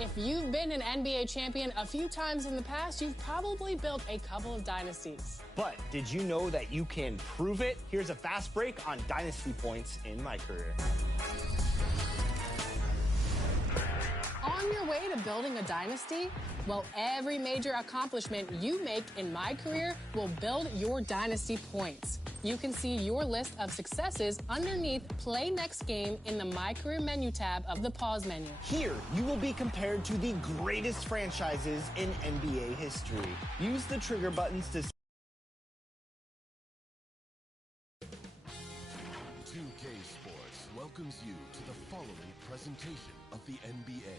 If you've been an NBA champion a few times in the past, you've probably built a couple of dynasties. But did you know that you can prove it? Here's a fast break on dynasty points in my career. On your way to building a dynasty? Well, every major accomplishment you make in my career will build your dynasty points. You can see your list of successes underneath Play Next Game in the My Career menu tab of the Pause menu. Here, you will be compared to the greatest franchises in NBA history. Use the trigger buttons to 2K Sports welcomes you to the following presentation of the NBA.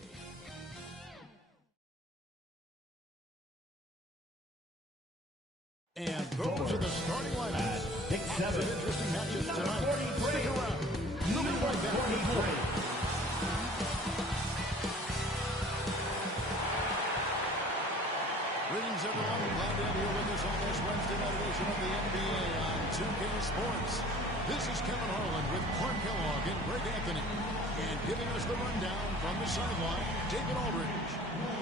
And those are the starting lineups. Pick 7. Some interesting matches tonight. Stick around. You'll be right back. Greetings, everyone. Glad to have you with us on this Wednesday night edition of the NBA on 2K Sports. This is Kevin Harlan with Clark Kellogg and Greg Anthony. And giving us the rundown from the sideline, David Aldridge.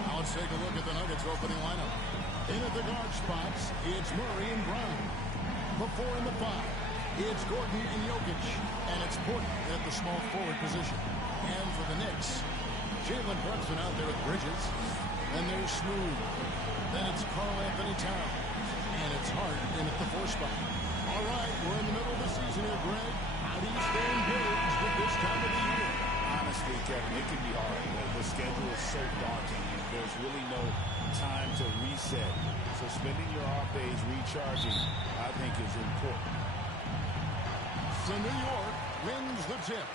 Now let's take a look at the Nuggets opening lineup. In at the guard spots, it's Murray and Brown. The 4 and the 5, it's Gordon and Jokic. And it's Porter at the small forward position. And for the Knicks, Jalen Brunson out there with Bridges. And there's Smooth. Then it's Karl Anthony Towns. And it's Hart in at the 4 spot. All right, we're in the middle of the season here, Greg. How do you stay engaged at this time of the year? Honestly, Kevin, it can be hard. The schedule is so daunting. There's really no time to reset. So spending your off days recharging, I think, is important. So New York wins the tip.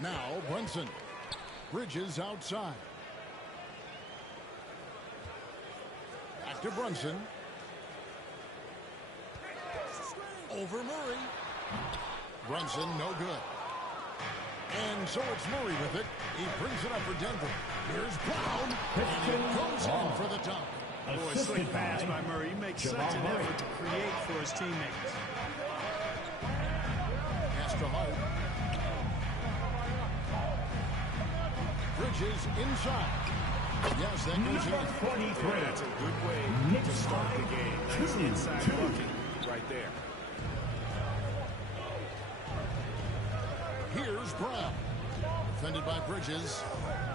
Now Brunson. Bridges outside. Back to Brunson. Over Murray. Brunson, no good. And so it's Murray with it. He brings it up for Denver. Here's Brown. And he goes in for the dunk. Boy, slick pass by Murray. He makes such an effort to create for his teammates. Pass to Hart. Bridges inside. Yes, that goes in. 43. That's a good way to start the game. That's inside bucket right there. Here's Brown. Defended by Bridges.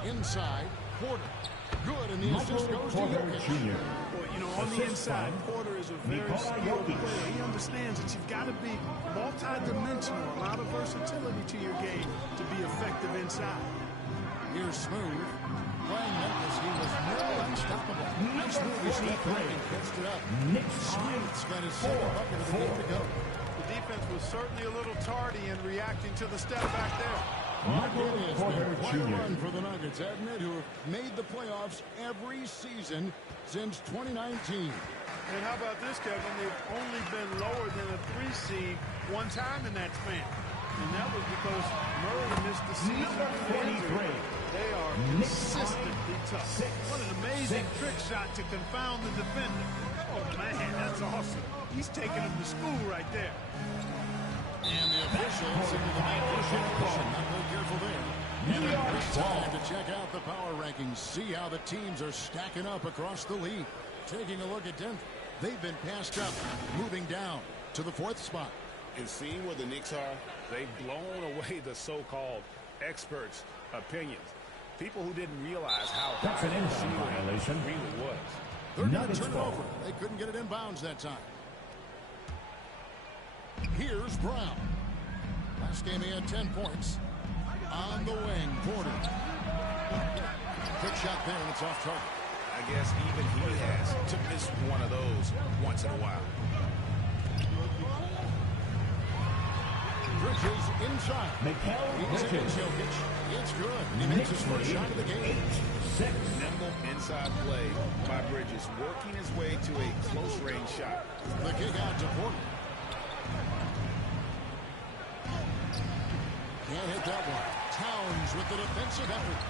Inside, Porter. Good, and the assist goes to Jokic. Well, you know, on the inside, Porter is a very skilled player. He understands that you've got to be multi-dimensional, a lot of versatility to your game to be effective inside. Here's Smooth. Playing Memphis, he was nearly unstoppable. Nice move, he stepped right and catched it up. Smooth's got his second bucket of the game to go. The defense was certainly a little tardy in reacting to the step back there. It has been quite a run for the Nuggets, hasn't it, who have made the playoffs every season since 2019. And how about this, Kevin? They've only been lower than a 3 seed one time in that span. And that was because Murray missed the season. They are consistently tough. What an amazing trick shot to confound the defender. Oh, man, that's awesome. He's taking him to school right there. And the officials into the night position. Not very careful there. And it's time to check out the power rankings. See how the teams are stacking up across the league. Taking a look at Denver. They've been passed up, moving down to the 4th spot. And seeing where the Knicks are, they've blown away the so-called experts' opinions. People who didn't realize how That's an inbound violation. really was. They're going to turn it over. They couldn't get it in bounds that time. Here's Brown. Last game he had 10 points. On the wing, Porter. Quick shot there, and it's off target. I guess even he has to miss one of those once in a while. Bridges inside. He's against Jokic. It's good. He makes his first shot of the game. Nimble inside play by Bridges, working his way to a close-range shot. The kick out to Porter. Can't hit that one. Towns with the defensive effort.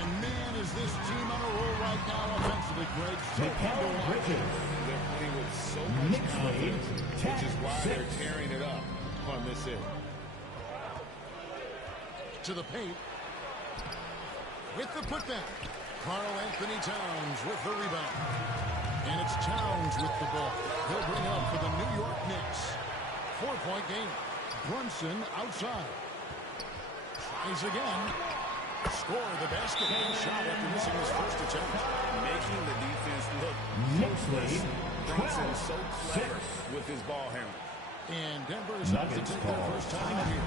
And man, is this team on a roll right now offensively, Greg. So They're playing with with so much confidence, which is why they're tearing it up on this end. To the paint. With the putback. Karl Anthony Towns with the rebound. And it's Towns with the ball. He'll bring it up for the New York Knicks. 4-point game. Brunson outside. Tries again. Score the basket. Shot after missing his first attempt. Making the defense look hopeless. Brunson so clever with his ball handling. And Denver is up to take their first time here.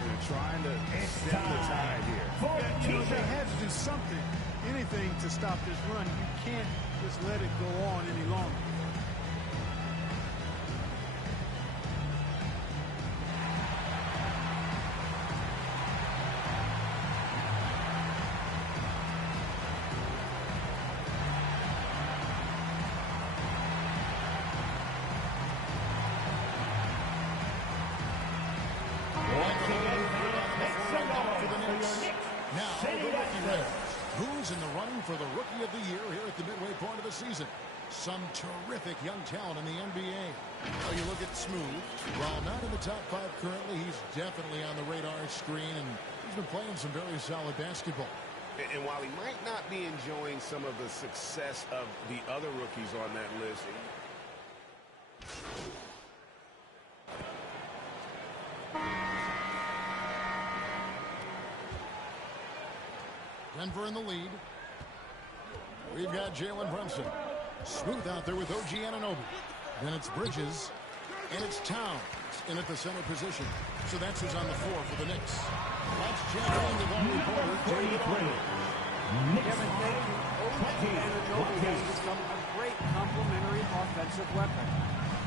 They're trying to extend the tide here. They had to do something, anything to stop this run. You can't just let it go on any longer. Who's in the running for the Rookie of the Year here at the midway point of the season? Some terrific young talent in the NBA. Well, you look at Smooth. While not in the top 5 currently, he's definitely on the radar screen, and he's been playing some very solid basketball. And while he might not be enjoying some of the success of the other rookies on that list, Denver in the lead. We've got Jalen Brunson. Smooth out there with OG Anunoby. Then it's Bridges. And it's Towns in at the center position. So that's who's on the floor for the Knicks. Let's check in with our reporter, David Ray. Kevin, thank you. OG Anunoby has become a great complementary offensive weapon.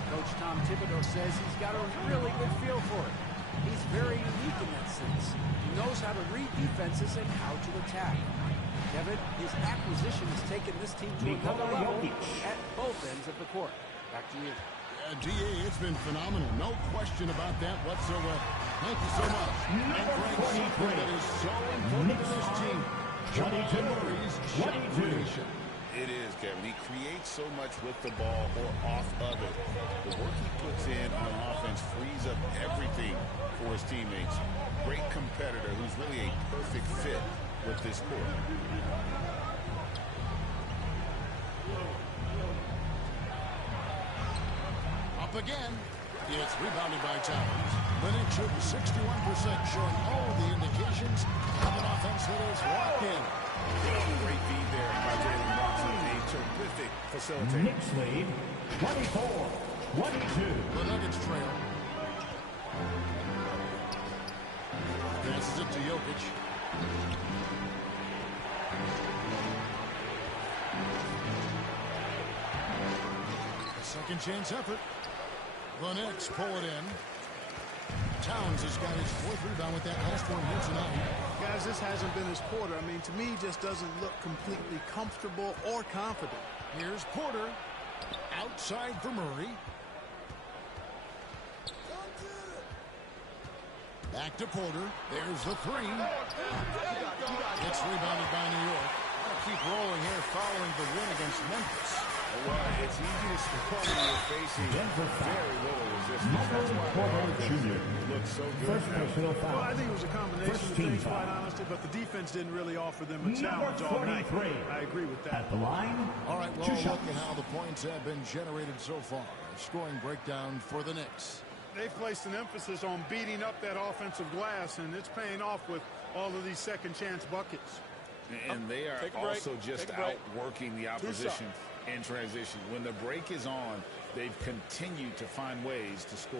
Coach Tom Thibodeau says he's got a really good feel for it. He's very unique in that sense. He knows how to read defenses and how to attack. Kevin, his acquisition has taken this team to another level at both ends of the court. Back to you. D.A., it's been phenomenal. No question about that whatsoever. Thank you so much. And Greg, something that is so important to this team. Jamal Murray's shot creation. it is, Kevin. He creates so much with the ball or off of it. The work he puts in on offense frees up everything for his teammates. Great competitor who's really a perfect fit with this court. Up again. It's rebounded by Towns. The Knicks shoot 61%, showing all the indications of an offense that is locked in. Great feed there by Jalen Brunson. A terrific facilitator. Knicks lead 24-22. The Nuggets trail. Passes it to Jokic. A second chance effort. The Knicks pull it in. Towns has got his fourth rebound with that last one here tonight. Guys, this hasn't been his quarter. I mean, to me, he just doesn't look completely comfortable or confident. Here's Porter. Outside for Murray. Back to Porter. There's the three. It's rebounded by New York. Keep rolling here following the win against Memphis. Well, it's easy to score when you're facing very little resistance. That's why Jr. looks so good. First personal foul. Well, I think it was a combination of things, quite honestly, but the defense didn't really offer them a challenge all night. I agree with that. At the line, all right, well, look at how the points have been generated so far. Scoring breakdown for the Knicks. They've placed an emphasis on beating up that offensive glass, and it's paying off with all of these second-chance buckets. And they are also just outworking the opposition in transition. When the break is on, they've continued to find ways to score.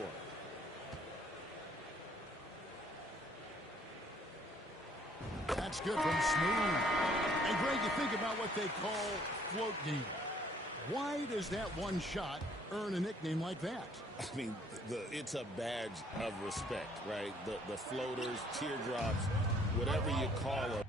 That's good from Smooth. And Greg, you think about what they call float game. Why does that one shot earn a nickname like that? I mean, it's a badge of respect, right? The floaters, teardrops, whatever you call them.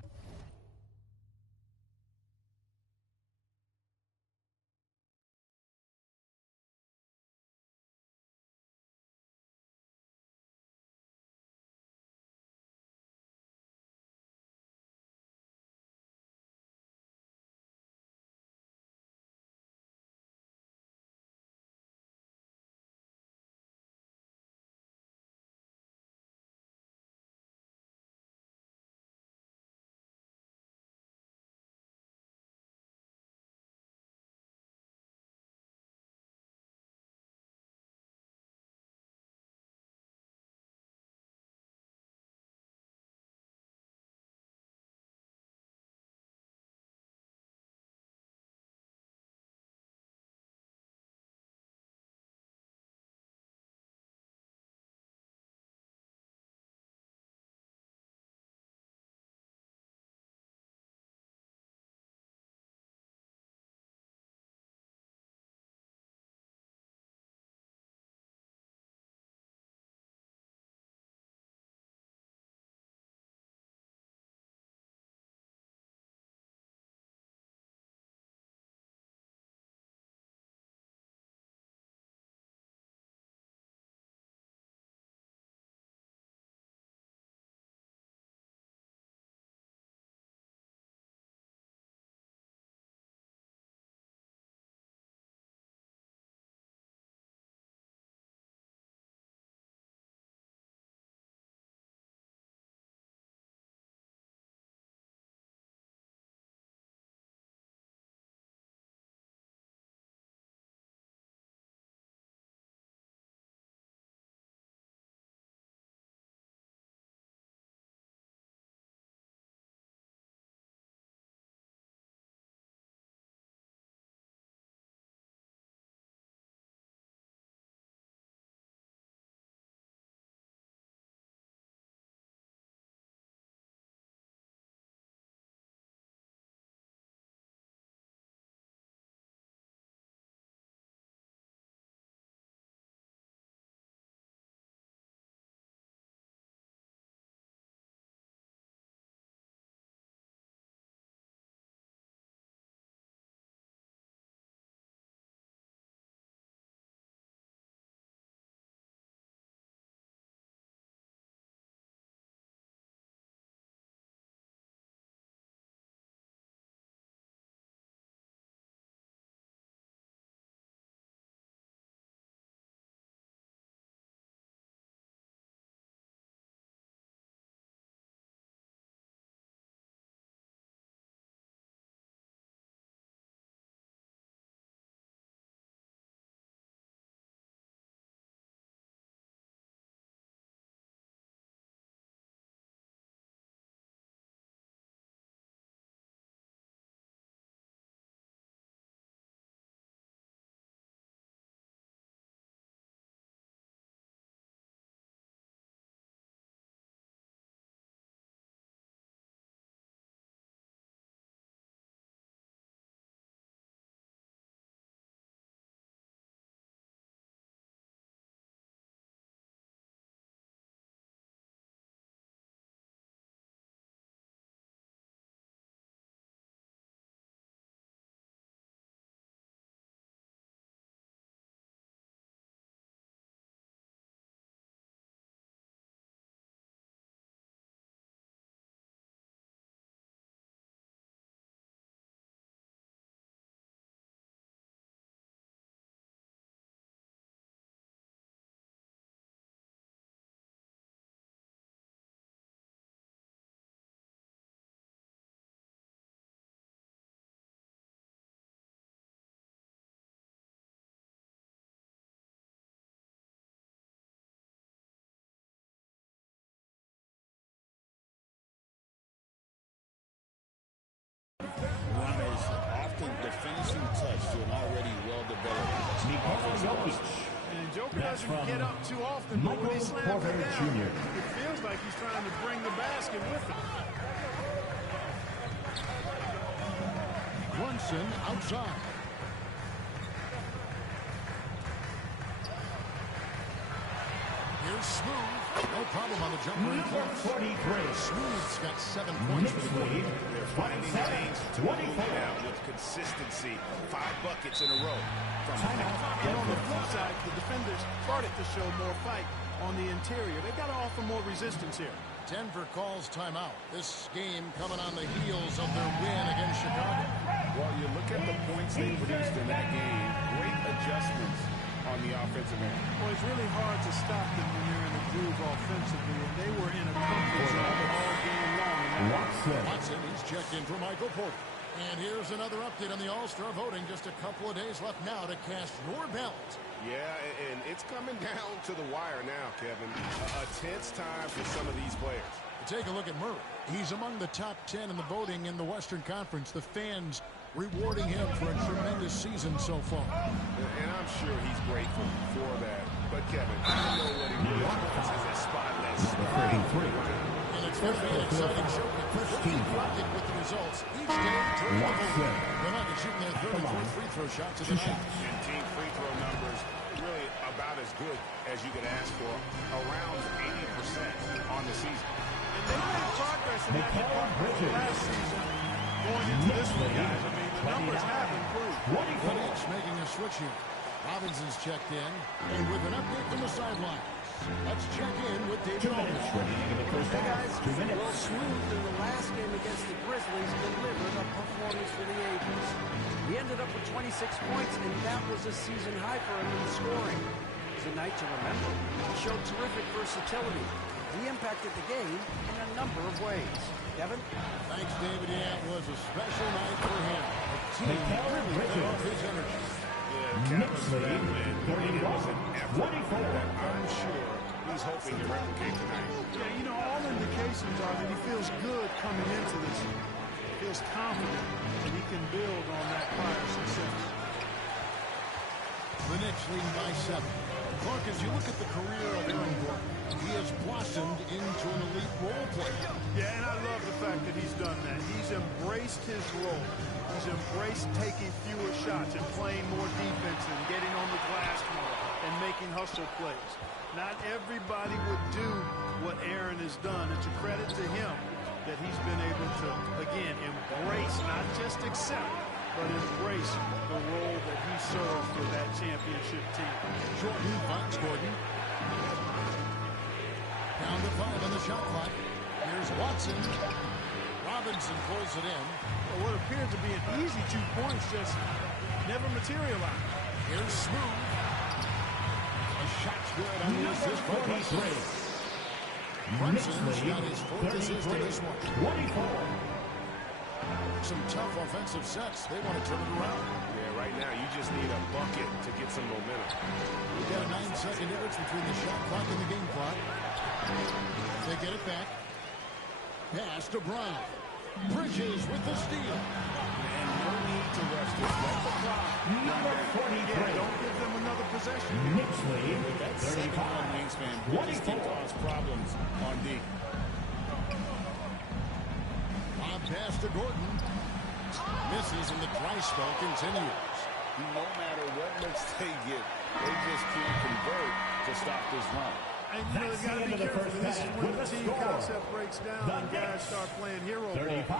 to an already well-developed offensive line. And Joker doesn't get up too often, but when he slams it down, it feels like he's trying to bring the basket with him. Brunson outside. Here's Smooth. No problem on the jumper. Number 43. Smooth's got 7 points for the game. They're finding things to move now with consistency. 5 buckets in a row. And on the flip side, the defenders started to show more fight on the interior. They've got to offer more resistance here. Denver calls timeout. This game coming on the heels of their win against Chicago. Well, you look at the points they produced in that game. Great adjustments on the offensive end. Well, it's really hard to stop them when you're in a groove offensively, and they were in a comfort zone all game long. Watson, he's checked in for Michael Porter. And here's another update on the All-Star voting. Just a couple of days left now to cast your ballot. Yeah, and it's coming down to the wire now, Kevin. A tense time for some of these players. Take a look at Murray. He's among the top 10 in the voting in the Western Conference. The fans rewarding him for a tremendous season so far. And I'm sure he's grateful for that. But, Kevin, I don't know what he really wants is a spot that's 33. And it's going to be an exciting show. Reflected with the results each day. The Nuggets shooting their 34th free throw shots of the night. And team free throw numbers really about as good as you could ask for. Around 80% on the season. And they made progress in that department last season. Going into this one, guys, I mean, the numbers have improved. Phoenix making a switch here. Robinson's checked in. And with an update from the sidelines, let's check in with David Aldridge. Hey guys, well, Smooth in the last game against the Grizzlies delivered a performance for the ages. He ended up with 26 points, and that was a season high for him in scoring. It was a night to remember. He showed terrific versatility. He impacted the game in a number of ways. Kevin? Thanks, David. Yeah, it was a special night for him. The team really fed off his energy. Next lead, 31, 24. I'm sure he's hoping to replicate tonight. Yeah, you know, all indications are that he feels good coming into this. He feels confident that he can build on that prior success. The Knicks leading by 7. Clark, as you look at the career of Aaron Gordon, he has blossomed into an elite role player. Yeah, and I love the fact that he's done that. He's embraced his role. He's embraced taking fewer shots and playing more defense and getting on the glass more and making hustle plays. Not everybody would do what Aaron has done. It's a credit to him that he's been able to, again, embrace, not just accept, but embrace the role that he served for that championship team. Jordan finds Gordon. Down to 5 on the shot clock. Here's Watson. Robinson pulls it in. Well, what appeared to be an easy 2 points just never materialized. Here's Smooth. A shot's good on the assist by Brunson. Brunson's got his 4th assist in this one. 24. Some tough offensive sets. They want to turn it around. Yeah, right now you just need a bucket to get some momentum. We've got a 9-second difference between the shot clock and the game clock. They get it back. Pass to Brown. Bridges with the steal. And no need to rush this. Let the clock. Number 43. Yeah, don't give them another possession. Knicks lead, That 35. second-round wingspan really can cause problems on D. Lob pass to Gordon. Misses and the dry spell continues. No matter what looks they get, they just can't convert to stop this run. And you know, they've got to be careful. This is when the team concept breaks down and guys start playing hero ball. 35.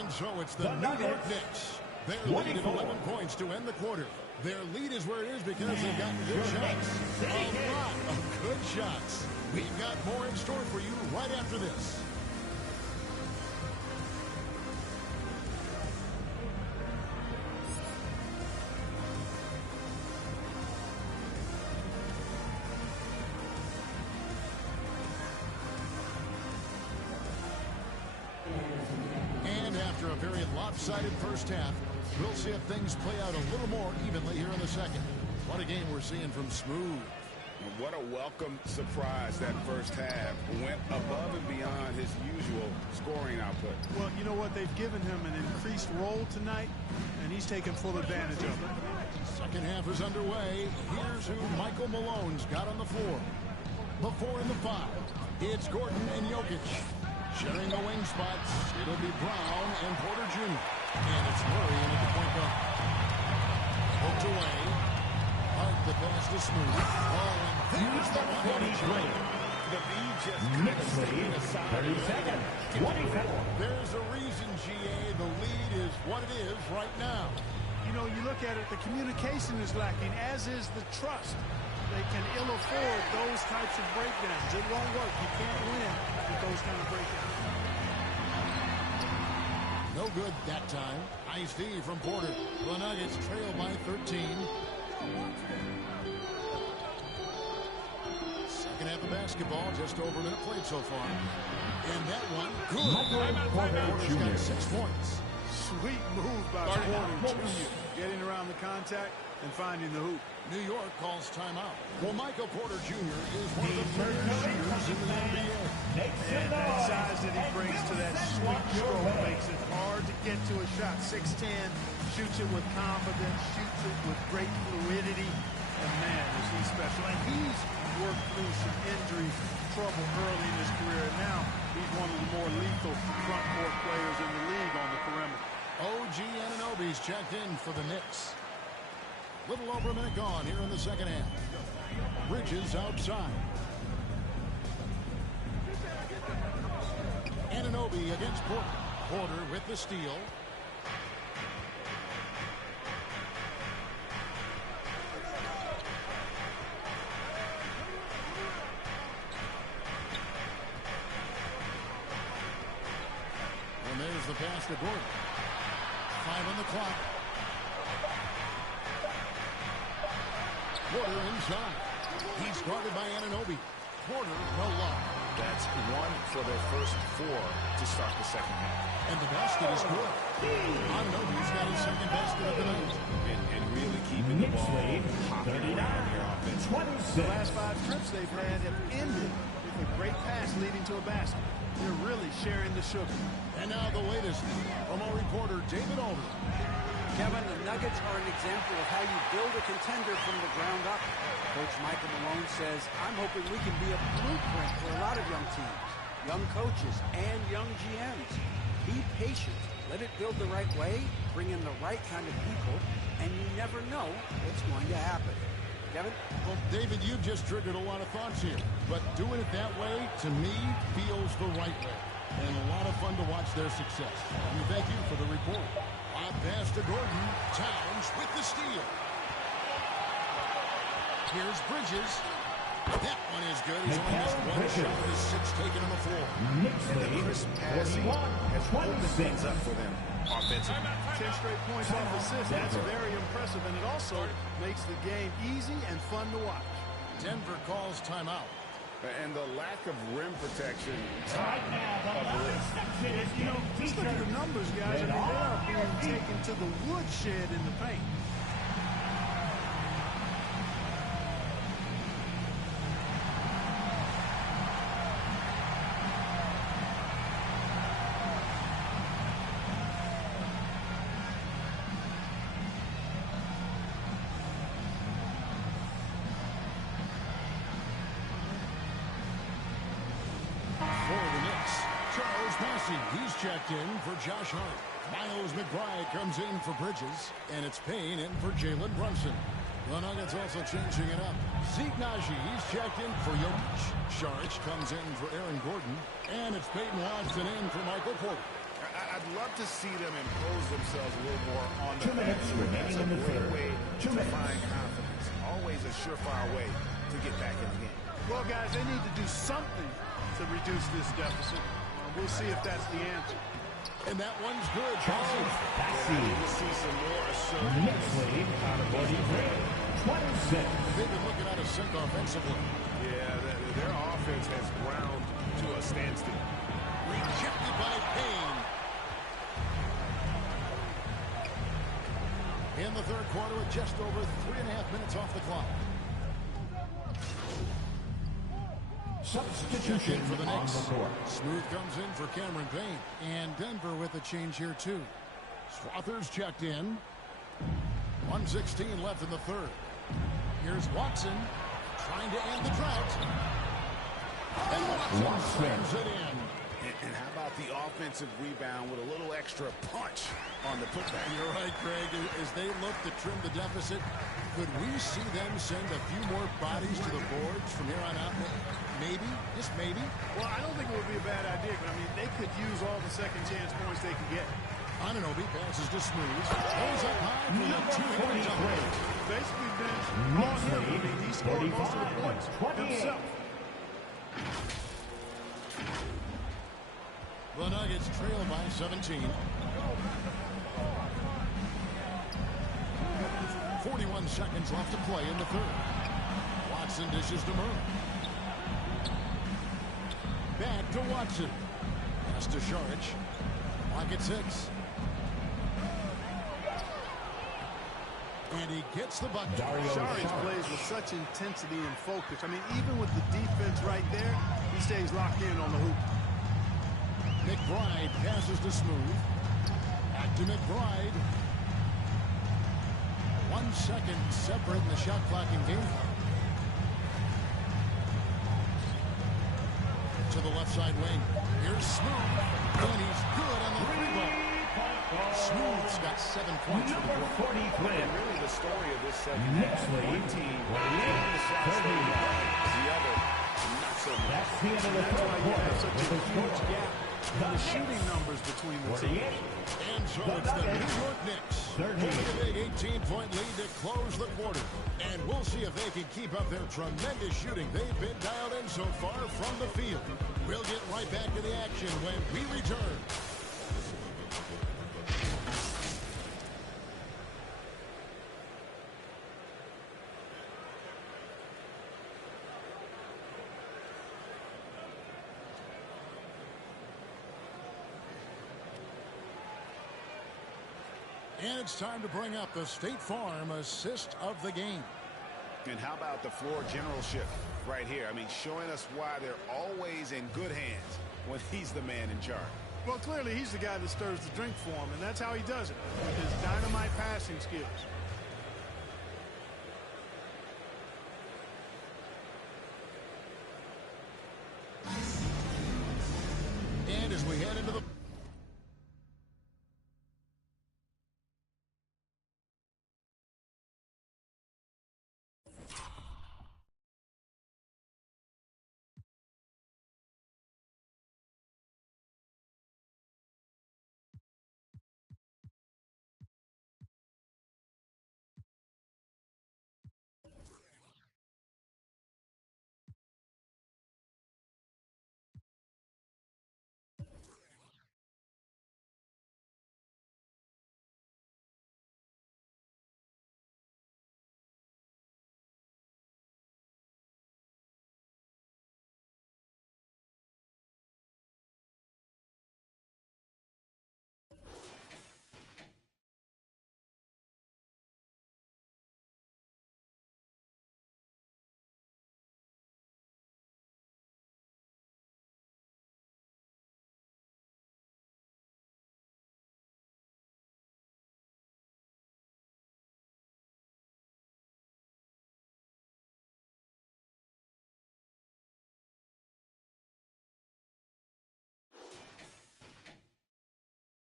And so it's the New York Knicks. They're leading 11 points to end the quarter. Their lead is where it is because they've gotten good shots. A lot of good shots. We've got more in store for you right after this. And after a very lopsided first half, we'll see if things play out a little more evenly here in the second. What a game we're seeing from Smooth. What a welcome surprise that first half. Went above and beyond his usual scoring output. Well, you know what? They've given him an increased role tonight, and he's taken full advantage of it. Second half is underway. Here's who Michael Malone's got on the floor. The 4 and the 5. It's Gordon and Jokic. Sharing the wing spots. It'll be Brown and Porter Jr. And it's Murray in at the point guard. Hooked away. Hart, the pass to Smooth. Oh, and there's the one-handed. The lead just kind of staying aside. 24. There's a reason, GA. The lead is what it is right now. You know, you look at it, the communication is lacking, as is the trust. They can ill afford those types of breakdowns. It won't work. You can't win with those kind of breakdowns. No good that time. Nice D from Porter. The Nuggets trail by 13. Second half of basketball, just over a minute played so far. And that one, good. Porter's got 6 points. Sweet move by Porter Jr. Getting around the contact and finding the hoop. New York calls timeout. Well, Michael Porter Jr. is one of the premier shooters in the NBA. And that size that he brings to that sweet stroke makes it hard to get to a shot. 6'10", shoots it with confidence, shoots it with great fluidity. And man, is he special. And he's worked through some injury trouble early in his career. And now he's one of the more lethal front court players in the league on the perimeter. OG Anunoby's checked in for the Knicks. Little over a minute gone here in the second half. Bridges outside. Anunoby against Porter. Porter with the steal. And there's the pass to Gordon. 5 on the clock. Porter inside. He's guarded by Anunoby. Porter no look. That's 1 for their first 4 to start the second half. And the basket is good. Anunoby's got his second basket of the night. And really keeping the ball hopping around here offensively. The last 5 trips they've had have ended with a great pass leading to a basket. They're really sharing the sugar. And now the latest from our reporter, David Aldridge. Kevin, the Nuggets are an example of how you build a contender from the ground up. Coach Michael Malone says, I'm hoping we can be a blueprint for a lot of young teams, young coaches, and young GMs. Be patient. Let it build the right way, bring in the right kind of people, and you never know what's going to happen. Kevin? Well, David, you've just triggered a lot of thoughts here. But doing it that way, to me, feels the right way. And a lot of fun to watch their success. And thank you for the report. Lob pass to Gordon. Towns with the steal. Here's Bridges. That one is good. He's only missed 1 shot of his 6 taken on the floor. And the crisp passing has opened things up for them offensively. 10 straight points off assists. That's very impressive, and it also makes the game easy and fun to watch. Denver calls timeout. And the lack of rim protection. Right now, the last section is Just look at the numbers, guys. I mean, they are being taken to the woodshed in the paint. He's checked in for Josh Hart. Miles McBride comes in for Bridges. And it's Payne in for Jalen Brunson. The Nuggets also changing it up. Zeke Naji, he's checked in for Jokic. Saric comes in for Aaron Gordon. And it's Peyton Watson in for Michael Porter. I'd love to see them impose themselves a little more on the 2 minutes remaining in the third. way 2 to minutes. find confidence. Always a surefire way to get back in the game. Well, guys, they need to do something to reduce this deficit. We'll see if that's the answer. And that one's good. Charles Bassey. We'll see some more assertiveness. Next lead, out of 26. They've been looking out of sync offensively. Yeah, their offense has ground to a standstill. Rejected by Payne. In the third quarter with just over 3.5 minutes off the clock. Substitution for the on Knicks. the court. Smooth comes in for Cameron Payne. And Denver with a change here, too. Swathers checked in. 1:16 left in the third. Here's Watson trying to end the drought. And Watson slams it in. And how about the offensive rebound with a little extra punch on the putback? You're right, Greg. As they look to trim the deficit, could we see them send a few more bodies to the boards from here on out? Maybe, just maybe. Well, I don't think it would be a bad idea, but I mean, they could use all the second chance points they can get. Anunoby passes to Smooth. Goes up high for the two-handed dunk. Basically been on him. I mean, he scored most of the points himself. The Nuggets trail by 17. 41 seconds left to play in the third. Watson dishes to Murray. Back to Watson. Pass to Saric. Clock at 6. And he gets the bucket. Saric plays with such intensity and focus. I mean, even with the defense right there, he stays locked in on the hoop. McBride passes to Smooth. Back to McBride. 1 second separating the shot clock in game. To the left side wing. Here's Smooth. And he's good on the three-ball. Smooth's got 7 points for the quarter. And really the story of this second half. One team winning the shot the other not so much. That's the end of the That's why you have quarter. such a huge gap in the shooting numbers between the teams. And so it's the New York Knicks holding a big 18-point lead to close the quarter. And we'll see if they can keep up their tremendous shooting they've been dialed in so far from the field. We'll get right back to the action when we return. And it's time to bring up the State Farm assist of the game. And how about the floor generalship right here? I mean, showing us why they're always in good hands when he's the man in charge. Well, clearly he's the guy that stirs the drink for him, and that's how he does it, with his dynamite passing skills. And as we head into the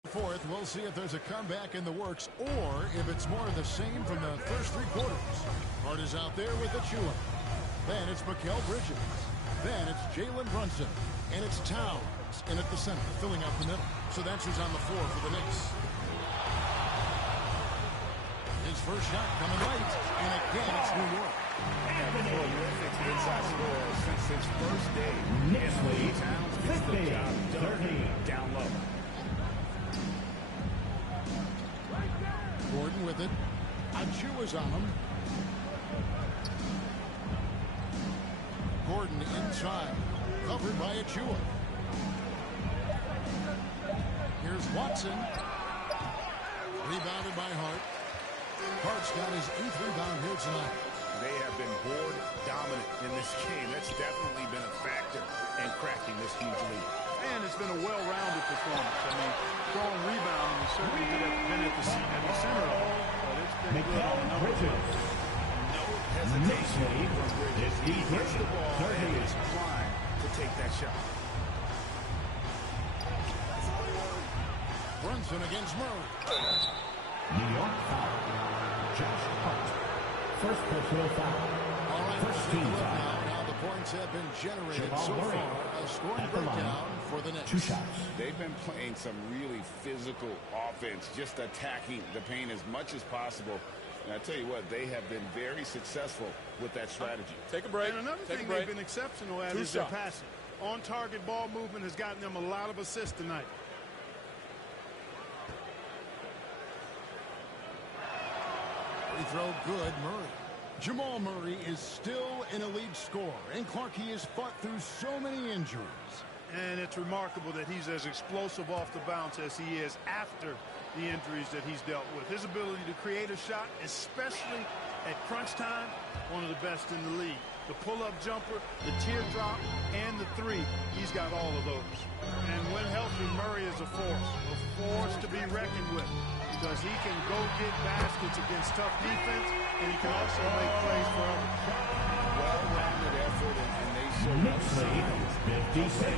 fourth, we'll see if there's a comeback in the works or if it's more of the same from the first 3 quarters. Hart is out there with Achua. Then it's Mikal Bridges. Then it's Jalen Brunson. And it's Towns in at the center, filling out the middle. So that's who's on the floor for the Knicks. His first shot coming late. And again, it's New York. Prolific inside scorer since his first day. Knicks lead, Towns gets the job done down low. Gordon with it. Achua's on him. Gordon inside. Covered by Achua. Here's Watson. Rebounded by Hart. Hart's got his 8th rebound here tonight. They have been board dominant in this game. That's definitely been a factor in cracking this huge lead. And it's been a well-rounded performance. I mean, throwing rebounding has certainly been at the center of it, but it's been good all He hits the ball and is primed to take that shot. Brunson against Murray. New York foul. Josh Hart. First personal foul. All right, First let's team take a look foul. now how the points have been generated Jamal so Murray far. A scoring at the line. breakdown for the Knicks. 2 shots. They've been playing some really physical offense, just attacking the paint as much as possible. And I tell you what, they have been very successful with that strategy. Take a break. And another thing they've been exceptional at is their passing. On-target ball movement has gotten them a lot of assists tonight. Free throw good, Murray. Jamal Murray is still an elite scorer, and Clark, he has fought through so many injuries. And it's remarkable that he's as explosive off the bounce as he is after the injuries that he's dealt with. His ability to create a shot, especially at crunch time, one of the best in the league. The pull-up jumper, the teardrop, and the three, he's got all of those. And when healthy, Murray is a force to be reckoned with, because he can go get baskets against tough defense, and he can also make plays for others. Well-rounded effort, and they show Knicks lead 56.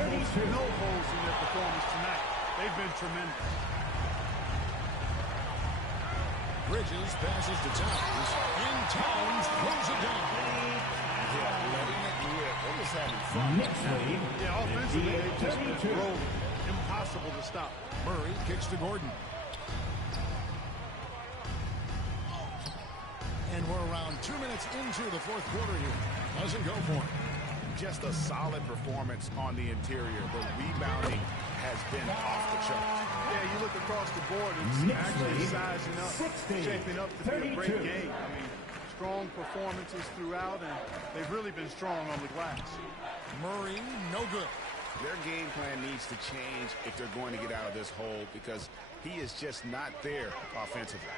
Almost no holes in their performance tonight. They've been tremendous. Bridges passes to Towns, and Towns throws it down. Yeah, letting it rip. They're just having fun. Knicks lead. Yeah, offensively, they've just been rolling. Impossible to stop. Murray kicks to Gordon. And we're around 2 minutes into the fourth quarter here. Doesn't go for it. Just a solid performance on the interior. The rebounding has been off the charts. Yeah, you look across the board, it's Knicks actually lead sizing up, 60, shaping up to be a great 32. game. I mean, strong performances throughout, and they've really been strong on the glass. Murray, no good. Their game plan needs to change if they're going to get out of this hole, because he is just not there offensively.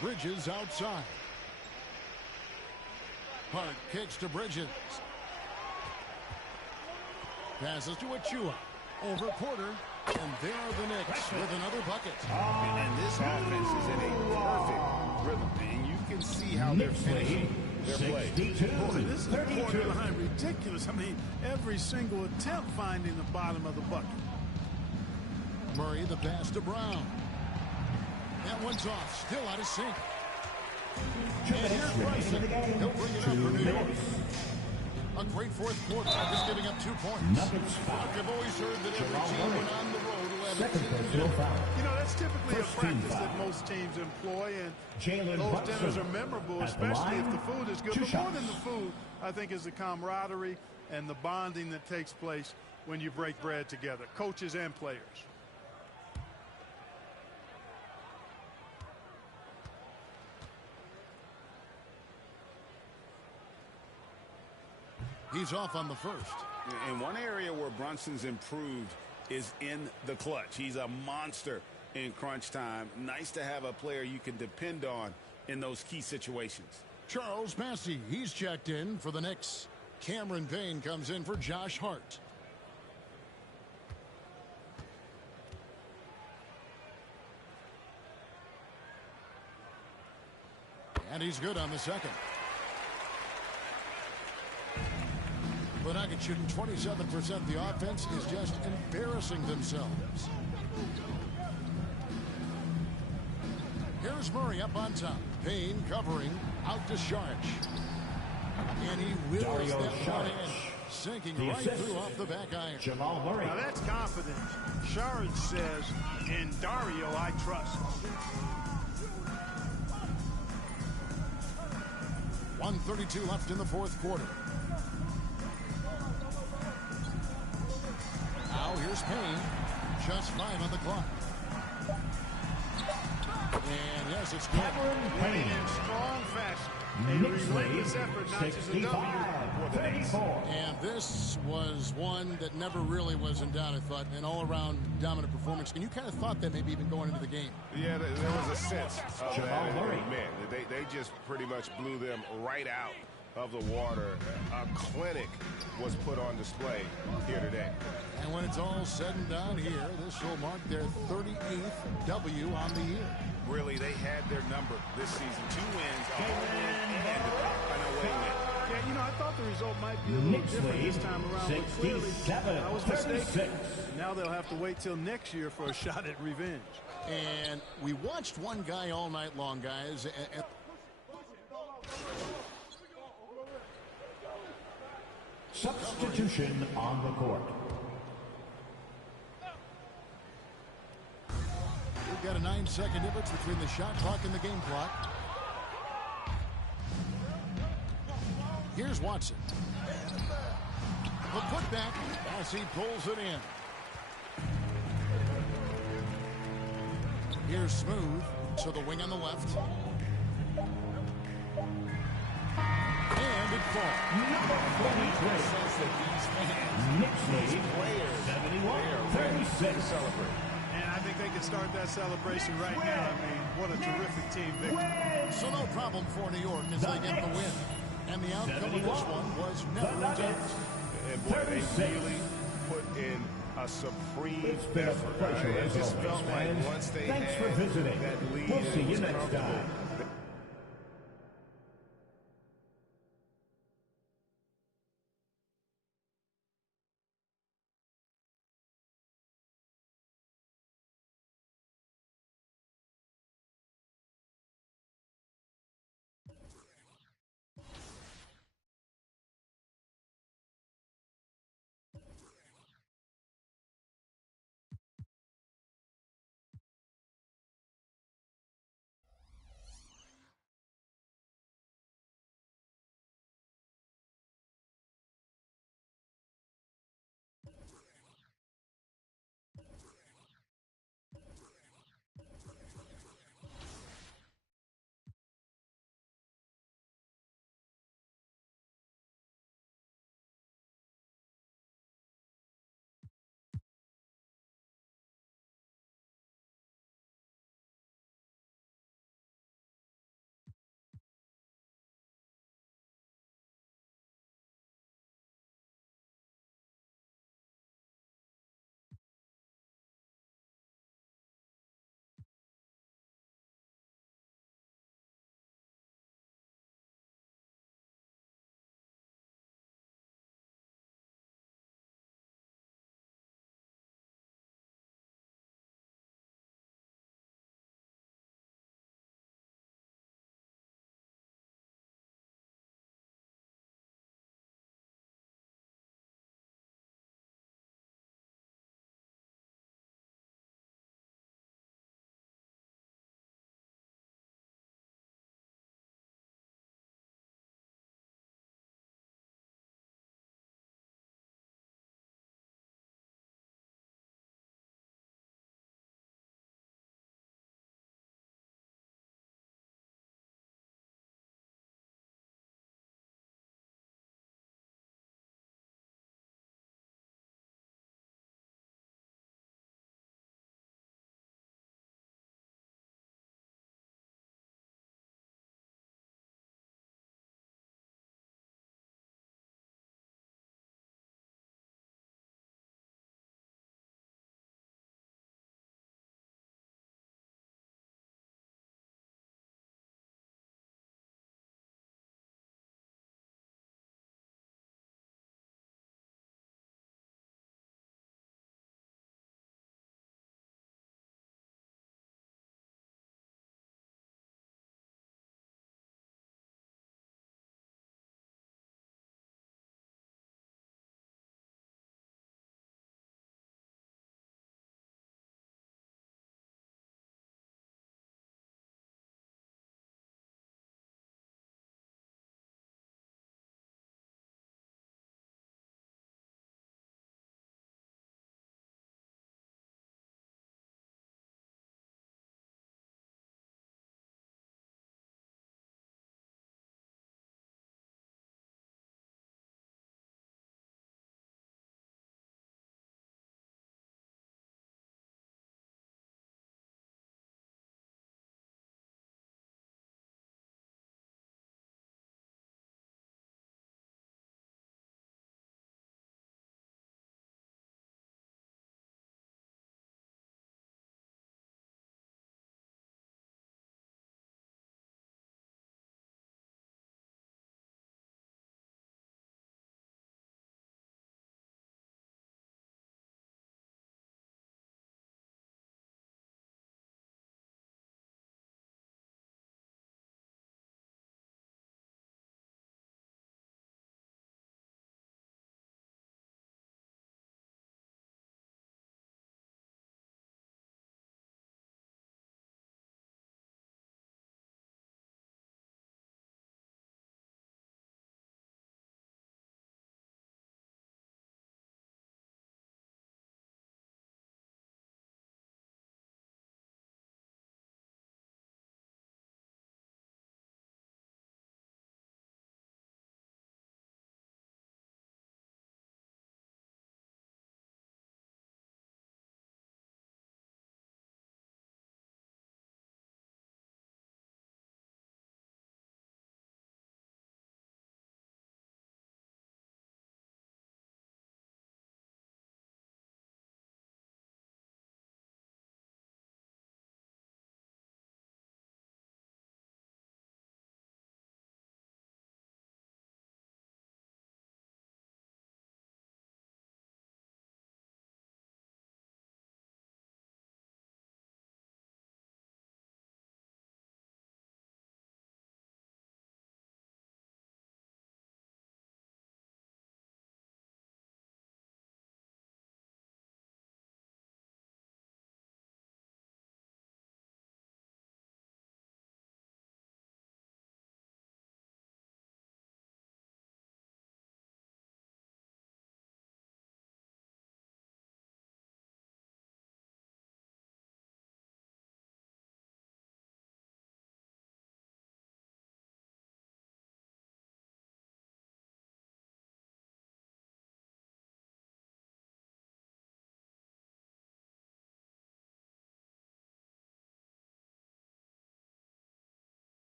Bridges outside. Hart kicks to Bridges. Passes to Achua. Over Porter. And there are the Knicks with another bucket. And this offense is in a perfect rhythm. And you can see how they're finishing their play. 62. Boy, this is a 32. borderline ridiculous. I mean, every single attempt finding the bottom of the bucket. Murray the pass to Brown. That one's off. Still out of sync. And here's Brunson. He'll bring it up for New York. A great fourth quarter. Just giving up 2 points. Nuggets foul. I've always heard that every team when on the road will have Second a personal foul. You know, that's typically First a team practice foul. that most teams employ, and Jalen those Brunson dinners are memorable, at the especially if line. the food is good. 2 But more than shots. the food, I think, is the camaraderie and the bonding that takes place when you break bread together, coaches and players. He's off on the first. And one area where Brunson's improved is in the clutch. He's a monster in crunch time. Nice to have a player you can depend on in those key situations. Charles Massey, he's checked in for the Knicks. Cameron Payne comes in for Josh Hart. And he's good on the second. The Nuggets shooting 27%. The offense is just embarrassing themselves. Here's Murray up on top. Payne covering out to Sharch. And he wheels Dario that one in, Saric. sinking The right assist. through off the back iron. Jamal Murray. Now that's confidence. Saric says, in Dario, I trust. 1:32 left in the fourth quarter. Now here's Payne. Just 5 on the clock. And yes, it's good. Winning in strong fashion. A Knicks relentless lead effort notches a W. 65-34. And this was one that never really was in doubt, I thought. An all-around dominant performance. And you kind of thought that maybe even going into the game. Yeah, there was a sense of Jamal that. Murray. Man, they just pretty much blew them right out of the water. A clinic was put on display here today. And when it's all said and done here, this will mark their 38th W on the year. Really, they had their number this season. 2 wins, a home win, and an away win. Yeah, you know, I thought the result might be a little different this time around, but clearly I was mistaken. Now they'll have to wait till next year for a shot at revenge. And we watched one guy all night long, guys. Substitution on the court. We've got a 9-second difference between the shot clock and the game clock. Here's Watson. The putback as he pulls it in. Here's Smooth to the wing on the left. And it falls. Number 43. Says that these fans, These players, 71-36. celebrate. And I think they can start that celebration right now. I mean, what a terrific team victory. So no problem for New York as they get the win. And the outcome of this one was never in doubt. And boy, they really put in a supreme effort. It just felt like once they Thanks for had visiting. that lead, We'll see it you was next comfortable. time.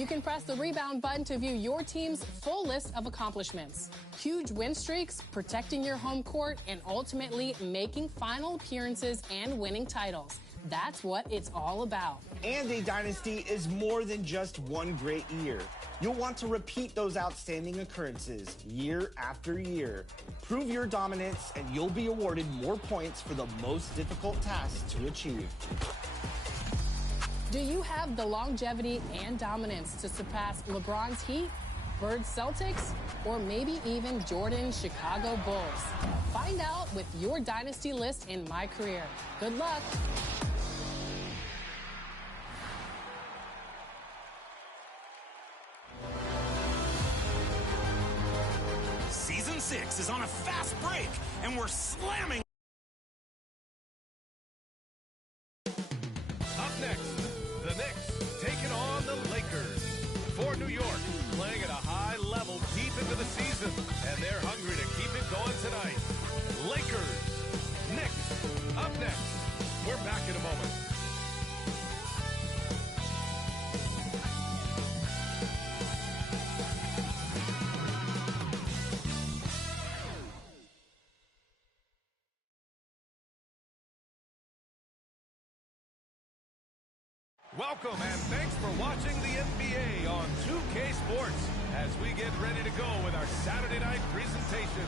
You can press the rebound button to view your team's full list of accomplishments. Huge win streaks, protecting your home court, and ultimately making final appearances and winning titles. That's what it's all about. And a dynasty is more than just one great year. You'll want to repeat those outstanding occurrences year after year. Prove your dominance, and you'll be awarded more points for the most difficult task to achieve. Do you have the longevity and dominance to surpass LeBron's Heat, Bird's Celtics, or maybe even Jordan's Chicago Bulls? Find out with your dynasty list in My Career. Good luck. Season 6 is on a fast break, and we're slamming. Up next, the Knicks taking on the Lakers. For New York, playing at a high level deep into the season, and they're hungry to keep it going tonight. Lakers, Knicks, up next. We're back in a moment. Welcome and thanks for watching the NBA on 2K Sports as we get ready to go with our Saturday night presentation.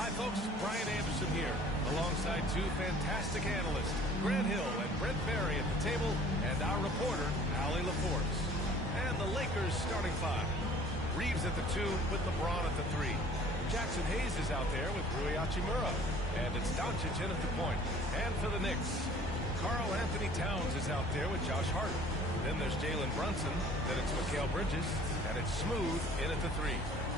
Hi folks, Brian Anderson here alongside two fantastic analysts, Grant Hill and Brent Barry at the table, and our reporter, Allie LaForce. And the Lakers starting five. Reeves at the 2 with LeBron at the 3. Jackson Hayes is out there with Rui Hachimura. And it's Doncic in at the point. And for the Knicks, Karl Anthony Towns is out there with Josh Hart. Then there's Jalen Brunson. Then it's Mikal Bridges. And it's Smooth in at the 3.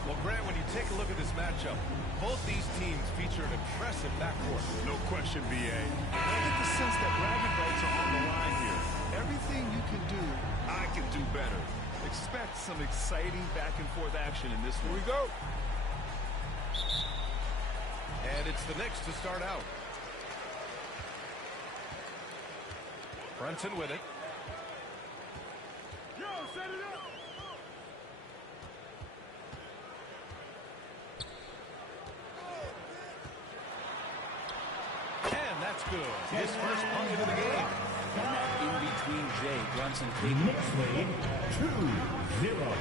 Well, Grant, when you take a look at this matchup, both these teams feature an impressive backcourt. No question, B.A. I get the sense that bragging rights are on the line here. Everything you can do, I can do better. expect some exciting back-and-forth action in this one. Here we go. And it's the Knicks to start out. Brunson with it. Yo, set it up. And that's good. His first bucket of the game. And that in-between Jay, Brunson taking Knicks lead 2-0.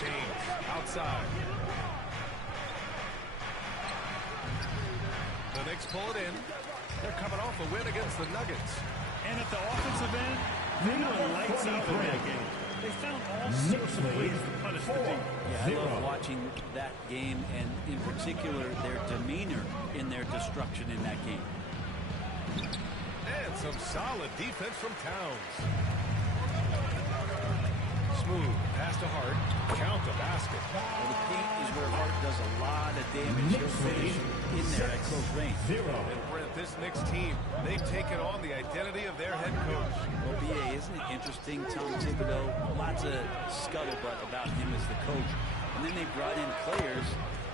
James outside. The Knicks pull it in. They're coming off a win against the Nuggets. And at the offensive end, they were lights out in that game. They found all sorts of ways to punish the team. Yeah, I love watching that game, and in particular, their demeanor in their destruction in that game. And some solid defense from Towns. Smooth pass to Hart. Count the basket. Well, the paint is where Hart does a lot of damage. He'll finish in there at close range. And Brent, this Knicks team, they've taken on the identity of their head coach. Well, B.A., isn't it interesting? Tom Thibodeau, lots of scuttlebutt about him as the coach. And then they brought in players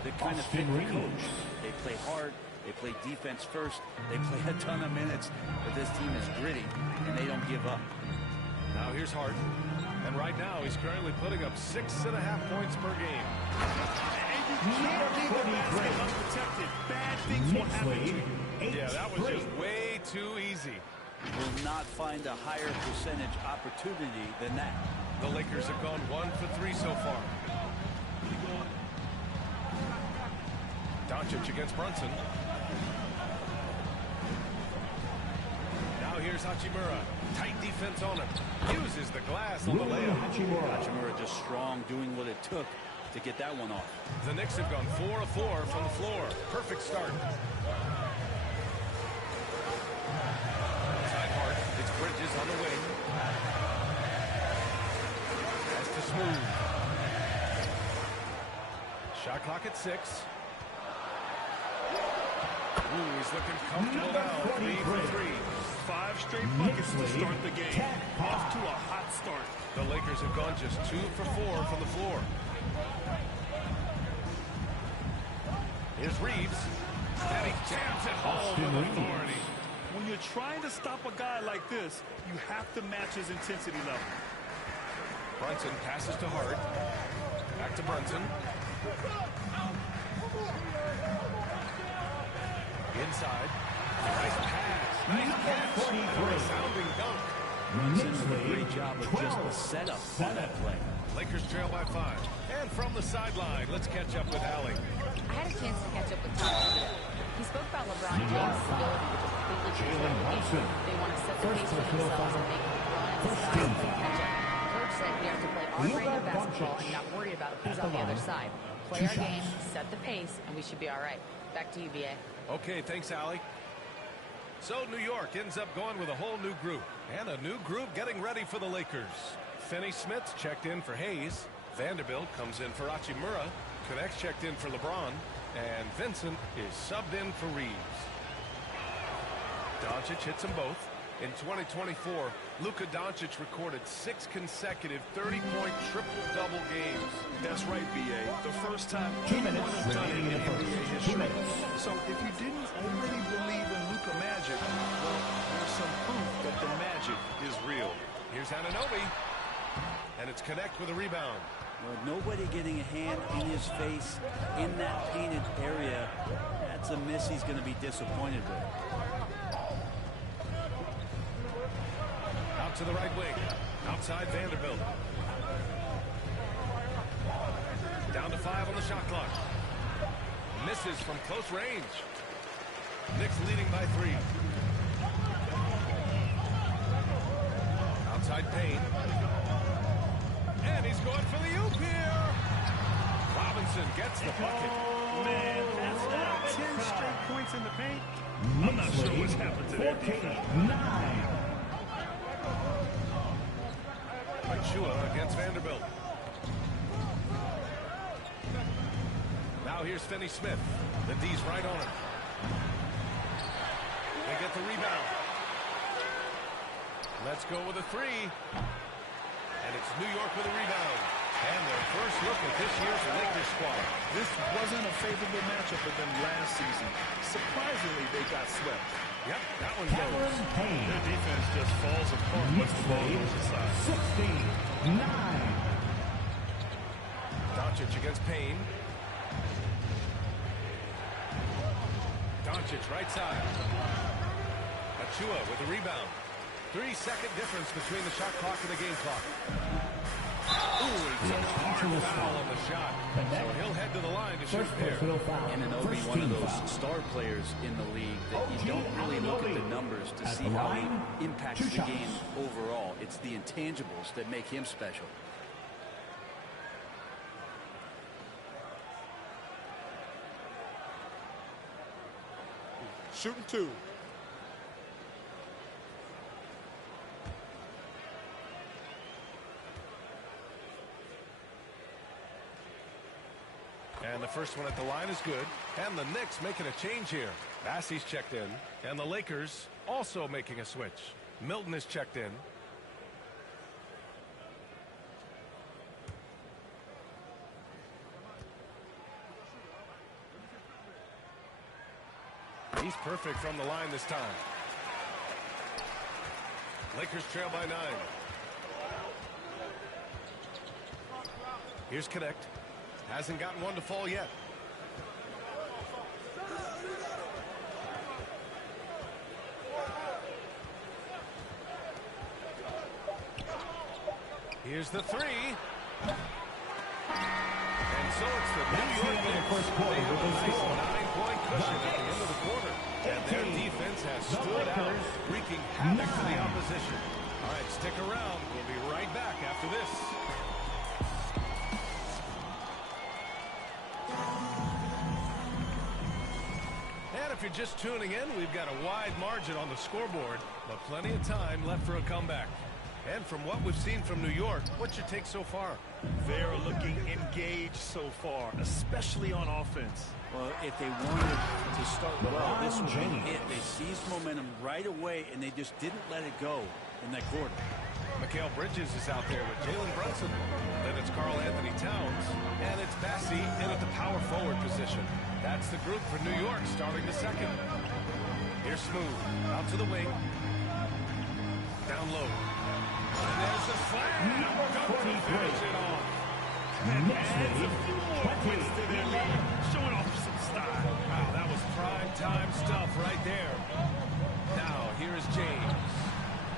that kind of fit the coach. They play hard. They play defense first. They play a ton of minutes. But this team is gritty, and they don't give up. Now here's Hart. And right now, he's currently putting up 6.5 points per game. And you can't leave the basket unprotected. Bad things will happen to you. Yeah, that was just way too easy. Will not find a higher percentage opportunity than that. The Lakers have gone 1 for 3 so far. Doncic against Brunson. Now here's Hachimura. Tight defense on him. Uses the glass on the layup. Hachimura just strong, doing what it took to get that one off. The Knicks have gone 4 of 4 from the floor. Perfect start. Side Hart. It's Bridges on the wing. Pass to Smooth. Shot clock at 6. Ooh, he's looking comfortable now. 3 for 3. 5 straight buckets to start the game. Off to a hot start. The Lakers have gone just 2 for 4 from the floor. Here's Reeves. And he jams it home with authority. When you're trying to stop a guy like this, you have to match his intensity level. Brunson passes to Hart. Back to Brunson. Inside. Nice pass. Nice catch. Resounding dunk. Brunson did a great job of just the setup for that play. Lakers trail by 5. And from the sideline, let's catch up with Allie. I had a chance to catch up with Tom. He spoke about LeBron James' ability to completely control the game. They want to set the pace for themselves and make LeBron and his guys catch up. Coach said we have to play our brand of basketball and not worry about who's on the other side. Play our game, set the pace, and we should be all right. Back to you, BA. Okay, thanks, Allie. So New York ends up going with a whole new group. And a new group getting ready for the Lakers. Finney-Smith checked in for Hayes. Vanderbilt comes in for Hachimura. Connects checked in for LeBron. And Vincent is subbed in for Reeves. Doncic hits them both. In 2024, Luka Doncic recorded 6 consecutive 30-point triple-double games. That's right, B.A. The first time 2 anyone minutes has done it in NBA history. So if you didn't already believe in Luka magic, well, there's some proof that the magic is real. Here's Anunoby. And it's Connect with a rebound. Well, nobody getting a hand in his face in that painted area. That's a miss he's going to be disappointed with. Out to the right wing. Outside Vanderbilt. Down to 5 on the shot clock. Misses from close range. Knicks leading by 3. Outside Payne. And he's going for the oop here. Robinson gets the bucket. Man, that's not 10 straight points in the paint. I'm not sure what's happened to that defense. Chua against Vanderbilt. Now here's Finney-Smith. The D's right on him. They get the rebound. Let's go with a 3. And it's New York with a rebound. And their first look at this year's Lakers squad. This wasn't a favorable matchup for them last season. Surprisingly, they got swept. Yep, that one goes. Their defense just falls apart once the ball goes aside. 69. Doncic against Payne. Doncic right side. Achua with the rebound. 3-second difference between the shot clock and the game clock. Ooh, he took a hard foul on the shot. So he'll head to the line to shoot there. Anunoby, one of those star players in the league that you don't really look at the numbers to see how he impacts the game overall. It's the intangibles that make him special. Shooting 2. And the first one at the line is good. And the Knicks making a change here. Bassey's checked in. And the Lakers also making a switch. Milton is checked in. He's perfect from the line this time. Lakers trail by 9. Here's Connect. Hasn't gotten one to fall yet. Here's the 3. And so it's the New York Knicks. They have a nice 9-point cushion at the end of the quarter. And their defense has stood out, wreaking havoc to the opposition. All right, stick around. We'll be right back after this. And if you're just tuning in, we've got a wide margin on the scoreboard, but plenty of time left for a comeback. And from what we've seen from New York, what's your take so far? They're looking engaged so far, especially on offense. Well, if they wanted to start well, this would be it. They seized momentum right away, and they just didn't let it go in that quarter. Mikal Bridges is out there with Jalen Brunson. Then it's Karl Anthony Towns, and it's Bassey in at the power forward position. That's the group for New York starting the second. Here's Smooth, out to the wing. Down low. And there's the slam. Don't finish it off. And adds a few more points to their lead. Showing off some style. Wow, that was prime time stuff right there. Now, here is James.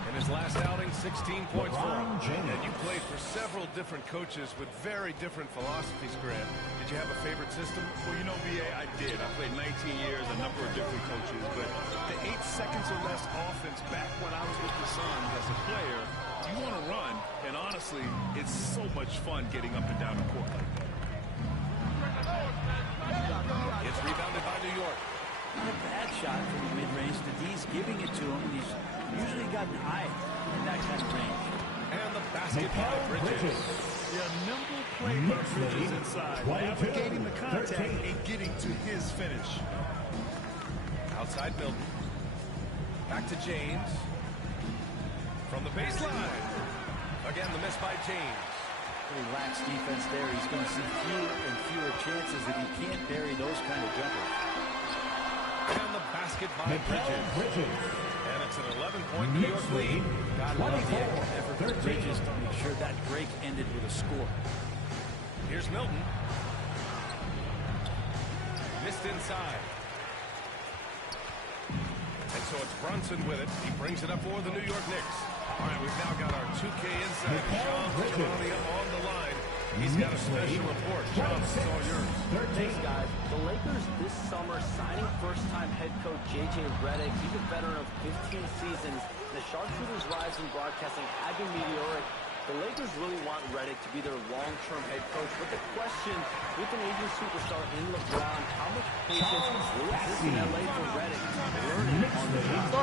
In his last outing, 16 points for him. And you played for several different coaches with very different philosophies, Grant. Did you have a favorite system? Well, you know, B.A., I did. I played 19 years, a number of different coaches. But the 8 seconds or less offense back when I was with the Suns as a player, you want to run. And honestly, it's so much fun getting up and down the court like that. It's rebounded by New York. Not a bad shot from the mid-range. The D's giving it to him, and he's usually got an eye in that kind of range. And the basket by Bridges. Yeah, nimble play by Bridges inside, navigating the contact and getting to his finish. Outside Milton. Back to James. From the baseline. Again, the miss by James. Relaxed defense there. He's going to see fewer and fewer chances if he can't bury those kind of jumpers. And the basket by Bridges. And it's an 11-point New York lead. Gotta love the effort for Bridges to make sure that break ended with a score. Here's Milton. Missed inside. And so it's Brunson with it. He brings it up for the New York Knicks. All right, we've now got our 2K insider, Sean Giovanni, on the line. He's got a special report. Sean, it's all yours. Thanks, guys. The Lakers this summer signing first-time head coach J.J. Redick. He's a veteran of 15 seasons. The sharpshooter's rise in broadcasting had been meteoric. The Lakers really want Redick to be their long-term head coach. But the question, with an aging superstar in LeBron, how much patience will exist in L.A. for Redick learning on the job?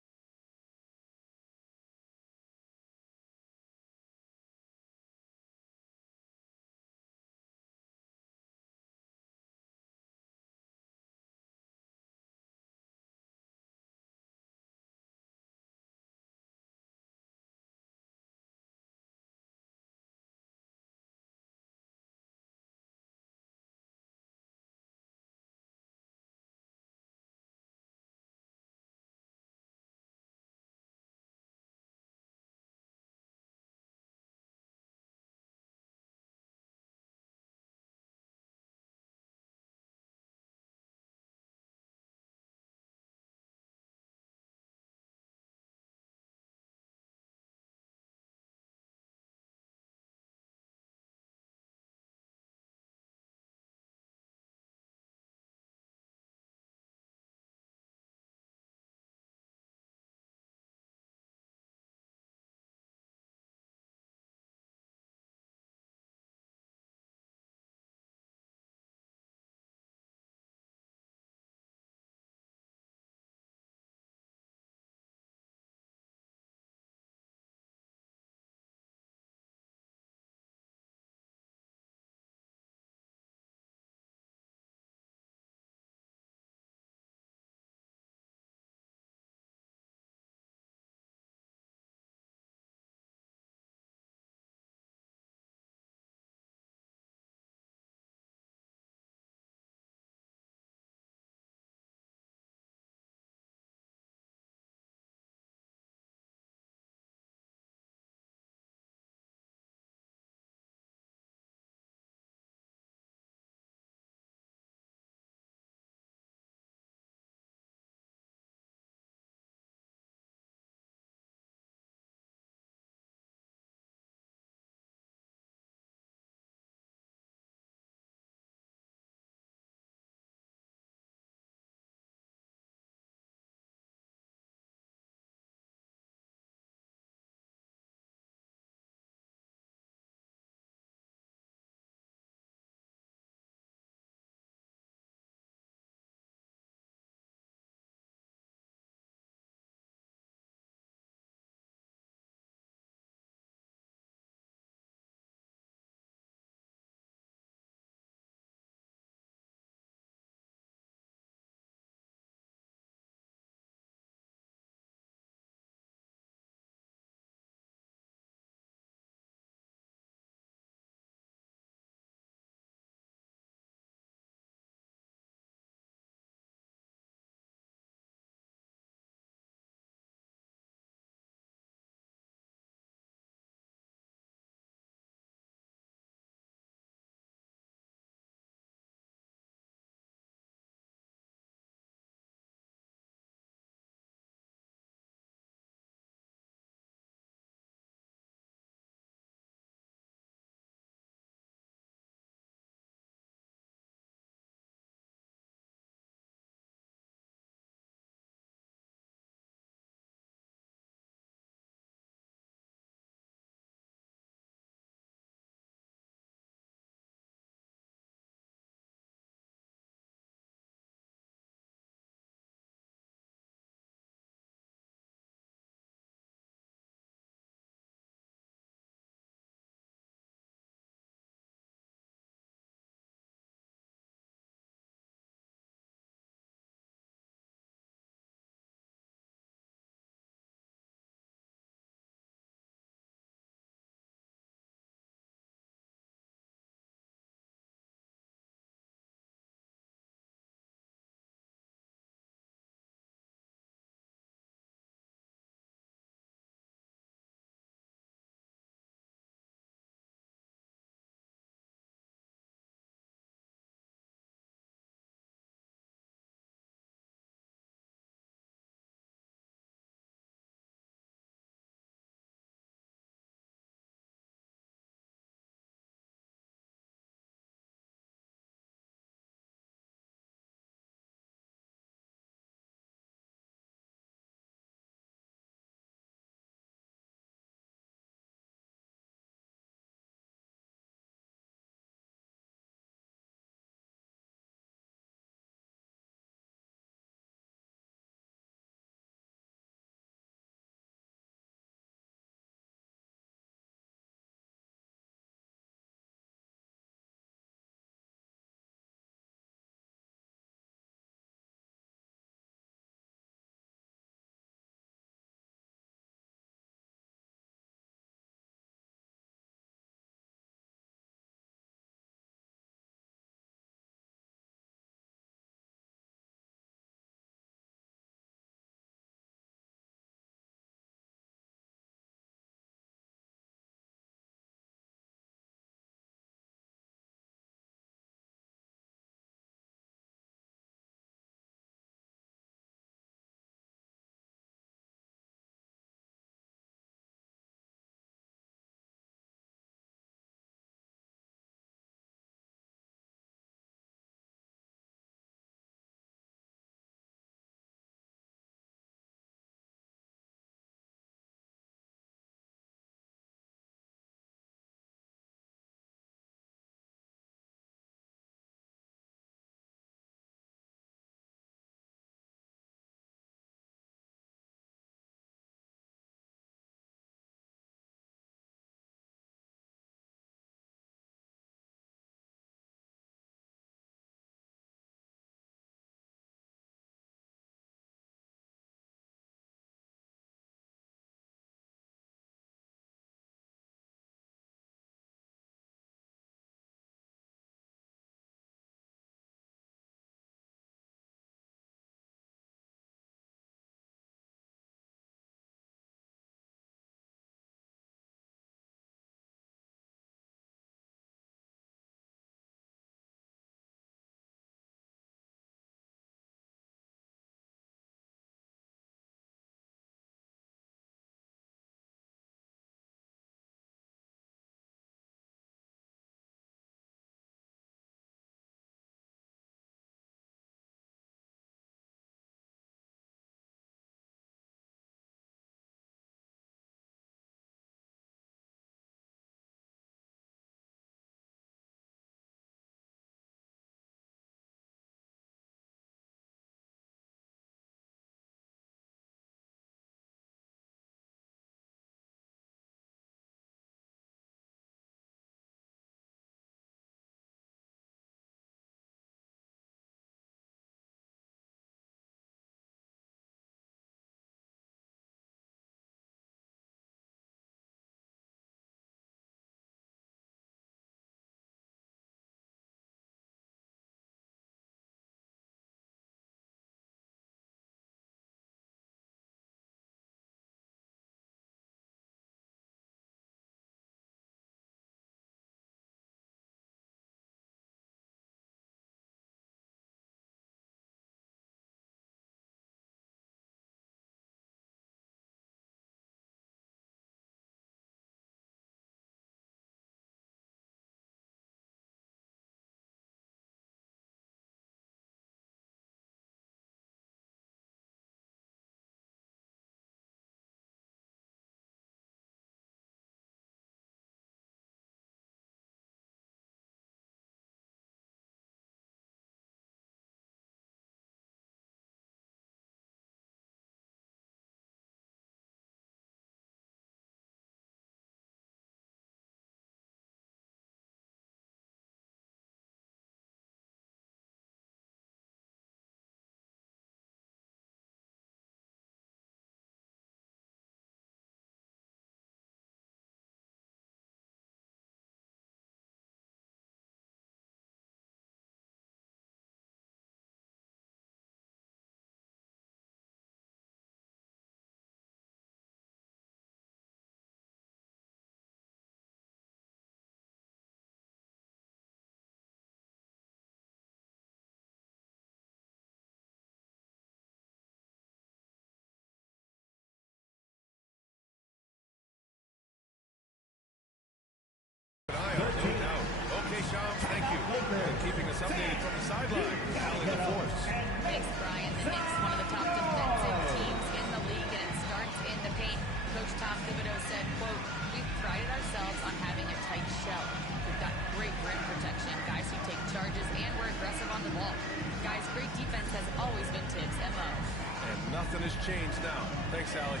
Alec.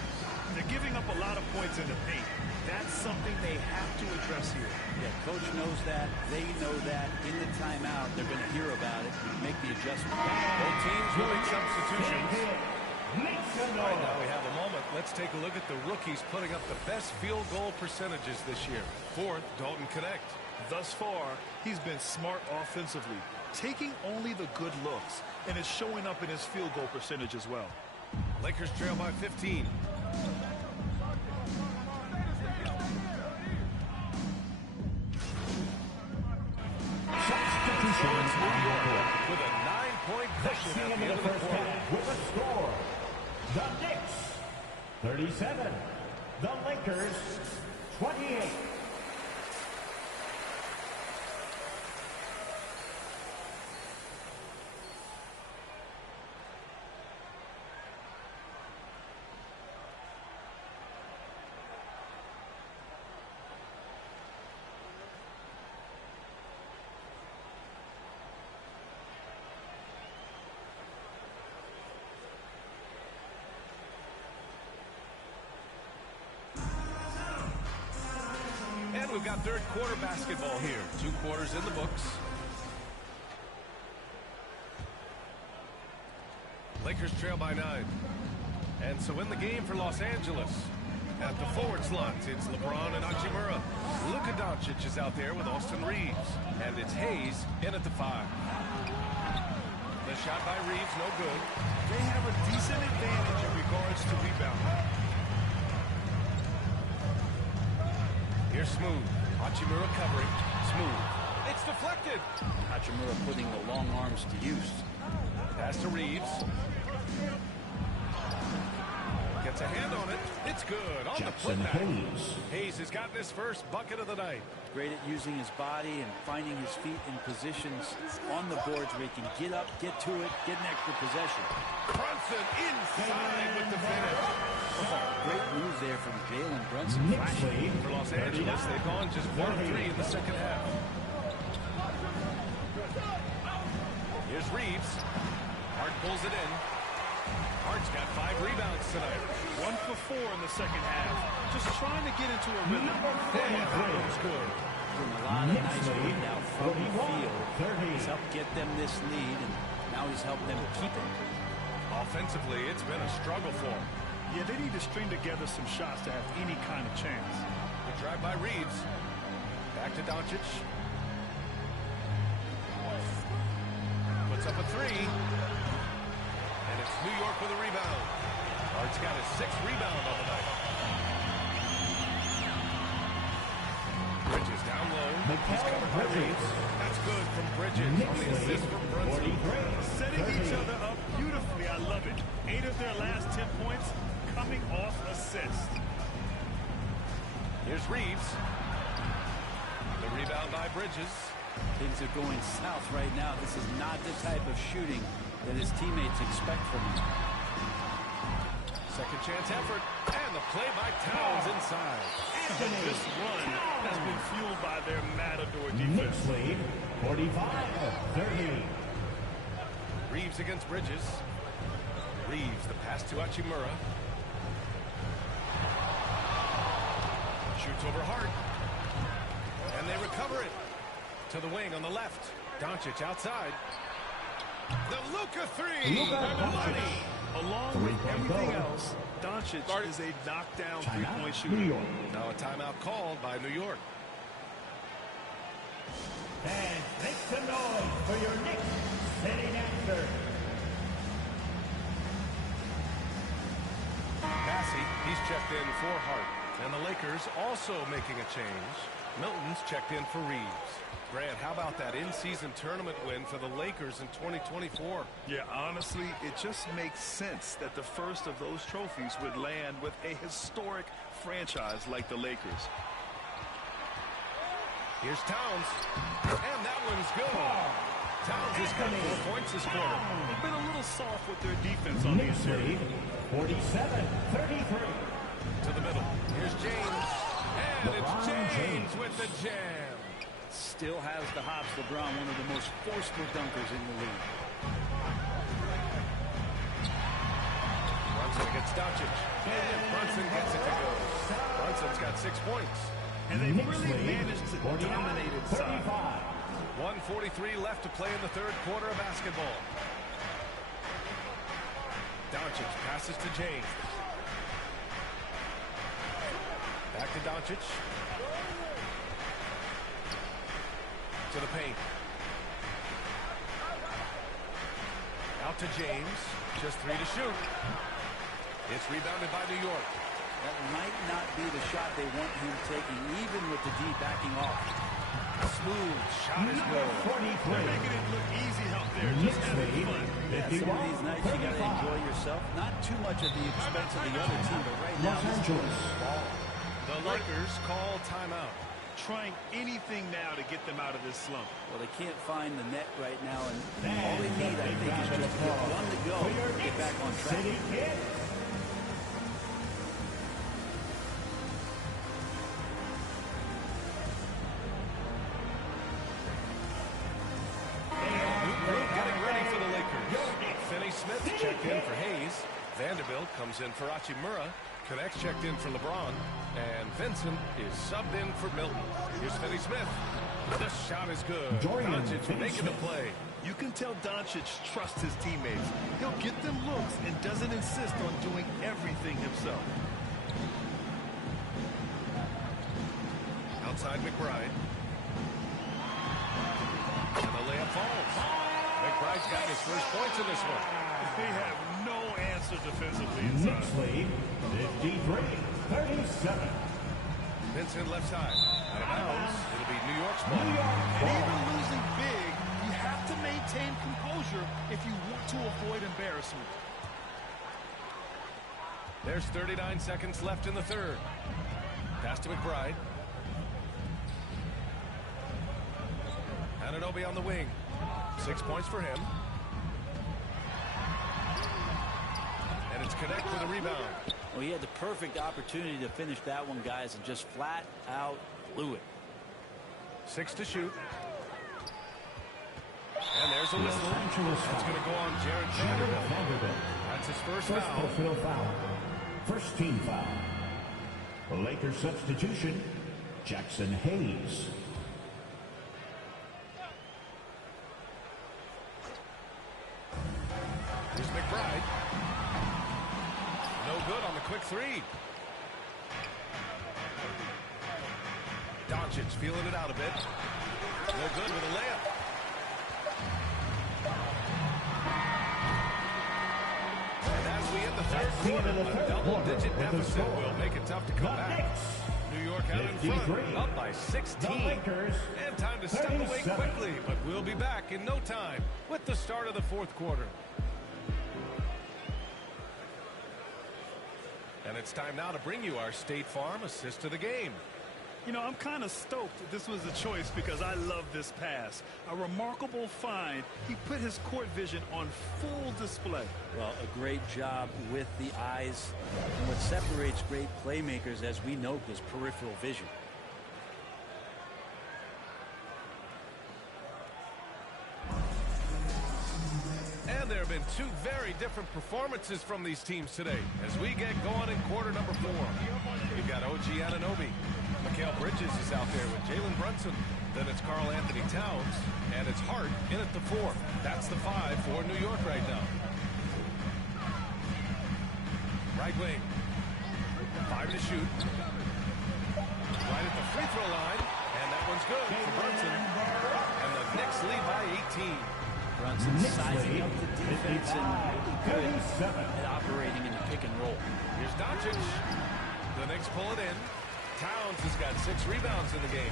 They're giving up a lot of points in the paint. That's something they have to address here. Yeah, coach knows that. They know that. In the timeout, they're going to hear about it and make the adjustment. Both teams will make substitutions. All right, now we have a moment. Let's take a look at the rookies putting up the best field goal percentages this year. Fourth, Dalton Connect. Thus far, he's been smart offensively, taking only the good looks, and it's showing up in his field goal percentage as well. Lakers trail by 15. Substitution New York with a 9-point cushion at the end of the quarter. with a score. The Knicks 37. The Lakers 28. And we've got third quarter basketball here. 2 quarters in the books. Lakers trail by 9. And so in the game for Los Angeles. At the forward slots, it's LeBron and Hachimura. Luka Doncic is out there with Austin Reeves. And it's Hayes in at the 5. The shot by Reeves, no good. They have a decent advantage in regards to rebounding. Here's Smooth. Hachimura covering. Smooth. It's deflected. Hachimura putting the long arms to use. Pass to Reeves. Gets a hand on it. It's good. On the putback. Hayes has gotten his first bucket of the night. Great at using his body and finding his feet in positions on the boards where he can get up, get to it, get an extra possession. Brunson inside with the finish. Great move there from Jalen Brunson. For Los Angeles, they've gone just 1 of 3 in the second half. Here's Reeves. Hart pulls it in. Hart's got 5 rebounds tonight. 1 for 4 in the second half. Just trying to get into a rhythm. That was good. Doing a lot of nice work now from the field. He's helped get them this lead, and now he's helped them keep it. Offensively, it's been a struggle for him. Yeah, they need to string together some shots to have any kind of chance. The drive by Reeves. Back to Doncic. Puts up a 3. And it's New York with a rebound. Hart's got his 6th rebound on the night. Bridges down low. He's covered by Reeves. That's good from Bridges on the assist from Brunson. Setting each other up beautifully. I love it. 8 of their last 10 points coming off assist. Here's Reeves. The rebound by Bridges. Things are going south right now. This is not the type of shooting that his teammates expect from him. Second chance effort. And the play by Towns inside. This run has been fueled by their matador defense. Lead 45-30. Reeves against Bridges. Reeves, the pass to Hachimura. Shoots over Hart. And they recover it. To the wing on the left. Doncic outside. The Luka 3. Money. Along with everything else, Doncic is a knockdown three-point shooter. Now a timeout called by New York. And make some noise for your Knicks sitting answer. Massey, he's checked in for Hart. And the Lakers also making a change. Milton's checked in for Reeves. Grant, how about that in-season tournament win for the Lakers in 2024? Yeah, honestly, it just makes sense that the first of those trophies would land with a historic franchise like the Lakers. Here's Towns. And that one's good. Towns has got 4 points this quarter. They've been a little soft with their defense on the interior. 47-33. To the middle. Here's James. And it's James with the jam. Still has the hops. LeBron, one of the most forceful dunkers in the league. Brunson against Doncic. And Brunson gets it to go. Brunson's got 6 points. And they really managed to dominate inside. 1:43 left to play in the third quarter of basketball. Doncic passes to James. Back to Doncic. To the paint. Out to James. Just 3 to shoot. It's rebounded by New York. That might not be the shot they want him taking, even with the D backing off. Smooth shot is good. They're making it look easy out there. Just having fun. Yeah, some of these nights you got to enjoy yourself. Not too much at the expense of the other team, but right now this is ball. The Lakers call timeout. Trying anything now to get them out of this slump. Well, they can't find the net right now, and all they need, I think, is just to get one to go to get back on track. Getting ready for the Lakers. Finney Smith checked in for Hayes. Vanderbilt comes in for Hachimura. Connects checked in for LeBron. And Vincent is subbed in for Milton. Here's Finney Smith. The shot is good. Doncic making the play. You can tell Doncic trusts his teammates. He'll get them looks and doesn't insist on doing everything himself. Outside McBride. And the layup falls. McBride's got his first points in this one. They have no answer defensively inside. Knicks lead 53-37. Vincent left side. Out of bounds. It'll be New York's ball. And even losing big, you have to maintain composure if you want to avoid embarrassment. There's 39 seconds left in the third. Pass to McBride. Anunoby on the wing. 6 points for him. And it's Connect with a rebound. Well, he had the perfect opportunity to finish that one, guys, and just flat out blew it. 6 to shoot. And there's a whistle. That's going to go on Jared Vanderbilt. That's his first foul. First team foul. The Lakers substitution, Jackson Hayes. Here's McBride. No good on the quick three. Doncic feeling it out a bit. No good with a layup. And as we hit the third quarter, a double-digit deficit will make it tough to come back. New York out in front, up by 16. And time to step away quickly, but we'll be back in no time with the start of the fourth quarter. And it's time now to bring you our State Farm assist of the game. You know, I'm kind of stoked that this was a choice because I love this pass. A remarkable find. He put his court vision on full display. Well, a great job with the eyes. And what separates great playmakers, as we know, is peripheral vision. And there have been two very different performances from these teams today as we get going in quarter number 4. You've got OG Anunoby. Mikal Bridges is out there with Jalen Brunson. Then it's Karl Anthony Towns. And it's Hart in at the 4. That's the 5 for New York right now. Right wing. 5 to shoot. Right at the free throw line. And that one's good for Brunson. And the Knicks lead by 18. Brunson sizing up the defense and really good at operating in the pick and roll. Here's Doncic. The Knicks pull it in. Towns has got 6 rebounds in the game.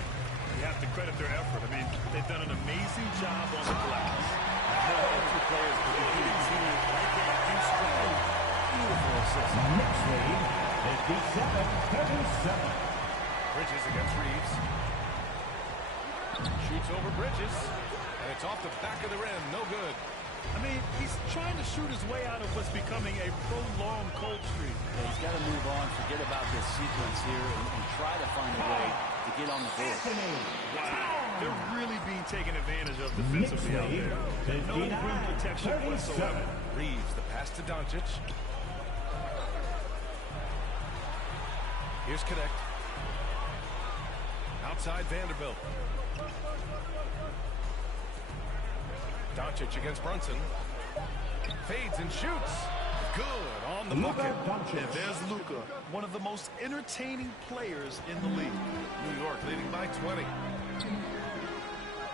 You have to credit their effort. I mean, they've done an amazing job on the glass. Two players with a good team like that in stride. Beautiful assist. Knicks lead 57-37. Bridges against Reeves. Shoots over Bridges. And it's off the back of the rim. No good. I mean, he's trying to shoot his way out of what's becoming a prolonged cold streak. Yeah, he's got to move on, forget about this sequence here, and try to find a way to get on the board. Wow. They're really being taken advantage of defensively out there. No rim protection whatsoever. Reeves, the pass to Doncic. Here's Connect. Outside Vanderbilt. Doncic against Brunson. Fades and shoots. Good on the bucket. And there's Luka, one of the most entertaining players in the league. New York leading by 20.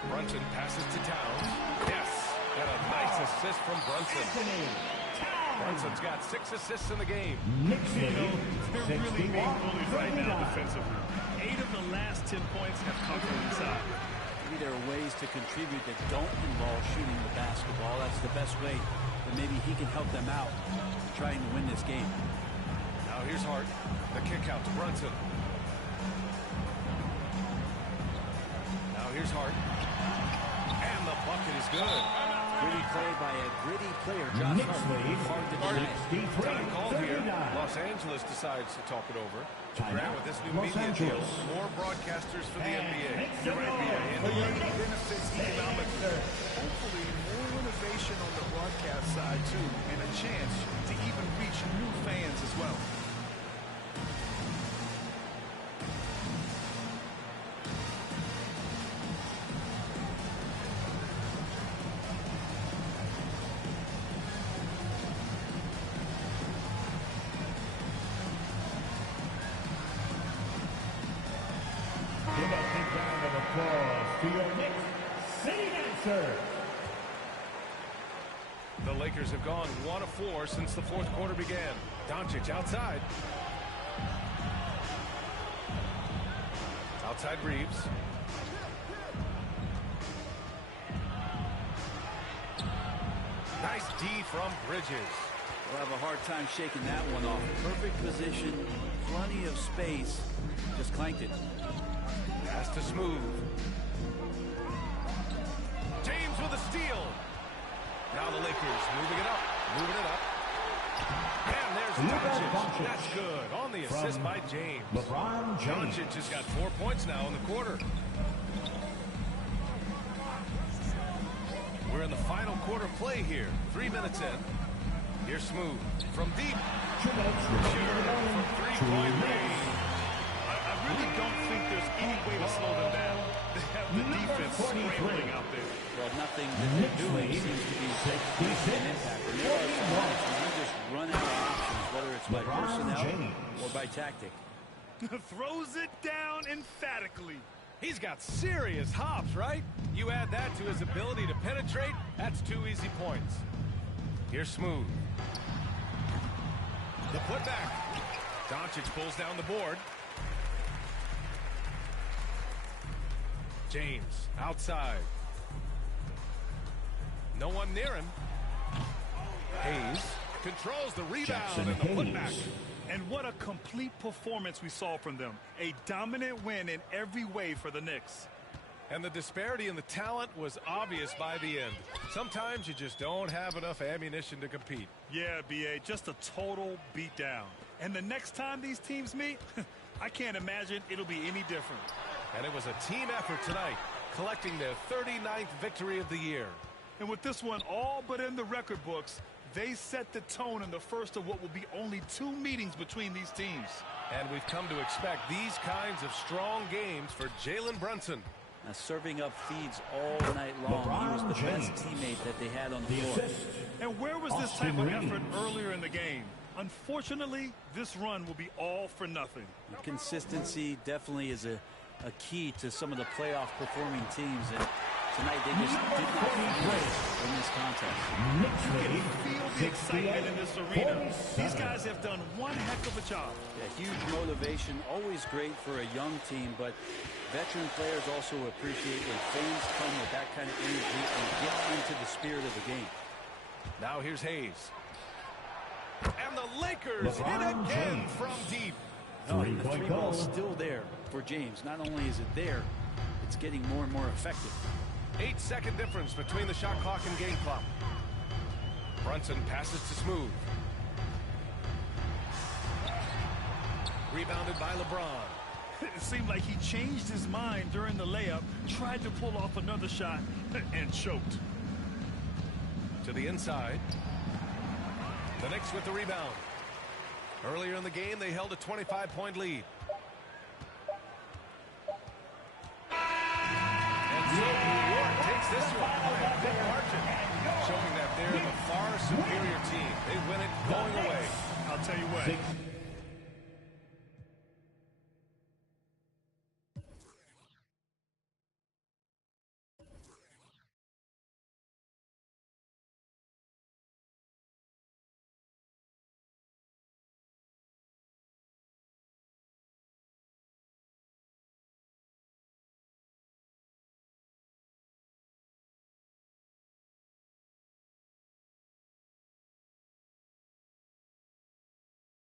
Brunson passes to Towns. Yes, and a nice assist from Brunson. Brunson's got 6 assists in the game. They're really being bullied right now defensively. 8 of the last 10 points have come from inside. Maybe there are ways to contribute that don't involve shooting the basketball. That's the best way that maybe he can help them out trying to win this game. Now here's Hart. The kick out to Brunson. Now here's Hart. And the bucket is good. Gritty play by a gritty player, Josh Hart. Hard to deny it. Time called here. Los Angeles decides to talk it over. Grant, with this new media deal, more broadcasters for the NBA. You're right, BA. And the league benefits economically. Hopefully, more innovation on the broadcast side, too, and a chance to even reach new fans as well. Give a big round of applause to your Knicks city dancer. The Lakers have gone 1 of 4 since the fourth quarter began. Doncic outside. Outside Reeves. Nice D from Bridges. We'll have a hard time shaking that one off. Perfect position, plenty of space. Just clanked it. Pass to Smooth. James with a steal. Now the Lakers moving it up. And there's Doncic. That's good. On the assist by James. LeBron James. Doncic has got 4 points now in the quarter. We're in the final quarter play here. 3 minutes in. Here's Smooth from deep. From 3-point range. I really don't think there's any way to slow them down. They have the defense scrambling out there. Well, nothing that they're doing seems to be making an impact. And there are some nights when you just run out of options, whether it's by personnel or by tactic. Throws it down emphatically. He's got serious hops, right? You add that to his ability to penetrate, that's 2 easy points. Here's Smooth. The putback. Doncic pulls down the board. James outside. No one near him. Hayes controls the rebound and the putback. And what a complete performance we saw from them. A dominant win in every way for the Knicks. And the disparity in the talent was obvious by the end. Sometimes you just don't have enough ammunition to compete. Yeah, BA, just a total beatdown. And the next time these teams meet, I can't imagine it'll be any different. And it was a team effort tonight, collecting their 39th victory of the year. And with this one all but in the record books, they set the tone in the first of what will be only 2 meetings between these teams. And we've come to expect these kinds of strong games for Jalen Brunson. Now, serving up feeds all night long. He was the best teammate that they had on the floor. And where was this type of effort earlier in the game? Unfortunately, this run will be all for nothing. Consistency definitely is a key to some of the playoff performing teams. And tonight they just did not finish in this contest. You can feel the excitement in this arena. These guys have done one heck of a job. Yeah, huge motivation, always great for a young team, but veteran players also appreciate when fans come with that kind of energy and get into the spirit of the game. Now here's Hayes. And the Lakers hit again from deep. No, the 3 ball's still there for James. Not only is it there, it's getting more and more effective. 8-second difference between the shot clock and game clock. Brunson passes to Smooth. Rebounded by LeBron. It seemed like he changed his mind during the layup, tried to pull off another shot, and choked. To the inside. The Knicks with the rebound. Earlier in the game, they held a 25-point lead. So New York takes this one by a big margin, showing that they're the far superior team. They win it going away. I'll tell you what.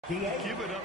Give it up.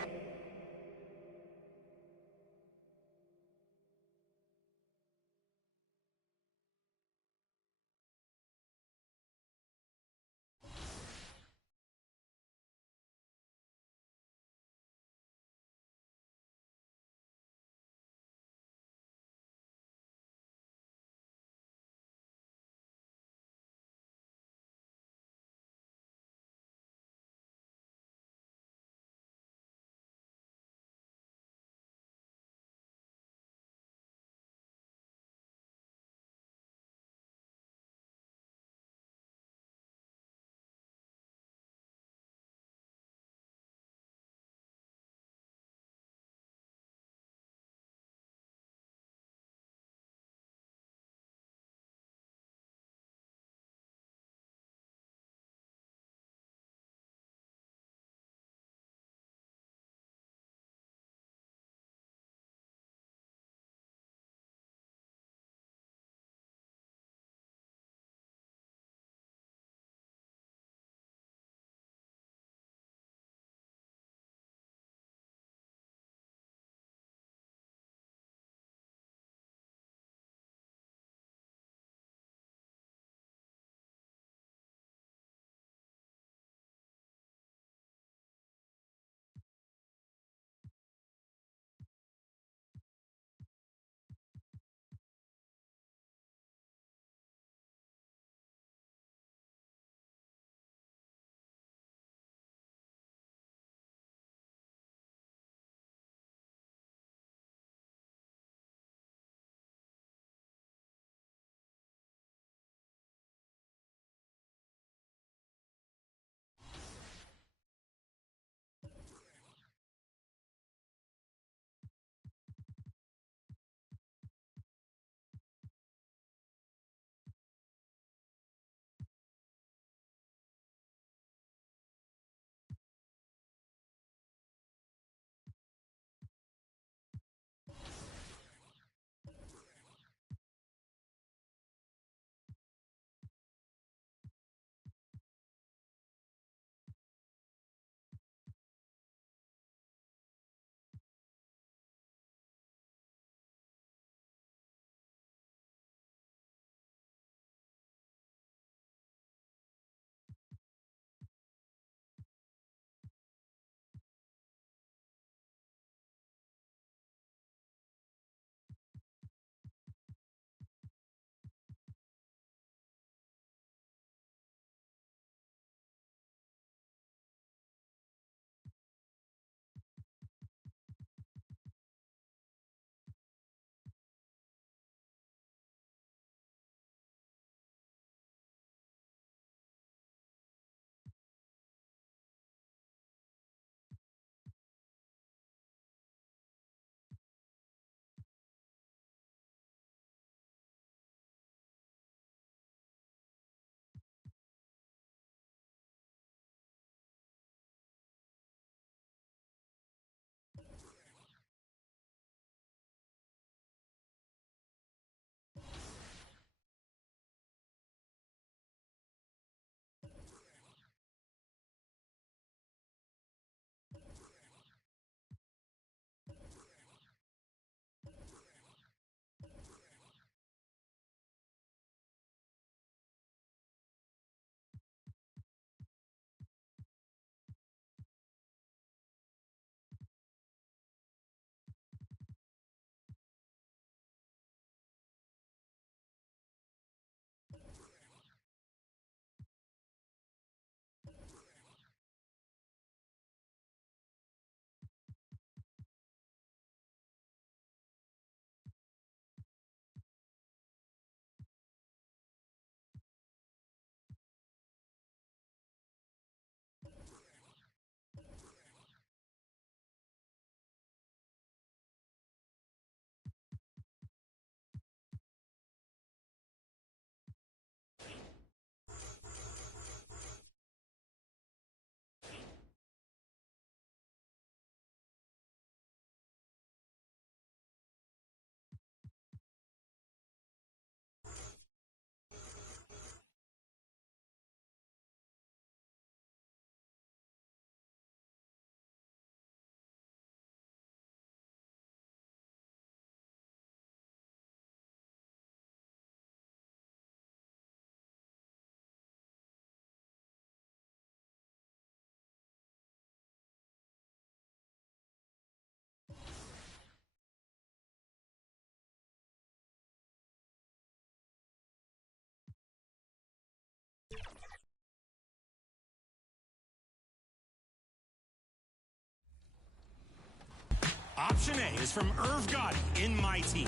Option A is from Irv Gotti in my team.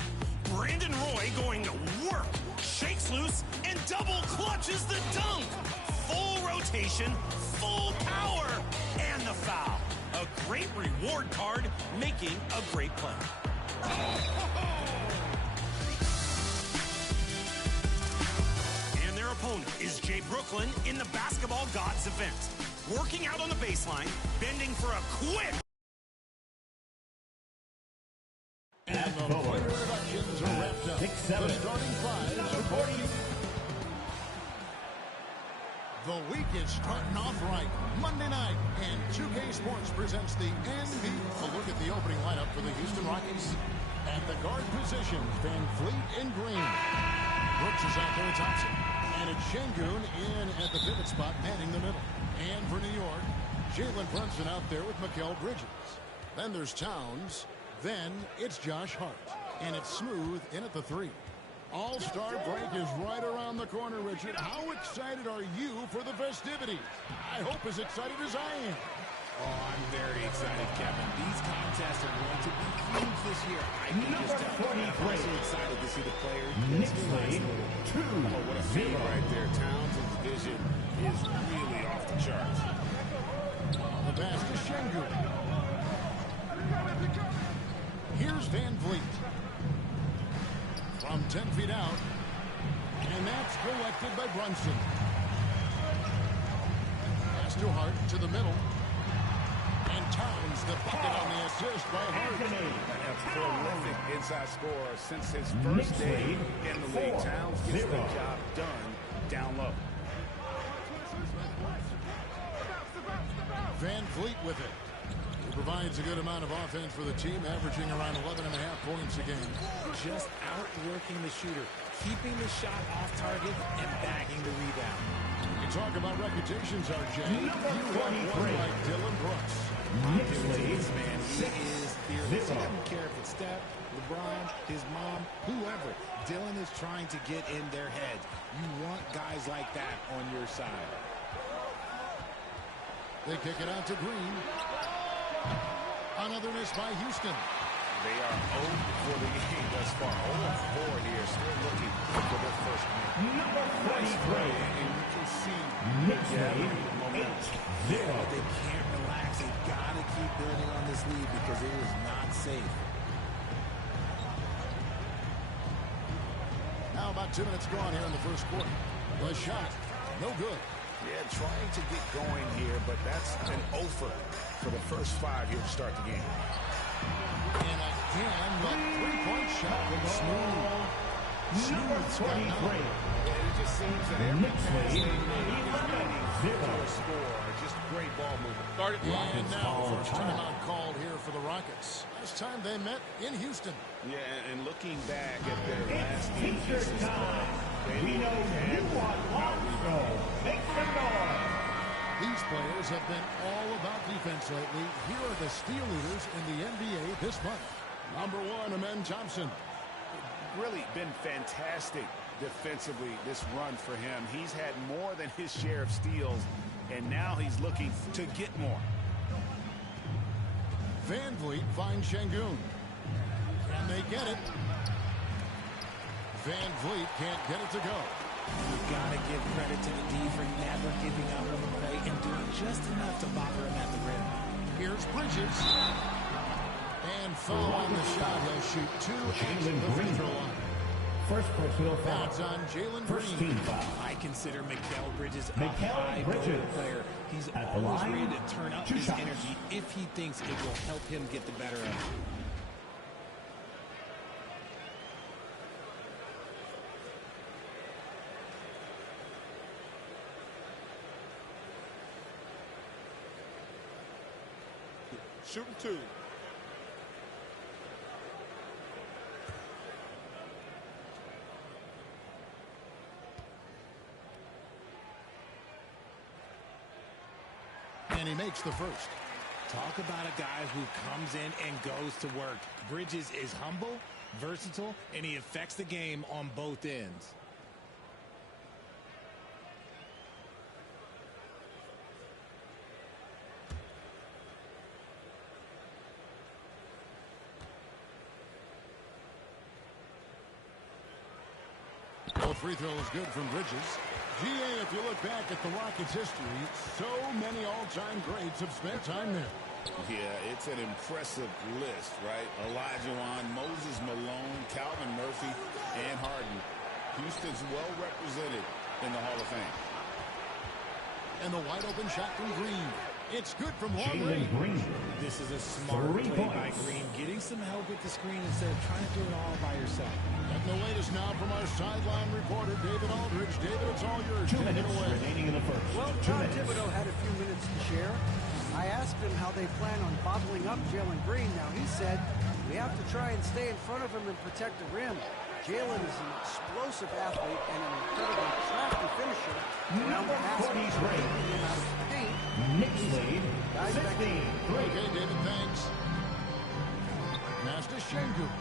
Brandon Roy going to work, shakes loose, and double clutches the dunk. Full rotation, full power, and the foul. A great reward card, making a great play. And their opponent is Jay Brooklyn in the Basketball Gods event. Working out on the baseline, bending for a quick. And the player introductions are wrapped up. 6-7. The starting five reporting. The week is starting off right. Monday night, and 2K Sports presents the NBA. A look at the opening lineup for the Houston Rockets. At the guard position, Van Vliet in green. Brooks is out there at Thompson. And it's Şengün in at the pivot spot, manning the middle. And for New York, Jalen Brunson out there with Mikal Bridges. Then there's Towns. Then it's Josh Hart. And it's Smooth in at the 3. All-Star break is right around the corner, Richard. How excited are you for the festivities? I hope as excited as I am. Oh, I'm very excited, Kevin. These contests are going to be huge this year. I can just tell. I'm also excited to see the players. Oh, what a feed right there. Townsend's vision is really off the charts. The pass to Şengün. Here's Van Vliet. From 10 feet out. And that's collected by Brunson. Pass to Hart to the middle. And Towns the bucket on the assist by Hart. A prolific inside scorer since his first day in the league. Towns gets the job done down low. Van Vliet with it. He provides a good amount of offense for the team, averaging around 11.5 points a game. Just outworking the shooter, keeping the shot off target, and bagging the rebound. You talk about reputations, RJ. You have one like Dylan Brooks. This man, he is fearless. He doesn't care if it's Steph, LeBron, his mom, whoever. Dylan is trying to get in their head. You want guys like that on your side. They kick it out to Green. Another miss by Houston. They are 0 for the game thus far. 0-4 here, still looking for their first win. Number 43. And you can see Momentum. 8-0. They can't relax. They've got to keep building on this lead because it is not safe. Now about 2 minutes gone here in the first quarter. The shot, no good. Yeah, trying to get going here, but that's an offer for the first 5 here to start the game. And again, the three-point shot was smooth. Number 23. Yeah, it just seems that every pass they make is leading to a score. Just great ball movement. And now the first timeout called here for the Rockets. Last time they met in Houston. Yeah, and looking back at their last game, We know you want lots, so make some noise. These players have been all about defense lately. Here are the steal leaders in the NBA this month. Number 1, Amen Thompson. Really been fantastic defensively this run for him. He's had more than his share of steals, and now he's looking to get more. Van Vliet finds Şengün. And they get it. Van Vliet can't get it to go. You've got to give credit to the D for never giving up on the play and doing just enough to bother him at the rim. Here's Bridges. And foul on the shot. He'll shoot 2 at the free throw line. First personal foul. That's on Jalen First Green. team foul. I consider Mikal Bridges a high Bridges. player. He's At the always line, ready to turn up 2 his shots. energy if he thinks it will help him get the better of it. Shooting 2. And he makes the first. Talk about a guy who comes in and goes to work. Bridges is humble, versatile, and he affects the game on both ends. free throw is good from Bridges. GA, if you look back at the Rockets' history, so many all-time greats have spent time there. Yeah, it's an impressive list, right? Elijah Wan, Moses Malone, Calvin Murphy, and Harden. Houston's well represented in the Hall of Fame. And the wide-open shot from Green. It's good from long range. This is a smart play by Green, getting some help with the screen instead of trying to do it all by yourself. And the latest now from our sideline reporter, David Aldridge. David, it's all yours. 2 minutes remaining in the first. Well, Tom Thibodeau had a few minutes to share. I asked him how they plan on bottling up Jalen Green. Now, he said, we have to try and stay in front of him and protect the rim. Jalen is an explosive athlete and an incredibly crafty finisher. Number 43, Knicks lead, 16. Okay, David, thanks. Master Şengün.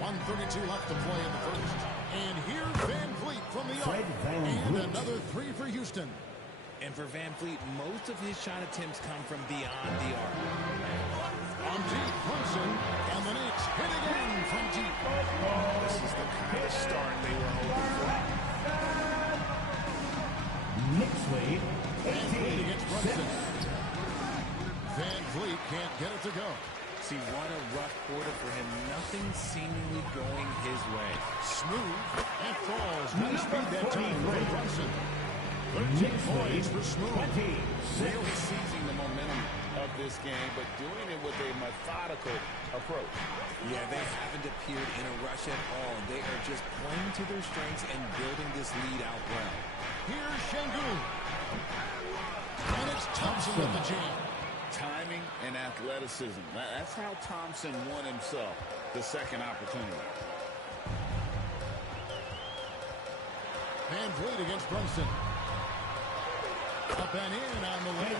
1:32 left to play in the first. And here's Van Vliet from the arc. And another three for Houston. And for Van Vliet, most of his shot attempts come from beyond the arc. On deep, Brunson, and the Knicks hit again from deep. This is the kind of start they were hoping for. Knicks lead, 18 against Brunson. Van Vliet can't get it to go. See, what a rough quarter for him. Nothing seemingly going his way. Smooth and falls. Nice speed that time from Brunson. 13 points for Smooth. Really seizing the momentum of this game, but doing it with a methodical approach. Yeah, they haven't appeared in a rush at all. They are just playing to their strengths and building this lead out well. Here's Şengün. And it's Thompson with the jam. Timing and athleticism. That's how Thompson won himself the second opportunity. Van Vliet against Brunson. Up and in on the lane.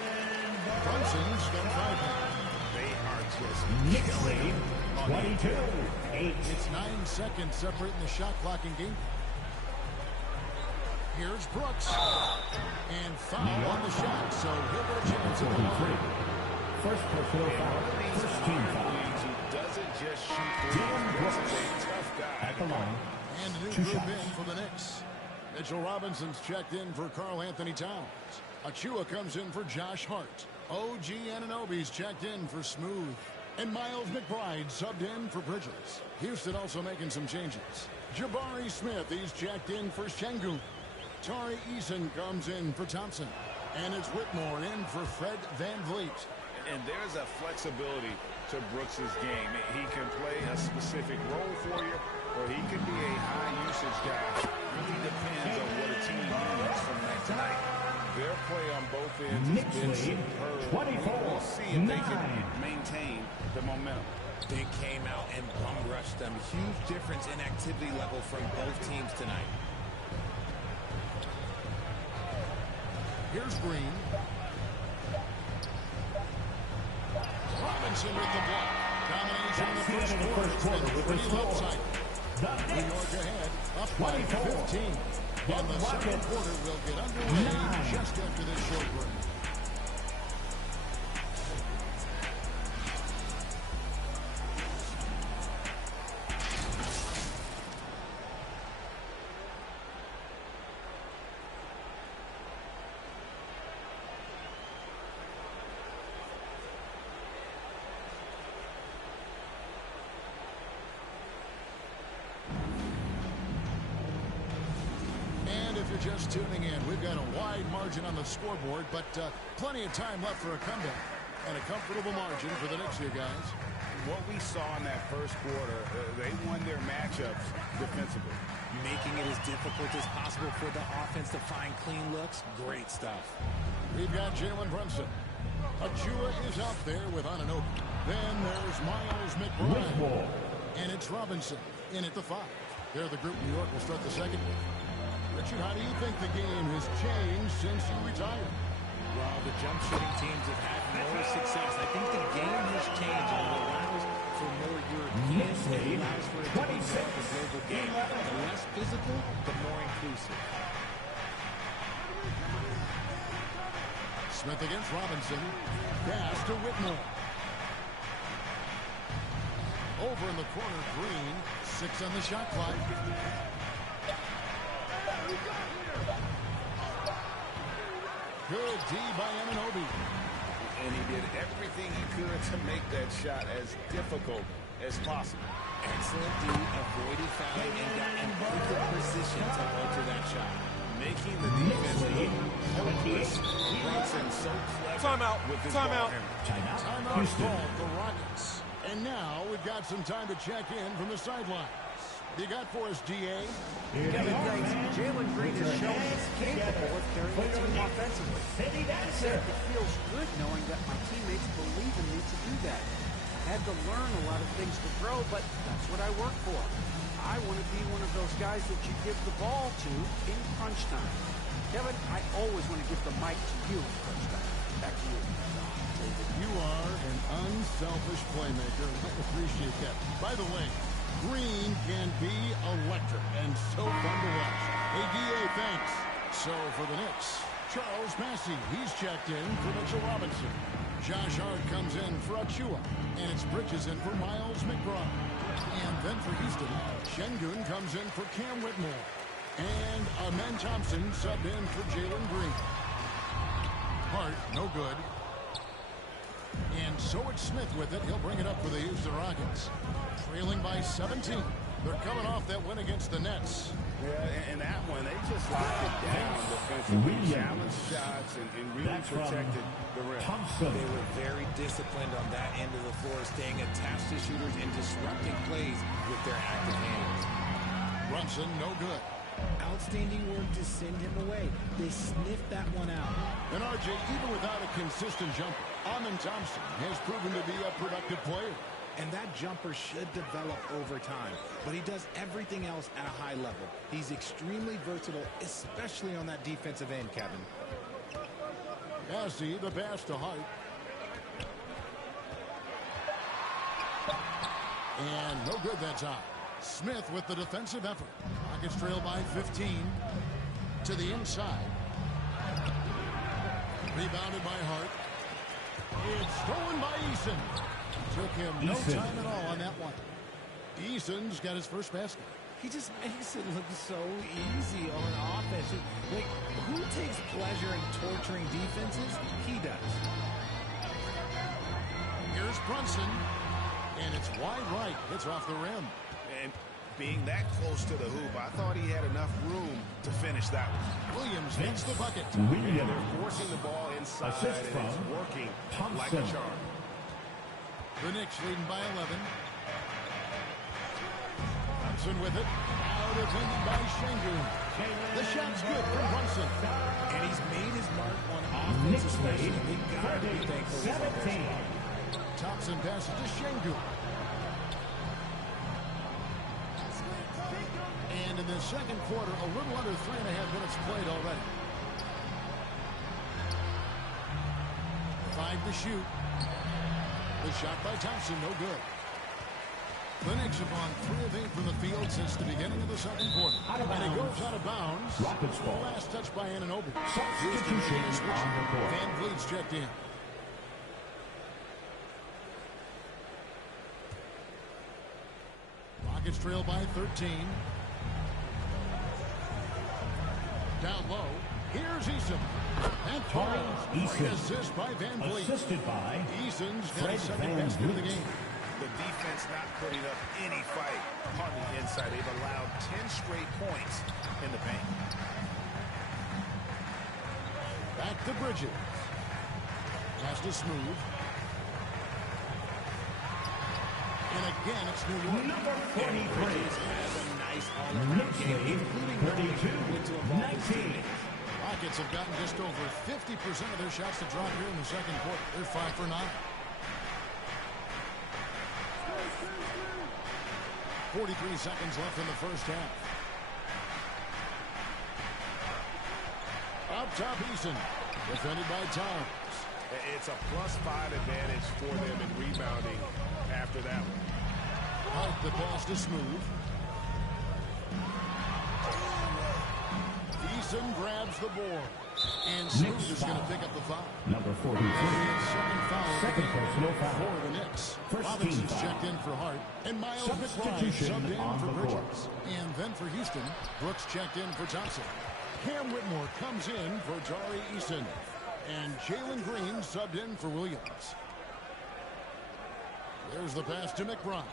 Brunson's got 5 points. They are just Knicks lead, 22-8. It's 9 seconds separating the shot clock in game. Here's Brooks. And foul on the shot, so he'll get a chance at the line. First personal foul, first team foul. Who doesn't just shoot threes. This is a tough guy. At the line. And a new group in for the Knicks. Mitchell Robinson's checked in for Karl Anthony Towns. Achua comes in for Josh Hart. OG Anunoby's checked in for Smooth. And Miles McBride subbed in for Bridges. Houston also making some changes. Jabari Smith, he's checked in for Şengün. Tari Eason comes in for Thompson. And it's Whitmore in for Fred Van Vliet. And there's a flexibility to Brooks's game. He can play a specific role for you, or he can be a high-usage guy. Really depends on what a team needs from night to night. Their play on both ends has been superb. 24. We'll see if they can maintain the momentum. They came out and bum rushed them. Huge difference in activity level from both teams tonight. Here's Green. Robinson with the block. Domination in the first quarter with the score. New York ahead, up by 15. And the second quarter will get underway just after this short break. Just tuning in, we've got a wide margin on the scoreboard, but plenty of time left for a comeback and a comfortable margin for the Knicks here, guys. What we saw in that first quarter, they won their matchups defensively. Making it as difficult as possible for the offense to find clean looks. Great stuff. We've got Jalen Brunson. Achua is out there with Anunoby. Then there's Miles McBride. And it's Robinson in at the 5. They're the group New York will start the second with. Richard, how do you think the game has changed since you retired? Well, the jump shooting teams have had more success. I think the game has changed and it allows for more European. It allows for it to be more of a global game. The less physical, the more inclusive. Smith against Robinson. Pass to Whitmore. Over in the corner, Green. 6 on the shot clock. Good D by Anunoby. And he did everything he could to make that shot as difficult as possible. Excellent D, avoided fouling, and got in perfect position to alter that shot. Making the defense helpless. Brunson so clever. Timeout. With his Timeout. Timeout called the Rockets. And now we've got some time to check in from the sidelines. You got for us, DA? Kevin, thanks. Jalen Green has shown he's capable of carrying the team offensively. He said it feels good knowing that my teammates believe in me to do that. I had to learn a lot of things to grow, but that's what I work for. I want to be one of those guys that you give the ball to in crunch time. Kevin, I always want to give the mic to you in crunch time. Back to you. David, you are an unselfish playmaker. I appreciate that. By the way, Green can be electric and so fun to watch. Hey, DA, thanks. So for the Knicks, Charles Massey, he's checked in for Mitchell Robinson. Josh Hart comes in for Achua, and it's Bridges in for Miles McBride. And then for Houston, Şengün comes in for Cam Whitmore. And Amen Thompson subbed in for Jalen Green. Hart, no good. And so it's Smith with it. He'll bring it up for the Houston Rockets. Trailing by 17. They're coming off that win against the Nets. Yeah, and that one, they just locked it down defensively. Challenged shots and really protected the rim. They were very disciplined on that end of the floor, staying attached to shooters and disrupting plays with their active hands. Brunson, no good. Outstanding work to send him away. They sniffed that one out. And RJ, even without a consistent jumper, Amen Thompson has proven to be a productive player. And that jumper should develop over time. But he does everything else at a high level. He's extremely versatile, especially on that defensive end, Kevin. Massey, the pass to Hart. And no good that time. Smith with the defensive effort. Rockets trail by 15. To the inside. Rebounded by Hart. It's stolen by Eason. Took him no time at all on that one. Eason's got his first basket. He just makes it look so easy on offense. Like, who takes pleasure in torturing defenses? He does. Here's Brunson. And it's wide right. It's off the rim. And being that close to the hoop, I thought he had enough room to finish that one. Williams hits the bucket. They're forcing the ball inside, and it's working like a charm. The Knicks leading by 11. Thompson with it. Now defended by Şengün. The shot's good from Brunson. And he's made his mark on offense especially. They've got to be thankful for that. Thompson passes to Şengün. And in the second quarter, a little under 3.5 minutes played already. 5 to shoot. The shot by Thompson, no good. The Knicks have gone 3 of 8 from the field since the beginning of the second quarter. And he goes out of bounds. Rockets ball. Last touch by Anunoby. Substitution on the court. Van Vliet's checked in. Rockets trail by 13. Down low. Here's Eason. And Eason. Assist by Van Vliet. Assisted by Eason's got his second basket of the game. The defense not putting up any fight on the inside. They've allowed 10 straight points in the paint. Back to Bridges. Pass to Smooth. And again, it's New York. Number 43. Bridges has a nice all-around game, including 32-19. Rockets have gotten just over 50% of their shots to drop here in the second quarter. They're 5 for 9. 43 seconds left in the first half. Up top, Eason. Defended by Towns. It's a +5 advantage for them in rebounding after that one. Hart the pass to Smooth. Eason grabs the board. And Smooth is going to pick up the foul. Number 43. Second foul. Second personal foul. For the Knicks, First Robinson's team foul. checked in for Hart, and Miles McBride Substitution subbed in on for the Bridges. court. And then for Houston, Brooks checked in for Thompson. Cam Whitmore comes in for Jari Eason. And Jalen Green subbed in for Williams. There's the pass to McBride.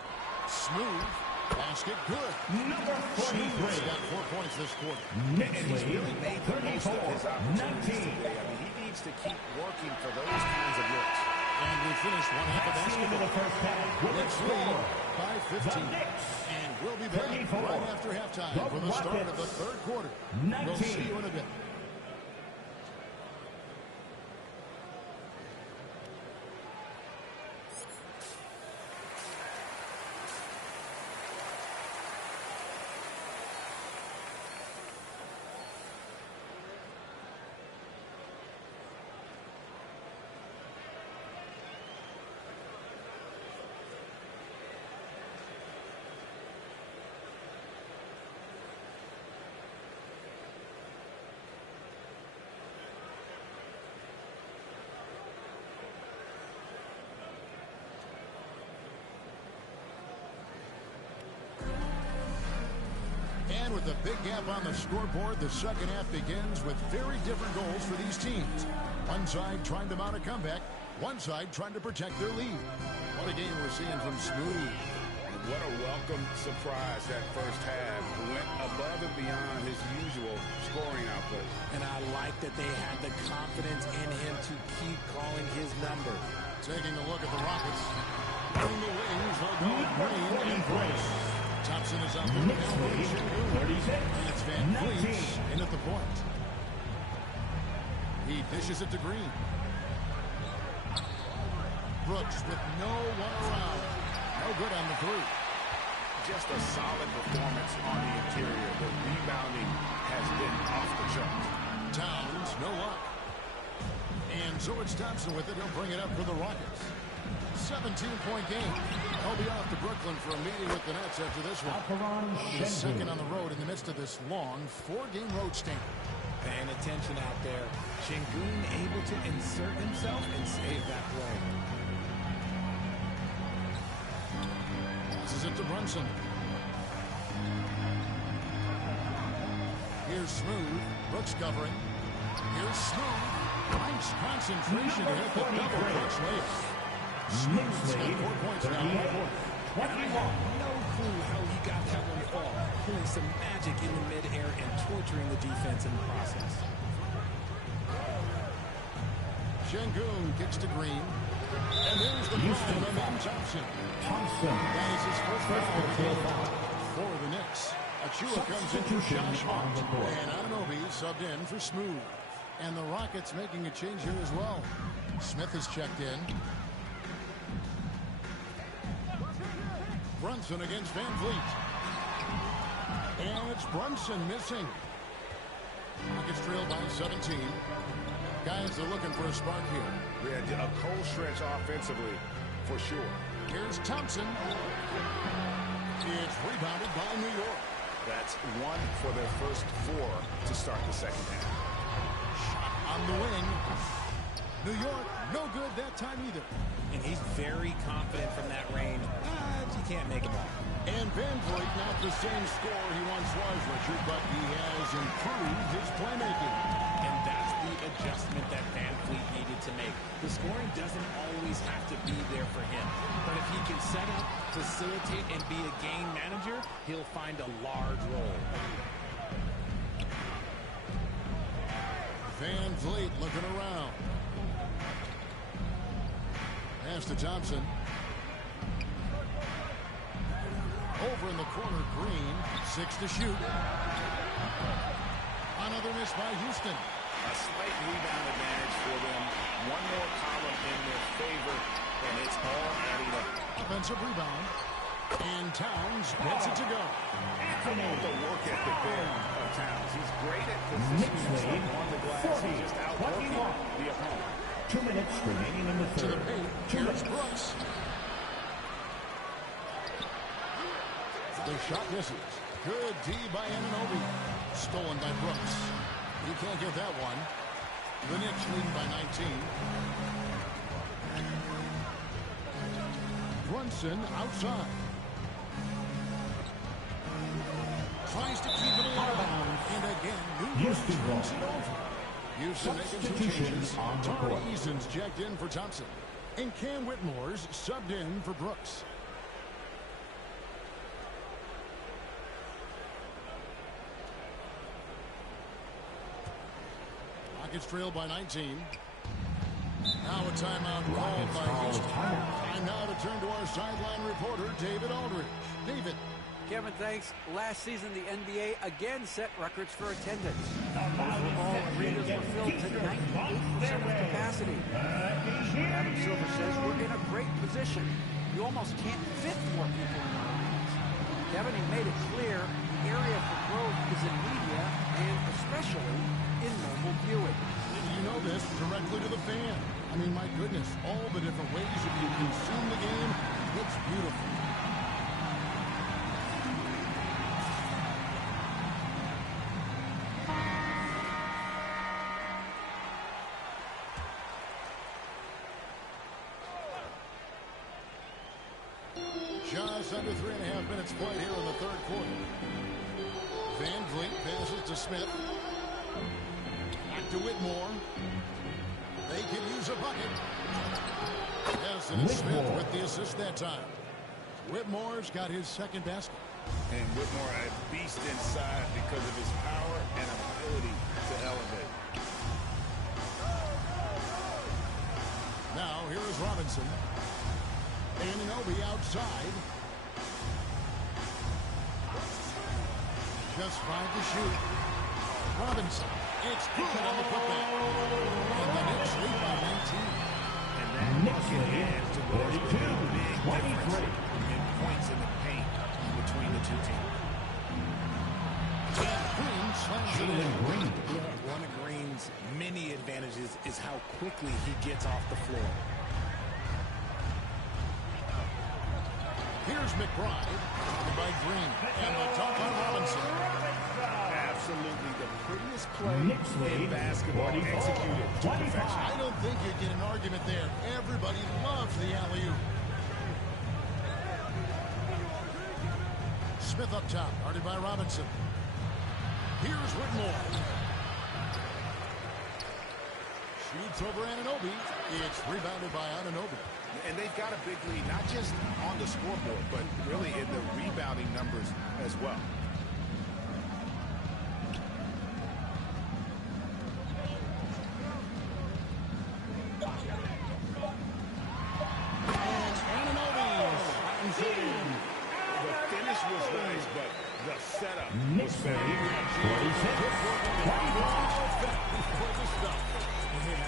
Smooth. Basket good. Number 43. Smooth's got 4 points this quarter. And he's really made the most of his 34, opportunities 19. today. I mean, he needs to keep working for those kinds of looks. And we finished one half of That's the end of basketball. the first half. Knicks lead by 15. The Knicks. And we'll be back 34. right after halftime for the start of the third quarter. 19. We'll see you in a bit. And with a big gap on the scoreboard, the second half begins with very different goals for these teams. One side trying to mount a comeback, one side trying to protect their lead. What a game we're seeing from Smooth. What a welcome surprise that first half. Went above and beyond his usual scoring output. And I like that they had the confidence in him to keep calling his number. Taking a look at the Rockets. On the wings, they'll go Green and Brooks. Thompson is up there. And it's Van Vliet in at the point. He dishes it to Green. Brooks with no one around. No good on the three. Just a solid performance on the interior. The rebounding has been off the chart. Towns, no luck. And George Thompson with it. He'll bring it up for the Rockets. 17-point game. He'll be off to Brooklyn for a meeting with the Nets after this one. He's second on the road in the midst of this long 4-game road stint. Paying attention out there. Şengün able to insert himself and save that play. Passes it to Brunson. Here's Smooth. Brooks covering. Here's Smooth. Nice concentration to hit the double clutch layup. Smooth's got 4 points now. 21. No clue how he got that one to fall. Pulling some magic in the midair and torturing the defense in the process. Şengün kicks to Green. And there's the foul on Thompson. That is his first foul for the Knicks. Achua comes in for Josh Hart. And Anunoby subbed in for Smooth. And the Rockets making a change here as well. Smith is checked in. Brunson against Van Vliet. And it's Brunson missing. Rockets trail by 17. Guys are looking for a spark here. Yeah, a cold stretch offensively, for sure. Here's Thompson. It's rebounded by New York. That's one for their first 4 to start the second half. Shot on the wing. New York, no good that time either. And he's very confident from that range, but you can't make him all. And Van Vliet not the same score he once was, Richard, but he has improved his playmaking. And that's the adjustment that Van Vliet needed to make. The scoring doesn't always have to be there for him. But if he can set up, facilitate, and be a game manager, he'll find a large role. Van Vliet looking around. Pass to Thompson. Over in the corner, Green. 6 to shoot. Another miss by Houston. A slight rebound advantage for them. One more column in their favor, and it's all adding up. Offensive rebound. And Towns gets it to go. The work ethic there of Towns. He's great at positioning on the glass. He's just outworking the opponent. 2 minutes remaining in the third. To the paint. Here's Brooks. The shot misses. Good D by Anunoby. Stolen by Brooks. He can't get that one. The Knicks leading by 19. Brunson outside. Tries to keep it alive. And again, New York turns it over. Houston making some changes. Tari Eason's checked in for Thompson. And Cam Whitmore's subbed in for Brooks. Rockets trailed by 19. Now a timeout called by Houston. Time now to turn to our sideline reporter, David Aldridge. David. Kevin, thanks. Last season, the NBA again set records for attendance. Overall, arenas were filled to 98% of capacity. Adam Silver says we're in a great position. You almost can't fit more people in our arenas. Kevin, he made it clear the area for growth is in media and especially in mobile viewing. You know this directly to the fan. I mean, my goodness, all the different ways you can consume the game. It's beautiful. Just under 3.5 minutes played here in the third quarter. Van Vliet passes to Smith. Back to Whitmore. They can use a bucket. Yes, and it's Smith with the assist that time. Whitmore's got his second basket. And Whitmore a beast inside because of his power and ability to elevate. Now here is Robinson. Anunoby outside. Just 5 to shoot. Robinson. It's good on the putback. And the Knicks lead by 19. And that bucket adds to what is a big difference in points in the paint between the two teams. Green slams it in. One of Green's many advantages is how quickly he gets off the floor. Here's McBride, by Green, and the dunk on Robinson. Absolutely the prettiest play in basketball executed to perfection. I don't think you get an argument there. Everybody loves the alley-oop. Smith up top, guarded by Robinson. Here's Whitmore. Shoots over Anunoby. It's rebounded by Anunoby. And they've got a big lead, not just on the scoreboard, but really in the rebounding numbers as well. And Anunoby slams it in. The finish was nice, but the setup was better.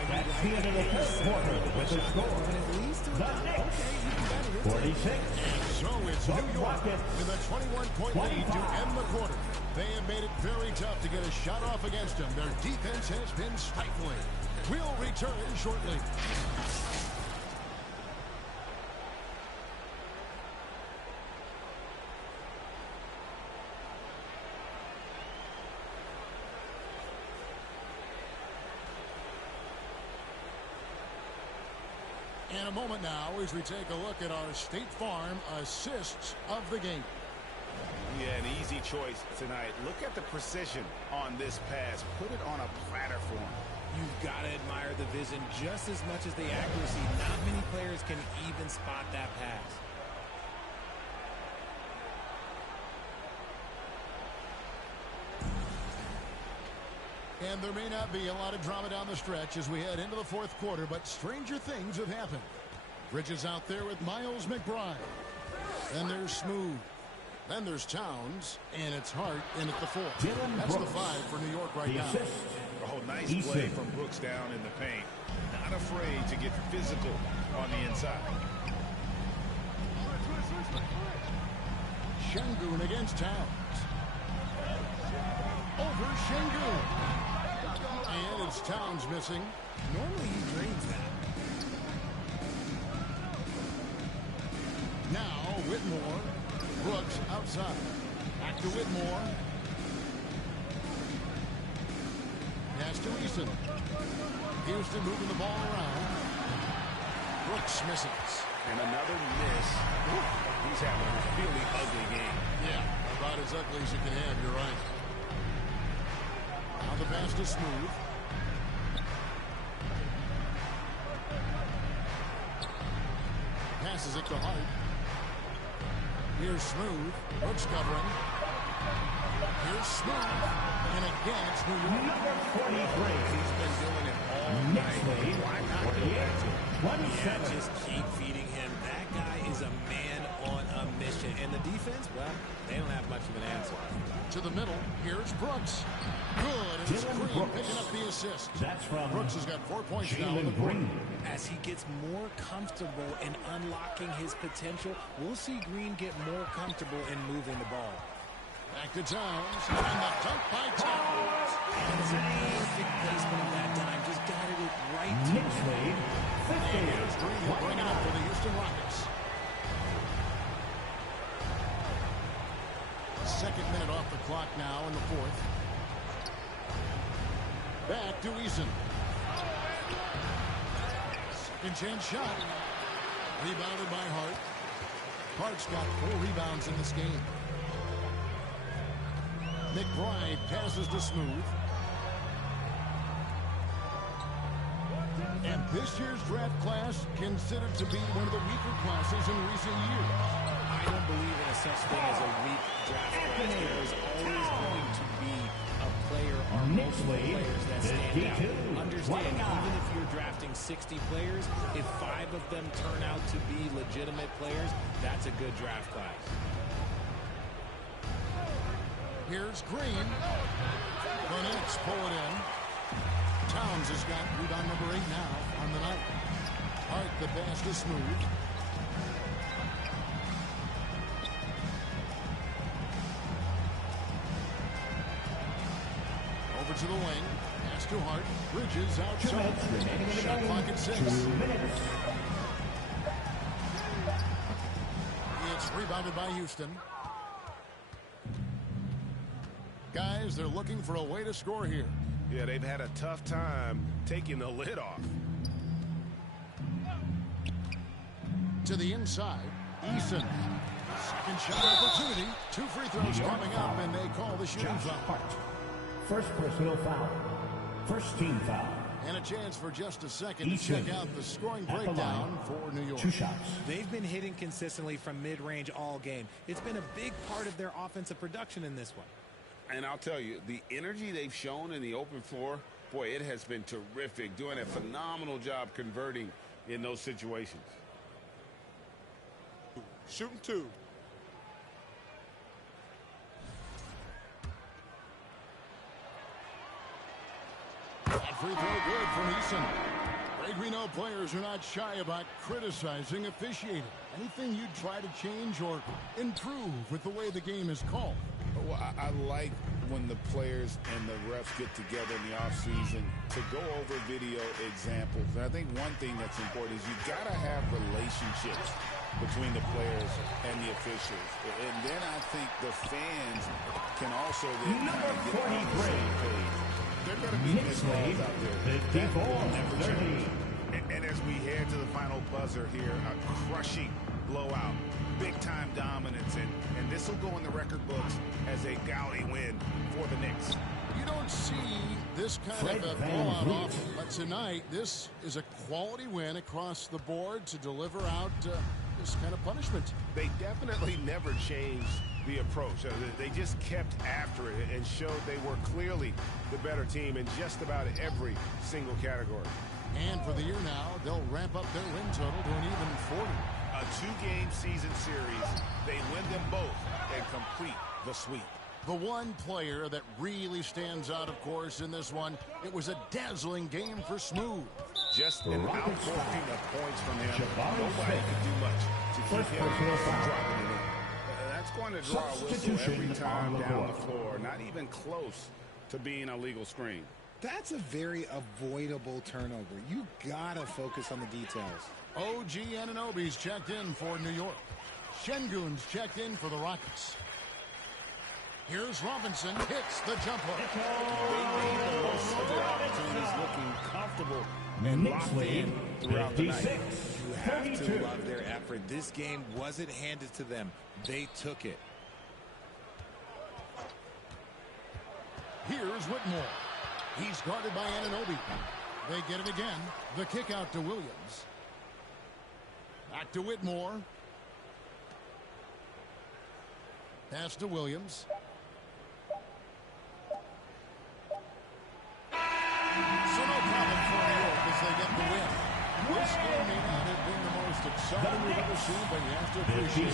That's the end of the first quarter with the score. The Knicks, 46. So it's New York with a 21-point lead to end the quarter. They have made it very tough to get a shot off against them. Their defense has been stifling. We'll return shortly. In a moment now as we take a look at our State Farm assists of the game. Yeah, an easy choice tonight. Look at the precision on this pass. Put it on a platter for him. You've got to admire the vision just as much as the accuracy. Not many players can even spot that pass. And there may not be a lot of drama down the stretch as we head into the fourth quarter, but stranger things have happened. Bridges out there with Miles McBride. Then there's Smooth. Then there's Towns, and it's Hart in at the 4. That's the 5 for New York right now. Oh, nice play from Brooks down in the paint. Not afraid to get physical on the inside. Şengün against Towns. Over Şengün. And it's Towns missing. Normally he drains that. Now Whitmore. Brooks outside. Back to Whitmore. Pass to Eason. Houston moving the ball around. Brooks misses. And another miss. He's having a really ugly game. Yeah, about as ugly as you can have, you're right. Now the pass to Smooth. Passes it to Hart. Here's Smooth. Brooks covering. Here's Smooth. And again, it's New York. Number 43. He's been doing it all night. Why not go back to him? Yeah, just keep feeding him. That guy is a man on a mission. And the defense, well, they don't have much of an answer. To the middle. Here's Brooks. Good. And it's Green picking up the assist. That's from Brooks has got 4 points now in the Green. As he gets more comfortable in unlocking his potential, we'll see Green get more comfortable in moving the ball. Back to Towns. And the dunk by Towns. And it's a perfect placement of that dime. Just got it right to Next lead, 50. And here's Green will bring it up for the Houston Rockets. Second minute off the clock now in the fourth. Back to Eason. Second chance shot. Rebounded by Hart. Hart's got 4 rebounds in this game. McBride passes to Smooth. And this year's draft class considered to be one of the weaker classes in recent years. I don't believe in a such thing as a weak draft class. There is always going to be a player or multiple players that stand out. Understand, even if you're drafting 60 players, if 5 of them turn out to be legitimate players, that's a good draft class. Here's Green. The Knicks pull it in. Towns has got rebound number 8 now on the night. Hart, the pass to Smooth. Over to the wing. Pass to Hart. Bridges outside. Shot clock at 6. 2 minutes. It's rebounded by Houston. Guys, they're looking for a way to score here. Yeah, they've had a tough time taking the lid off. To the inside, Eason. Second shot opportunity. 2 free throws coming up, and they call the shooting foul. First personal foul. First team foul. And a chance for just a second to check out the scoring breakdown for New York. 2 shots. They've been hitting consistently from mid-range all game. It's been a big part of their offensive production in this one. And I'll tell you, the energy they've shown in the open floor, boy, it has been terrific. Doing a phenomenal job converting in those situations. Shooting 2. That free throw good from Eason. Greg, we know players are not shy about criticizing officiating. Anything you'd try to change or improve with the way the game is called? Well, I like when the players and the refs get together in the offseason to go over video examples. And I think one thing that's important is you got to have relationships between the players and the officials. And then I think the fans can also get on the same page. They're going to be missed calls out there. That will never change. And as we head to the final buzzer here, a crushing blowout, big-time dominance, and this will go in the record books as a gaudy win for the Knicks. You don't see this kind of a blowout often, but tonight this is a quality win across the board to deliver out this kind of punishment. They definitely never changed the approach. They just kept after it and showed they were clearly the better team in just about every single category. And for the year now, they'll ramp up their win total to an even 40. A 2-game season series. They win them both and complete the sweep. The one player that really stands out, of course, in this one, it was a dazzling game for Smooth. Just an outpouring of points from him. Nobody could do much to keep him from dropping it in. That's going to draw a whistle every time down the floor. Not even close to being a legal screen. That's a very avoidable turnover. You gotta focus on the details. OG Anunoby's checked in for New York. Şengün's checked in for the Rockets. Here's Robinson, hits the jumper. They made the most of their opportunities, looking comfortable and locked in throughout the night. You have to love their effort. This game wasn't handed to them. They took it. Here's Whitmore. He's guarded by Anunoby. They get it again. The kick out to Williams. Back to Whitmore. Pass to Williams. So no problem for New York as they get the win. This game may not have been the most exciting we've ever seen, but you have to appreciate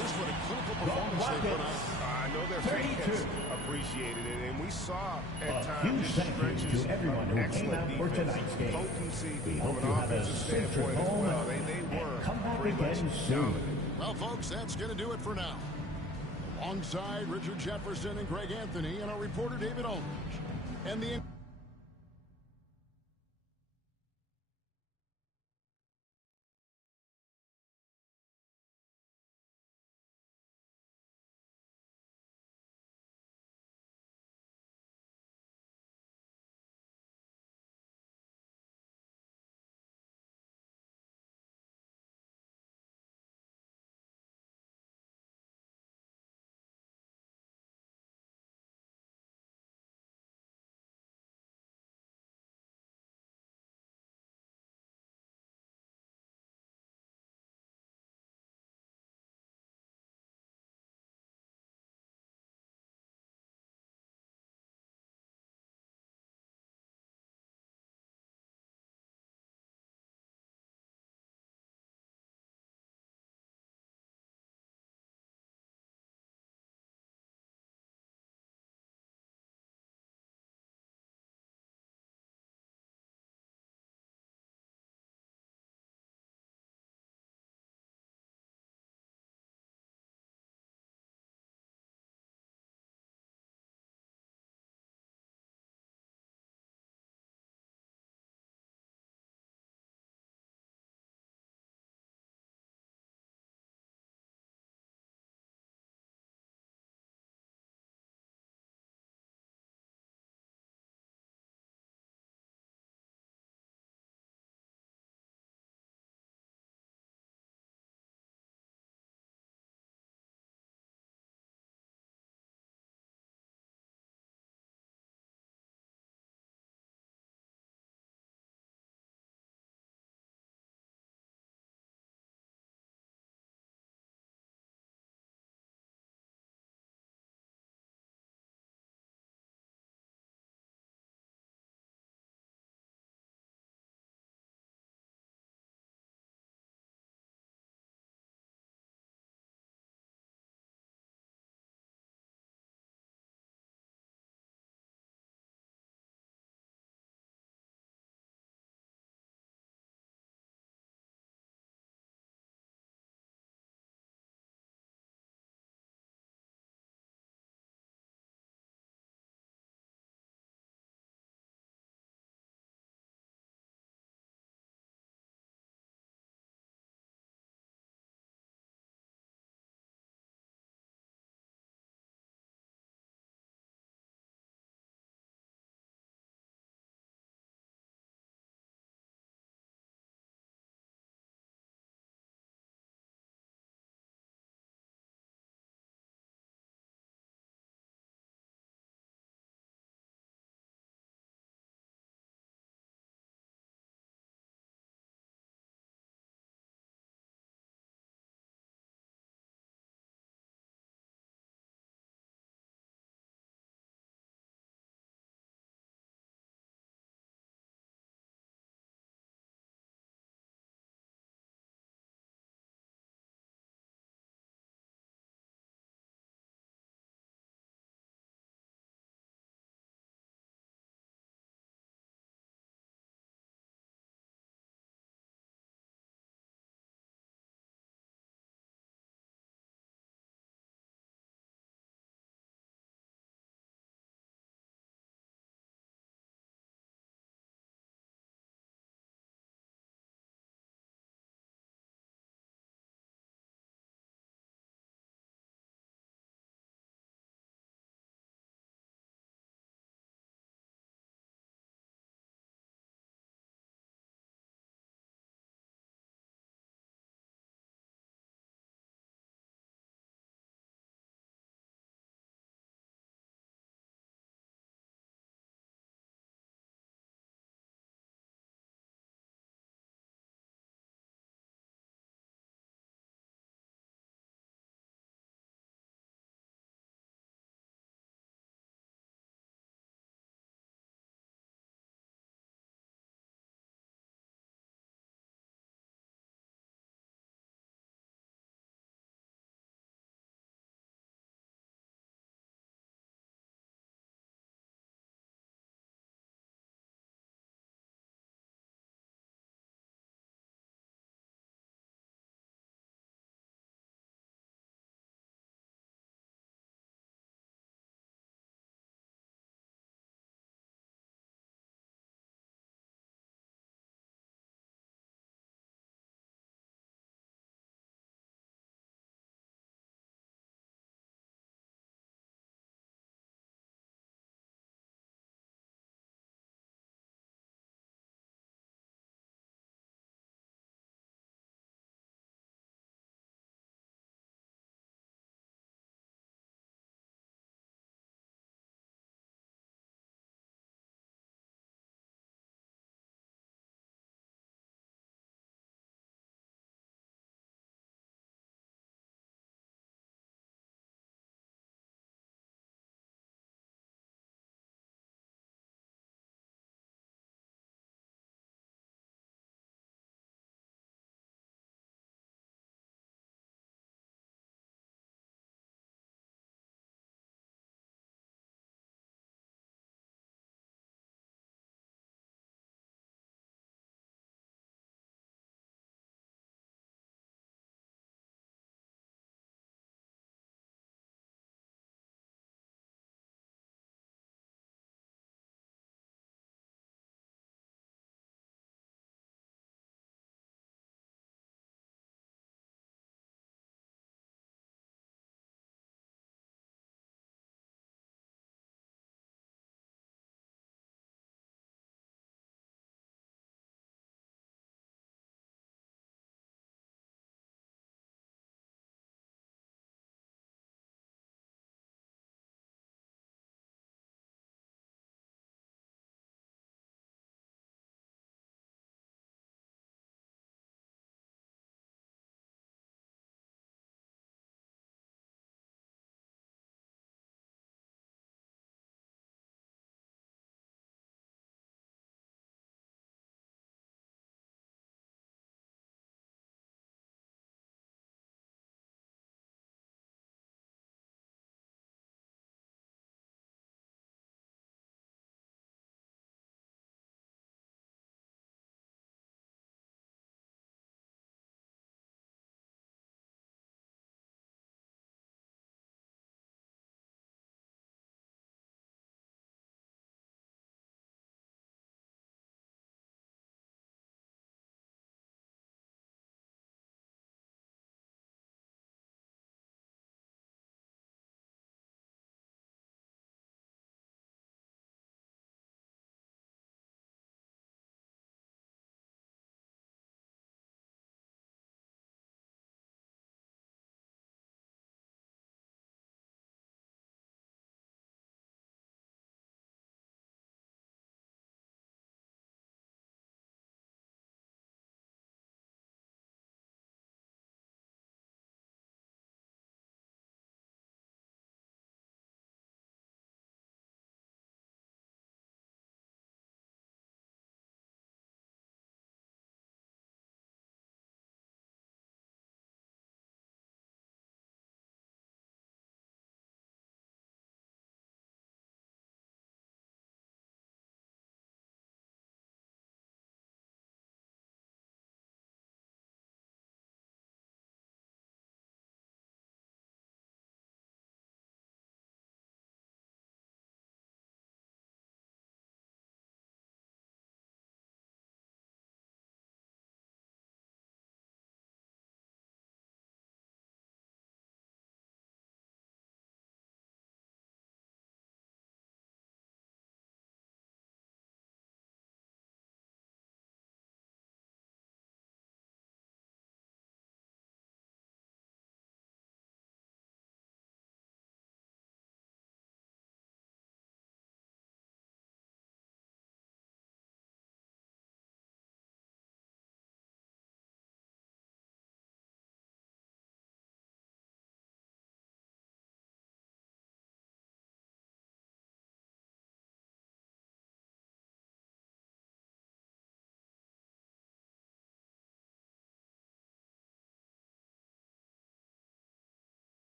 just what a clinical performance they put on. I know their fans appreciated it, and we saw at times stretches of excellent defense, potency from an offensive standpoint as well. They were pretty much dominant. Well, folks, that's going to do it for now. Alongside Richard Jefferson and Greg Anthony and our reporter David Aldridge. And the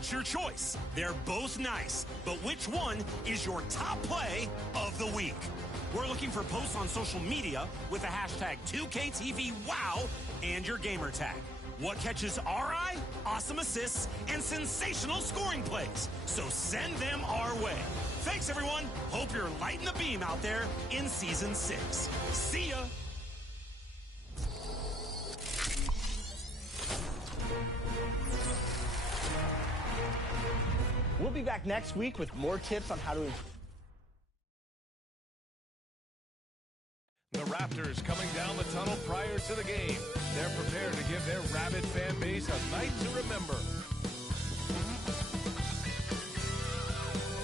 What's your choice? They're both nice, but which one is your top play of the week? We're looking for posts on social media with the hashtag 2KTVWOW and your gamer tag. What catches our eye? Awesome assists and sensational scoring plays. So send them our way. Thanks, everyone. Hope you're lighting the beam out there in Season 6. See ya. We'll be back next week with more tips on how to... The Raptors coming down the tunnel prior to the game. They're prepared to give their rabid fan base a night to remember.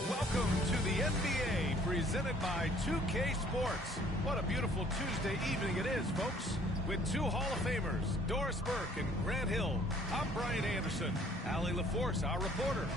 Welcome to the NBA, presented by 2K Sports. What a beautiful Tuesday evening it is, folks. With two Hall of Famers, Doris Burke and Grant Hill. I'm Brian Anderson. Allie LaForce, our reporter.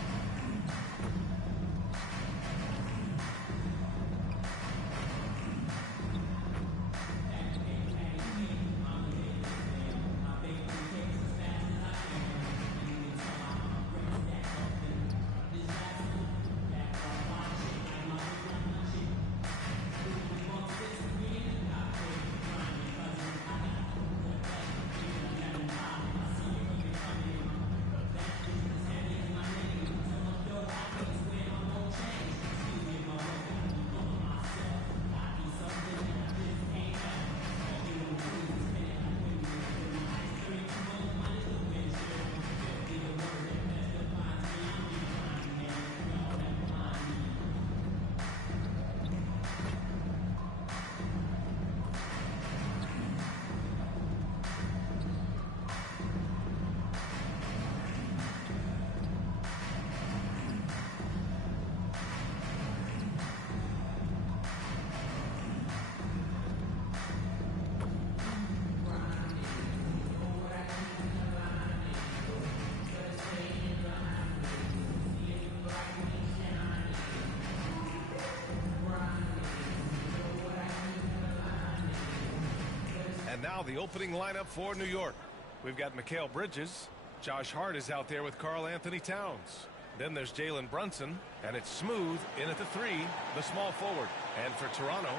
And now the opening lineup for New York. We've got Mikal Bridges. Josh Hart is out there with Karl Anthony Towns. Then there's Jalen Brunson, and it's Smooth in at the 3, the small forward. And for Toronto,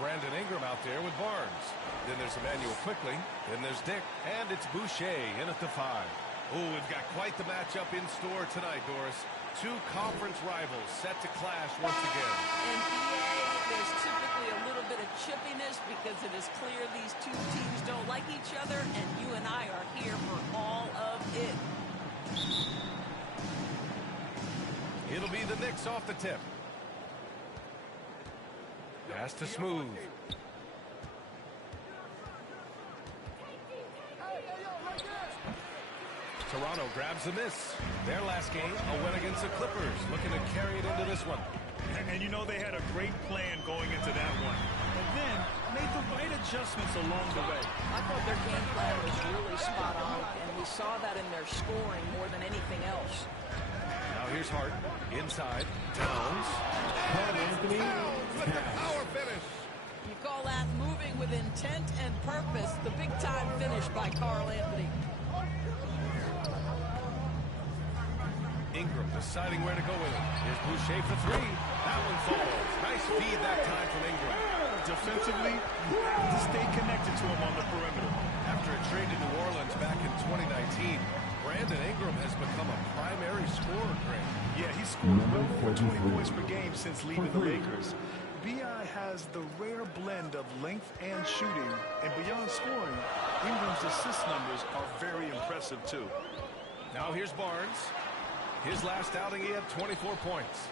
Brandon Ingram out there with Barnes. Then there's Emmanuel Quickley. Then there's Dick, and it's Boucher in at the 5. Oh, we've got quite the matchup in store tonight, Doris. Two conference rivals set to clash once again. There's typically a little bit of chippiness because it is clear these two teams don't like each other, and you and I are here for all of it. It'll be the Knicks off the tip. Pass to Smooth. Toronto grabs the miss. Their last game, a win against the Clippers, looking to carry it into this one. And you know they had a great plan going into that one. And then made the right adjustments along the way. I thought their game plan was really spot on, and we saw that in their scoring more than anything else. Now here's Hart. Inside. Towns. With the power finish. You call that moving with intent and purpose. The big-time finish by Karl Anthony. Ingram deciding where to go with it. Here's Boucher for 3. That one falls. Nice feed that time from Ingram. Defensively, you have to stay connected to him on the perimeter. After a trade to New Orleans back in 2019, Brandon Ingram has become a primary scorer, Grant. Yeah, he scored well over 20 points per game since leaving the Lakers. B.I. has the rare blend of length and shooting, and beyond scoring, Ingram's assist numbers are very impressive, too. Now here's Barnes. His last outing, he had 24 points.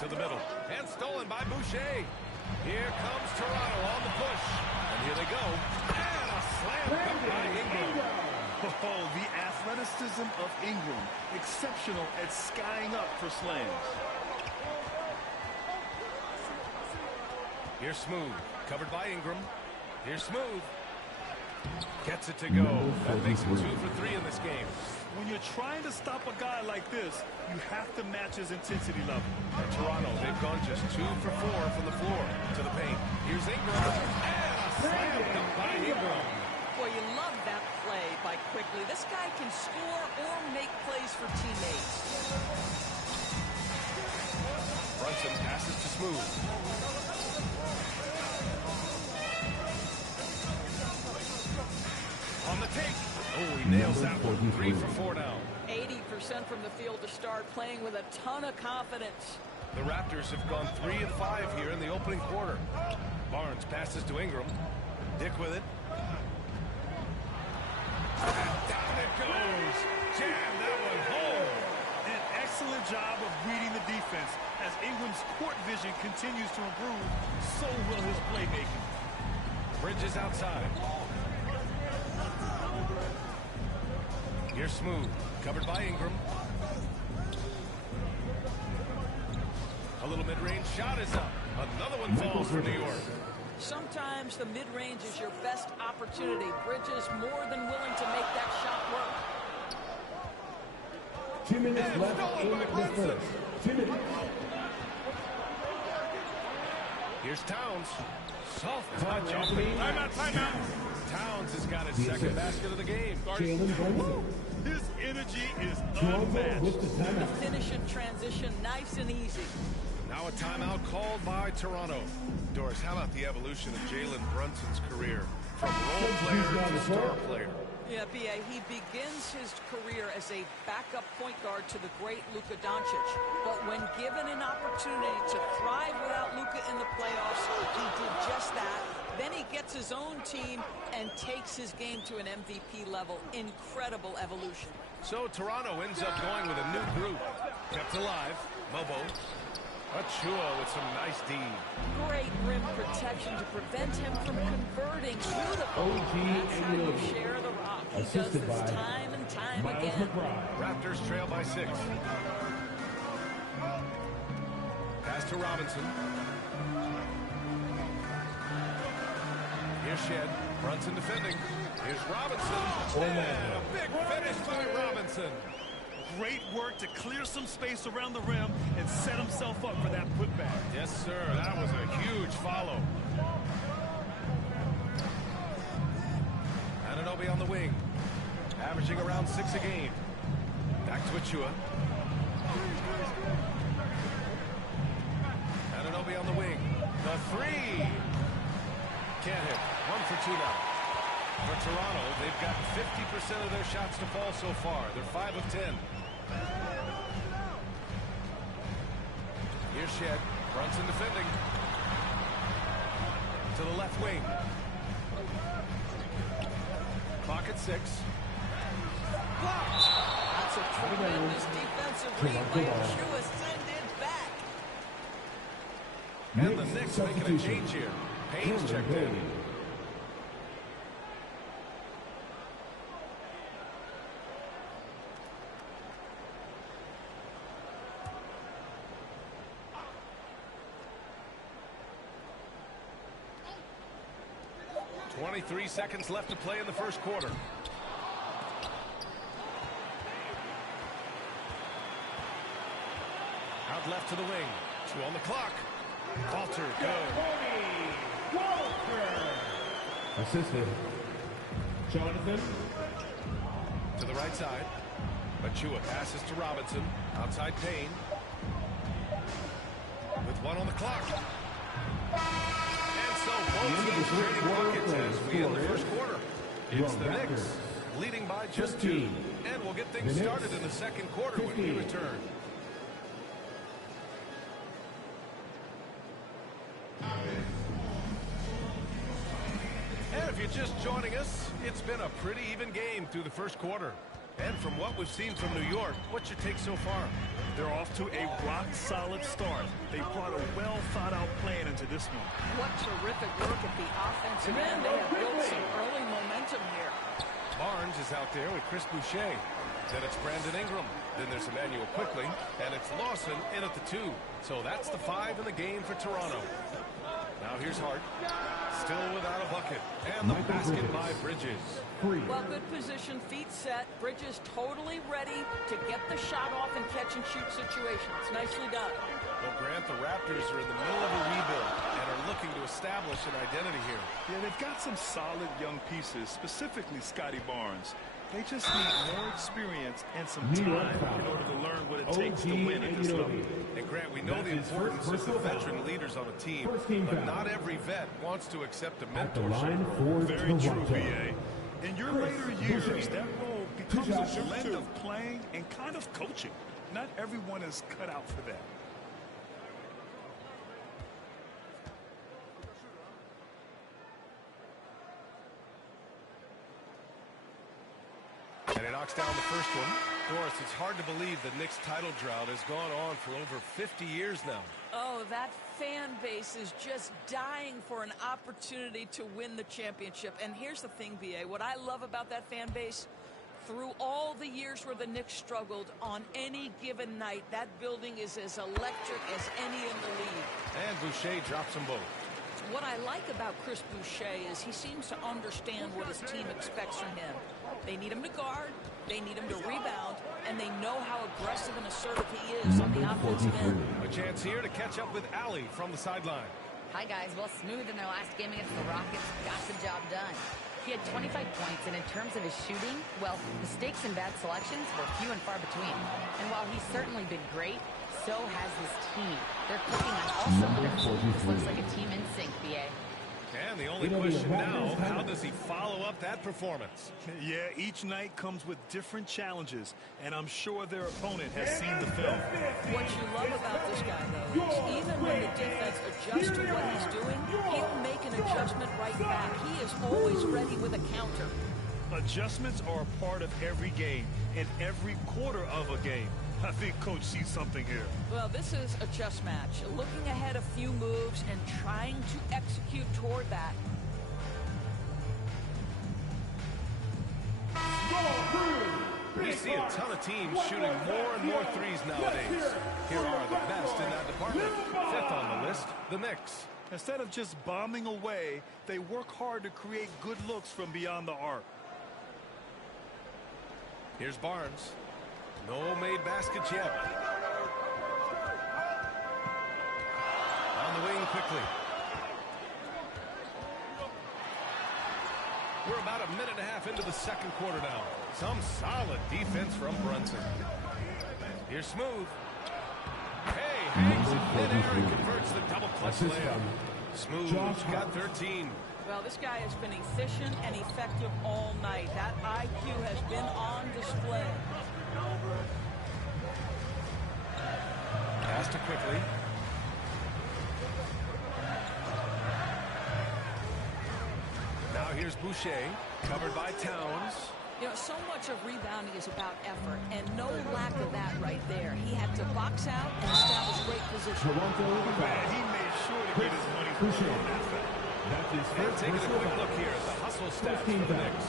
To the middle. And stolen by Boucher. Here comes Toronto on the push. And here they go. And a slam cut by Ingram. Oh, the athleticism of Ingram. Exceptional at skying up for slams. Here's Smooth. Covered by Ingram. Here's Smooth. Gets it to go. That makes him 2 for 3 in this game. When you're trying to stop a guy like this, you have to match his intensity level. And Toronto, they've gone just 2 for 4 from the floor to the paint. Here's Ingram. And a slam dunk by Ingram. Boy, you love that play by Quickly. This guy can score or make plays for teammates. Brunson passes to Smooth. On the take. Oh, he nails that one. 3 for 4 now. 80% from the field to start, playing with a ton of confidence. The Raptors have gone 3 of 5 here in the opening quarter. Barnes passes to Ingram. Dick with it. And down it goes. Jam that one home. An excellent job of reading the defense. As Ingram's court vision continues to improve, so will his playmaking. Bridges outside. Here's Smooth. Covered by Ingram. A little mid-range shot is up. Another one falls for New York. Sometimes the mid-range is your best opportunity. Bridges more than willing to make that shot work. 2 minutes left in the first. 2 minutes. Here's Towns. Soft touch. Timeout. Towns has got his second basket of the game. His energy is unmatched. The finish in transition, nice and easy. Now a timeout called by Toronto. Doris, how about the evolution of Jalen Brunson's career from role player to star player? Yeah, B.A., he begins his career as a backup point guard to the great Luka Doncic. But when given an opportunity to thrive without Luka in the playoffs, he did just that. Then he gets his own team and takes his game to an MVP level. Incredible evolution. So Toronto ends up going with a new group. Kept alive. Mobo. Achua with some nice D. Great rim protection to prevent him from converting. Beautiful. That's how you share the rock. He does this time and time again. Raptors trail by 6. Pass to Robinson. Here's Shed. Brunson defending. Here's Robinson. And a big finish by Robinson. Great work to clear some space around the rim and set himself up for that putback. Yes, sir. That was a huge follow. Anunoby on the wing. Averaging around 6 a game. Back to Achua. Anunoby on the wing. The 3. Can't hit. 1 for 2 now. For Toronto, they've gotten 50% of their shots to fall so far. They're 5 of 10. Here's Shed. Brunson defending. To the left wing. Clock at 6. Blocked. That's a tremendous defensive read by Achua. Send it back. And the Knicks making a change here. Payne's checked in. 23 seconds left to play in the first quarter. Out left to the wing. 2 on the clock. Walter, good. Walter. Assisted. Jonathan. To the right side. Achua passes to Robinson. Outside Payne. With 1 on the clock. And so both teams trading buckets as we end the first quarter. It's the Knicks leading by just 2. And we'll get things started in the second quarter when we return. And if you're just joining us, it's been a pretty even game through the first quarter. And from what we've seen from New York, what's your take so far? They're off to a rock-solid start. They brought a well-thought-out plan into this one. What terrific work at the offensive end. They have built some early momentum here. Barnes is out there with Chris Boucher. Then it's Brandon Ingram. Then there's Emmanuel Quickly. And it's Lawson in at the 2. So that's the 5 in the game for Toronto. Now here's Hart. Still without a bucket. And the basket by Bridges. Well, good position, feet set. Bridges totally ready to get the shot off in catch-and-shoot situations. Nicely done. Well, Grant, the Raptors are in the middle of a rebuild and are looking to establish establish an identity here. Yeah, they've got some solid young pieces, specifically Scotty Barnes. They just need more experience and some time in order to learn what it takes to win at this level. And Grant, we know the importance of the veteran leaders on a team, but not every vet wants to accept a mentorship role. Very true, B.A. In your later years, that role becomes a blend of playing and kind of coaching. Not everyone is cut out for that. And he knocks down the first one. Doris, it's hard to believe the Knicks title drought has gone on for over 50 years now. Oh, that fan base is just dying for an opportunity to win the championship. And here's the thing, B.A., what I love about that fan base, through all the years where the Knicks struggled, on any given night, that building is as electric as any in the league. And Boucher drops them both. What I like about Chris Boucher is he seems to understand what his team expects from him. They need him to guard, they need him to rebound, and they know how aggressive and assertive he is on the offensive end. A chance here to catch up with Allie from the sideline. Hi, guys. Well, Smooth in their last game against the Rockets got the job done. He had 25 points, and in terms of his shooting, well, mistakes and bad selections were few and far between. And while he's certainly been great, so has his team. They're clicking on all cylinders. This looks like a team in sync, B.A. And the only question now, how does he follow up that performance? Yeah, each night comes with different challenges, and I'm sure their opponent has seen the film. What you love about this guy, though, is even when the defense adjusts to what he's doing, he'll make an adjustment right back. He is always ready with a counter. Adjustments are a part of every game and every quarter of a game. I think Coach sees something here. Well, this is a chess match. Looking ahead a few moves and trying to execute toward that. We see a ton of teams shooting more and more threes nowadays. Here are the best in that department. Fifth on the list, the Knicks. Instead of just bombing away, they work hard to create good looks from beyond the arc. Here's Barnes. No made baskets yet. On the wing quickly. We're about a minute and a half into the second quarter now. Some solid defense from Brunson. Here's Smooth. Hey, hangs in midair and converts the double clutch layup. Smooth got 13. Well, this guy has been efficient and effective all night. That IQ has been on display. Pass to quickly. Now here's Boucher, covered by Towns. You know, so much of rebounding is about effort, and no lack of that right there. He had to box out and establish great position. Man, he made sure to get his money's worth on that foul. And taking a quick look here at the hustle stats for the Knicks.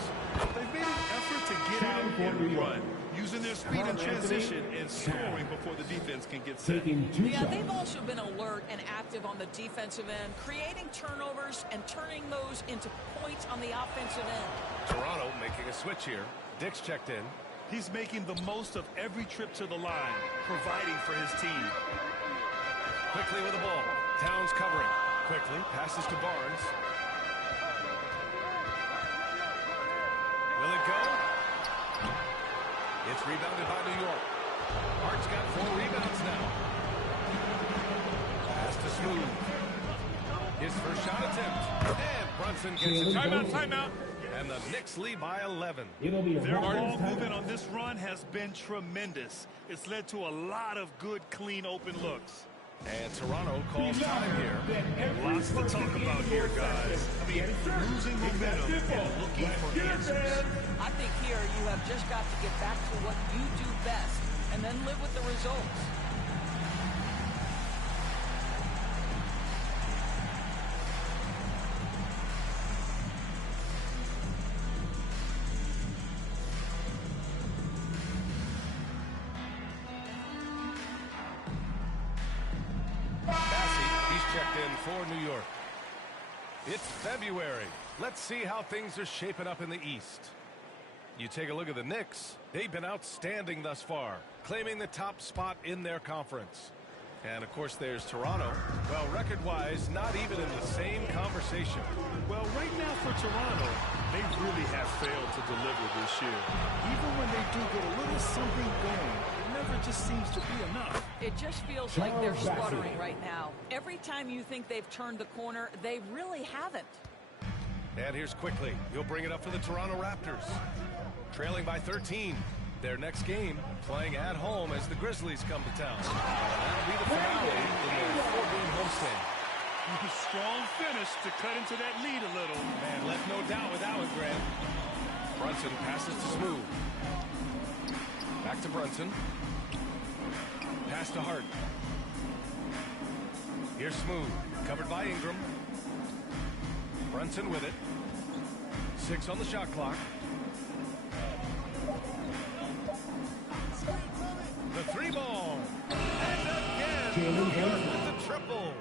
They've made an effort to get out and run, using their speed in transition and scoring before the defense can get set. Yeah, they've also been alert and active on the defensive end, creating turnovers and turning those into points on the offensive end. Toronto making a switch here. Dick's checked in. He's making the most of every trip to the line, providing for his team. Quickly with the ball. Towns covering. Quickly passes to Barnes. Will it go? It's rebounded by New York. Hart's got 4 rebounds now. Pass to Smooth. His first shot attempt. And Brunson gets a timeout. And the Knicks lead by 11. Their ball movement on this run has been tremendous. It's led to a lot of good, clean, open looks. And Toronto calls time here. Lots to talk about here, guys. I mean, losing momentum and looking for answers. I think here you have just got to get back to what you do best and then live with the results. For New York. It's February. Let's see how things are shaping up in the East. You take a look at the Knicks. They've been outstanding thus far, claiming the top spot in their conference. And, of course, there's Toronto. Well, record-wise, not even in the same conversation. Well, right now for Toronto, they really have failed to deliver this year. Even when they do get a little something going, it never just seems to be enough. It just feels like they're sputtering right now. Every time you think they've turned the corner, they really haven't. And here's quickly. He'll bring it up for the Toronto Raptors. Trailing by 13. Their next game, playing at home as the Grizzlies come to town. That'll be the finale in their 4-game homestand. Strong finish to cut into that lead a little. Man, left no doubt with that one, Grant. Brunson passes to Smooth. Back to Brunson. Pass to Hart. Here's Smooth, covered by Ingram. Brunson with it. 6 on the shot clock. The 3-ball. And again, New York with the triple.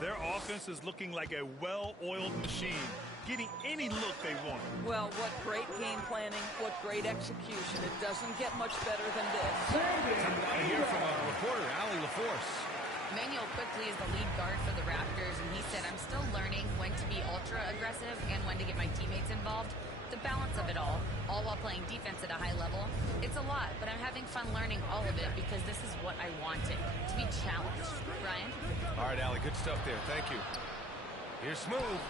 Their offense is looking like a well-oiled machine, getting any look they want. Well, what great game planning, what great execution. It doesn't get much better than this. I hear from a reporter, Allie LaForce. Manuel quickly is the lead guard for the Raptors, and he said, I'm still learning when to be ultra aggressive and when to get my teammates involved. The balance of it all while playing defense at a high level. It's a lot, but I'm having fun learning all of it because this is what I wanted, to be challenged. Brian? All right, Allie, good stuff there. Thank you. Here's Smooth.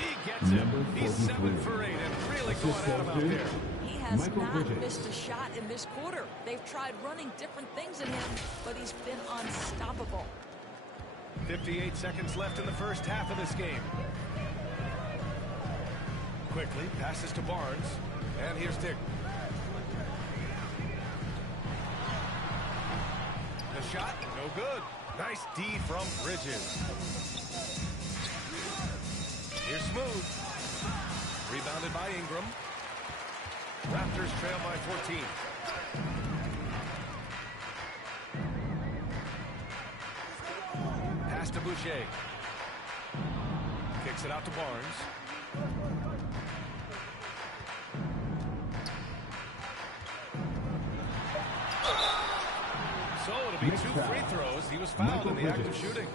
He gets it. He's 7 for 8 and really going at him out there. He has not missed a shot in this quarter. They've tried running different things at him, but he's been unstoppable. 58 seconds left in the first half of this game. Quickly passes to Barnes, and here's Dick. The shot, no good. Nice D from Bridges. Here's Smooth. Rebounded by Ingram. Raptors trail by 14. Pass to Boucher. Kicks it out to Barnes. So it'll be 2 free throws. He was fouled in the act of shooting.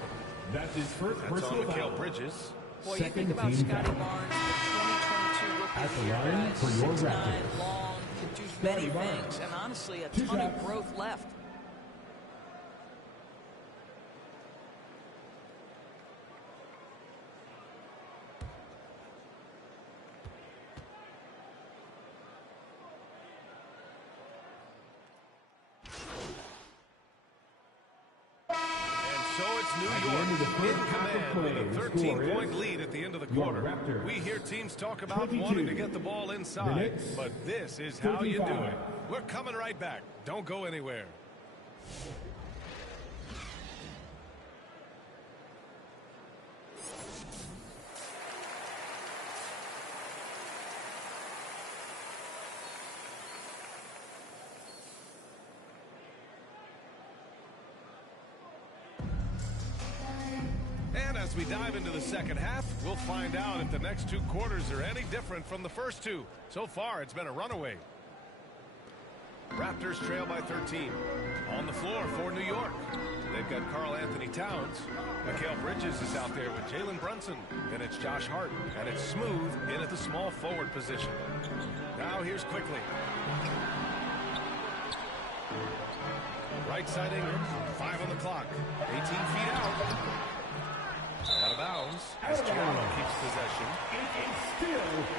That's his first personal foul. Mikal Bridges. Boy, you think about Scotty Barnes, the 2022 rookie of the year, for your 6'9", Raptors. long, can do many things, and honestly, a ton of growth left. So it's New York in command with a 13-point lead at the end of the quarter. We hear teams talk about wanting to get the ball inside, but this is how you do it. We're coming right back. Don't go anywhere. And as we dive into the second half, we'll find out if the next 2 quarters are any different from the first 2. So far, it's been a runaway. Raptors trail by 13. On the floor for New York. They've got Karl Anthony Towns. Mikal Bridges is out there with Jalen Brunson. And it's Josh Hart. And it's Smooth in at the small forward position. Now here's quickly. Right side Ingram. 5 on the clock. 18 feet out. Out of bounds as Toronto keeps possession.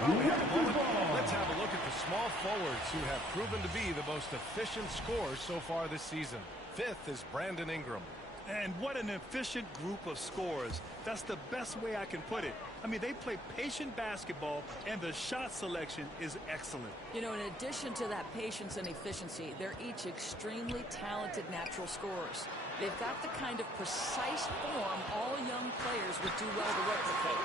Well, we have a moment. Let's have a look at the small forwards who have proven to be the most efficient scorers so far this season. 5th is Brandon Ingram. And what an efficient group of scorers. That's the best way I can put it. I mean, they play patient basketball, and the shot selection is excellent. You know, in addition to that patience and efficiency, they're each extremely talented natural scorers. They've got the kind of precise form all young players would do well to replicate.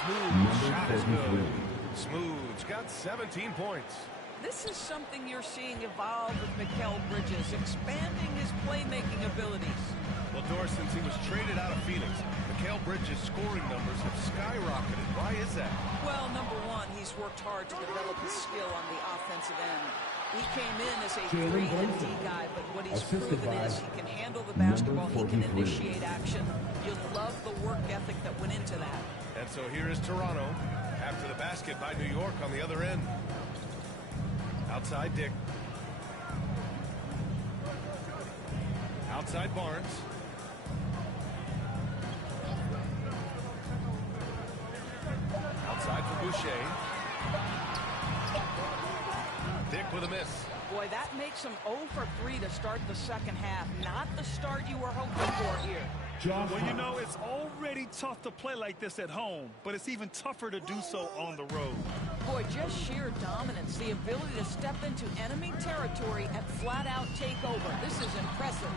Smooth shot is good. Smooth's got 17 points. This is something you're seeing evolve with Mikal Bridges, expanding his playmaking abilities. Well, Doris, since he was traded out of Phoenix, Mikal Bridges' scoring numbers have skyrocketed. Why is that? Well, number one, he's worked hard to develop his skill on the offensive end. He came in as a 3 and D guy, but what he's proven is he can handle the basketball, he can initiate action. You love the work ethic that went into that. And so here is Toronto after the basket by New York on the other end. Outside Dick. Outside Barnes. Outside for Boucher. Dick with a miss. Boy, that makes him 0 for 3 to start the second half. Not the start you were hoping for here. Well, you know, it's already tough to play like this at home, but it's even tougher to do so on the road. Boy, just sheer dominance, the ability to step into enemy territory and flat out take over. This is impressive.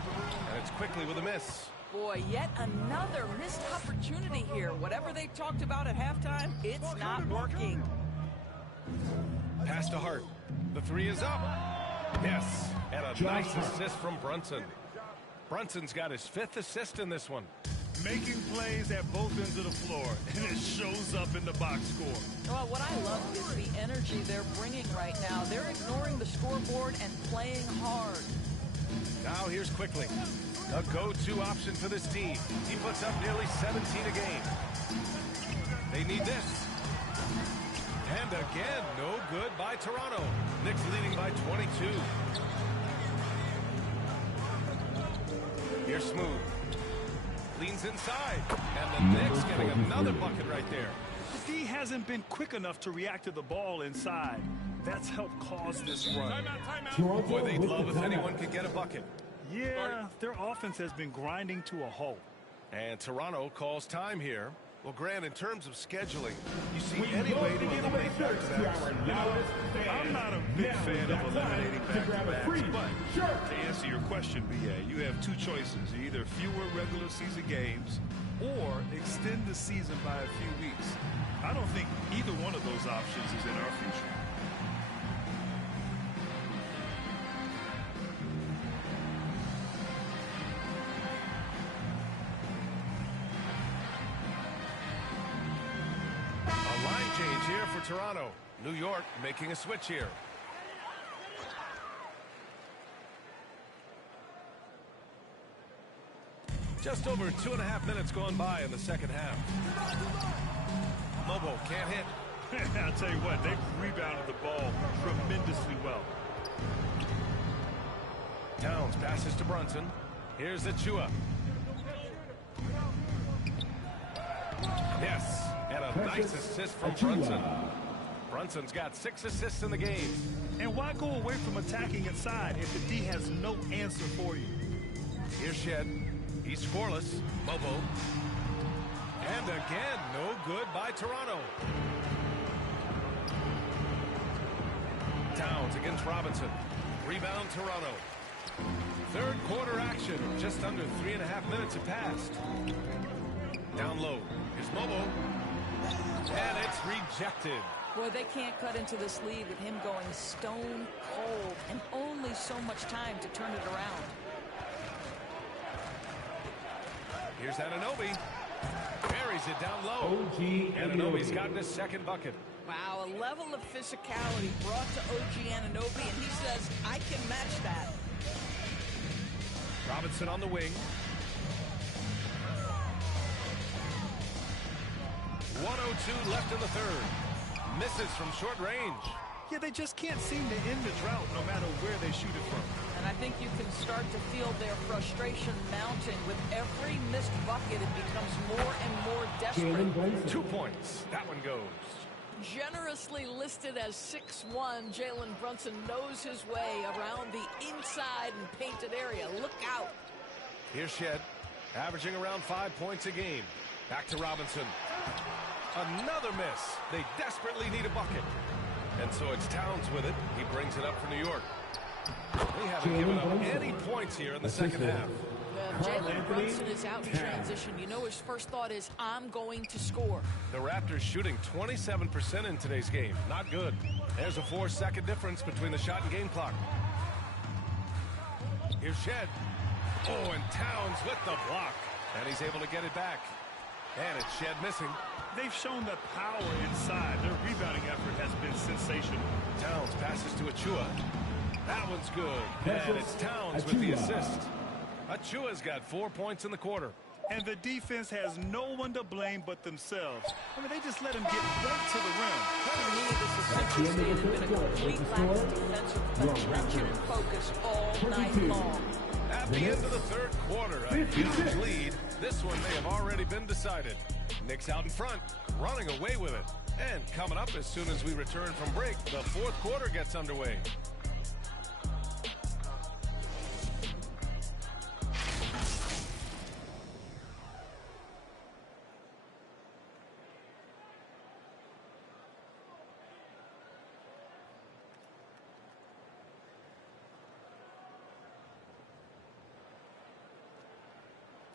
And it's quickly with a miss. Boy, yet another missed opportunity here. Whatever they talked about at halftime, it's not working. Pass to Hart. The 3 is up. Yes, and a nice assist from Brunson. Brunson's got his 5th assist in this one. Making plays at both ends of the floor, and it shows up in the box score. Well, what I love is the energy they're bringing right now. They're ignoring the scoreboard and playing hard. Now here's Quickly, a go-to option for this team. He puts up nearly 17 a game. They need this. And again, no good by Toronto. Knicks leading by 22. Here's Smooth. Leans inside. And the Knicks getting another bucket right there. The D hasn't been quick enough to react to the ball inside. That's helped cause this run. Timeout. Boy, they'd love if anyone could get a bucket. Yeah, their offense has been grinding to a halt. And Toronto calls time here. Well, Grant, in terms of scheduling, you see any way to eliminate back-to-backs? I'm not a big fan of eliminating back-to-backs, but to answer your question, BA, you have 2 choices. Either fewer regular season games or extend the season by a few weeks. I don't think either one of those options is in our future. Change here for Toronto. New York making a switch here. Just over 2.5 minutes gone by in the second half. Mobo can't hit. I'll tell you what, they've rebounded the ball tremendously well. Towns passes to Brunson. Here's Achua. Yes. And a nice assist from Brunson. Brunson's got 6 assists in the game. And why go away from attacking inside if the D has no answer for you? Here's Shed. He's scoreless. Mobo. And again, no good by Toronto. Towns against Robinson. Rebound Toronto. Third quarter action. Just under 3.5 minutes have passed. Down low. Here's Mobo. And it's rejected. Boy, they can't cut into this lead with him going stone cold and only so much time to turn it around. Here's Anunoby. Buries it down low. Anunoby's gotten his 2nd bucket. Wow, a level of physicality brought to OG Anunoby, and he says, I can match that. Robinson on the wing. 1:02 left in the third. Misses from short range. Yeah, they just can't seem to end the drought no matter where they shoot it from. And I think you can start to feel their frustration mounting. With every missed bucket, it becomes more and more desperate. 2 points. That one goes. Generously listed as 6'1", Jalen Brunson knows his way around the inside and painted area. Look out. Here's Shed, averaging around 5 points a game. Back to Robinson. Another miss. They desperately need a bucket. And so it's Towns with it. He brings it up for New York. They haven't given up any points here in the second half. Jalen Brunson is out in transition. You know his first thought is, I'm going to score. The Raptors shooting 27% in today's game. Not good. There's a 4-second difference between the shot and game clock. Here's Shed. Oh, and Towns with the block. And he's able to get it back. And it's Shed missing. They've shown the power inside. Their rebounding effort has been sensational. Towns passes to Achua. That one's good. And it's Towns with the assist. Achua's got 4 points in the quarter. And the defense has no one to blame but themselves. I mean, they just let him get right to the rim. To me, this essentially has been a complete lack of defensive attention and focus all night long. At the end of the third quarter, a huge lead. This one may have already been decided. Knicks out in front, running away with it. And coming up as soon as we return from break, the fourth quarter gets underway.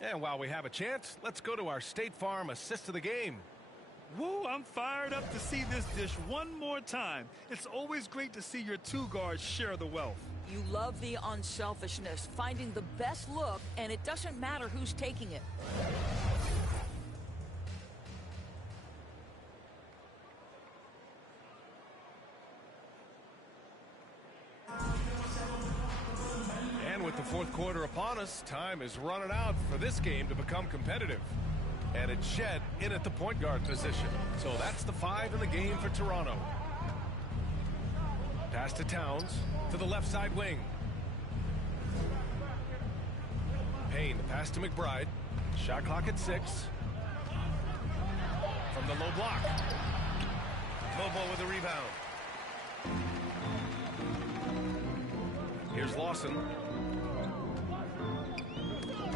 And while we have a chance, let's go to our State Farm assist of the game. Woo, I'm fired up to see this dish one more time. It's always great to see your two guards share the wealth. You love the unselfishness, finding the best look, and it doesn't matter who's taking it. With the fourth quarter upon us, time is running out for this game to become competitive. And it's Shed in at the point guard position. So that's the 5 in the game for Toronto. Pass to Towns to the left side wing. Payne, pass to McBride. Shot clock at 6. From the low block. Lobo with the rebound. Here's Lawson.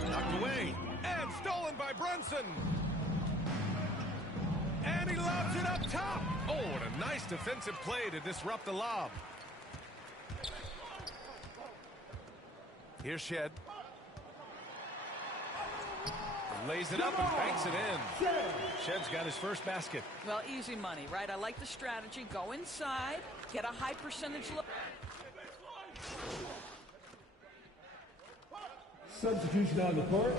Knocked away, and stolen by Brunson. And he lobs it up top. Oh, what a nice defensive play to disrupt the lob. Here's Shed. Lays it up and banks it in. Shed's got his first basket. Well, easy money, right? I like the strategy. Go inside, get a high percentage look. Substitution on the court.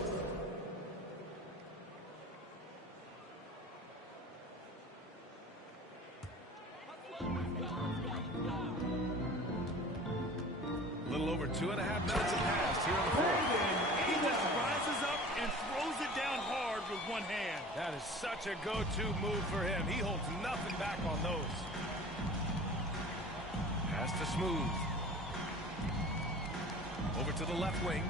A little over 2.5 minutes have passed here in the fourth. He just rises up and throws it down hard with one hand. That is such a go-to move for him. He holds nothing back on those. Pass to Smooth. Over to the left wing.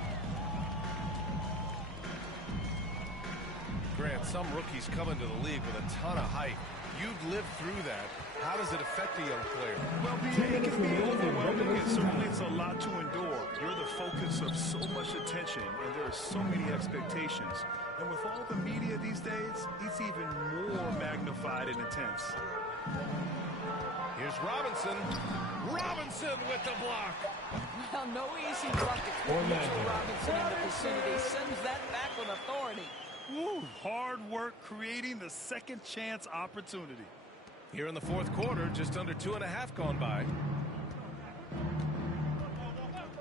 Grant, some rookies come into the league with a ton of height. You've lived through that. How does it affect a young player? Well, it can be overwhelming, and certainly it's a lot to endure. You're the focus of so much attention, and there are so many expectations. And with all the media these days, it's even more magnified and intense. Here's Robinson. Robinson with the block. Well, no easy buckets with Mitchell Robinson in the vicinity. Sends that back with authority. Woo, hard work creating the second chance opportunity. Here in the fourth quarter, just under 2.5 gone by.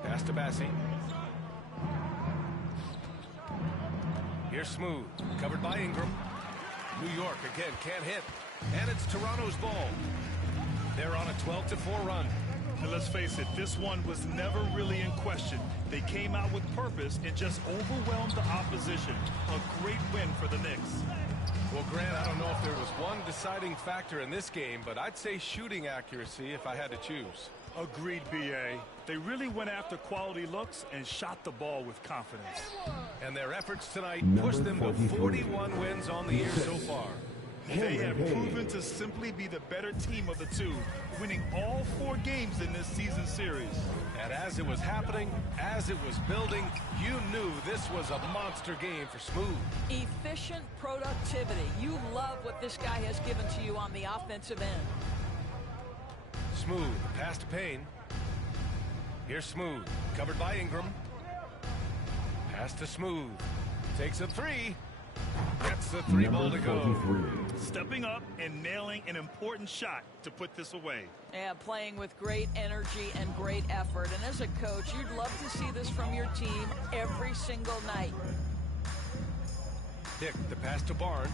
Pass to Bassi. Here's Smooth, covered by Ingram. New York again can't hit, and it's Toronto's ball. They're on a 12-4 run. And let's face it, this one was never really in question. They came out with purpose and just overwhelmed the opposition. A great win for the Knicks. Well, Grant, I don't know if there was one deciding factor in this game, but I'd say shooting accuracy if I had to choose. Agreed, B.A. They really went after quality looks and shot the ball with confidence. And their efforts tonight pushed them to 41 wins on the year so far. They have proven to simply be the better team of the two, winning all 4 games in this season series. And as it was happening, as it was building, you knew this was a monster game for Smooth. Efficient productivity. You love what this guy has given to you on the offensive end. Smooth, pass to Payne. Here's Smooth, covered by Ingram. Pass to Smooth. Takes a 3. Gets the 3 ball to go. Stepping up and nailing an important shot to put this away. Yeah, playing with great energy and great effort. And as a coach, you'd love to see this from your team every single night. Dick, the pass to Barnes.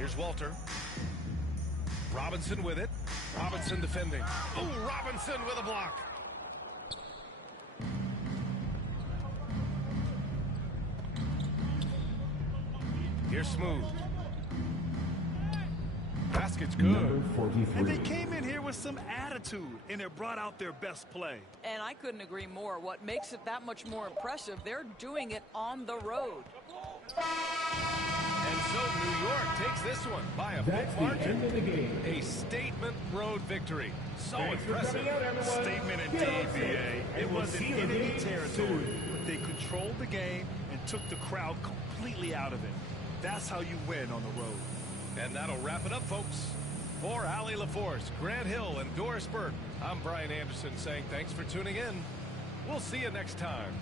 Here's Walter. Robinson with it. Robinson defending. Oh, Robinson with a block. Here's Smooth. Basket's good. And they came in here with some attitude, and it brought out their best play. And I couldn't agree more. What makes it that much more impressive, they're doing it on the road. And so New York takes this one by a big margin. A statement road victory. So impressive. Statement indeed, BA. It was in enemy territory, but they controlled the game and took the crowd completely out of it. That's how you win on the road. And that'll wrap it up, folks. For Allie LaForce, Grant Hill, and Doris Burke, I'm Brian Anderson saying thanks for tuning in. We'll see you next time.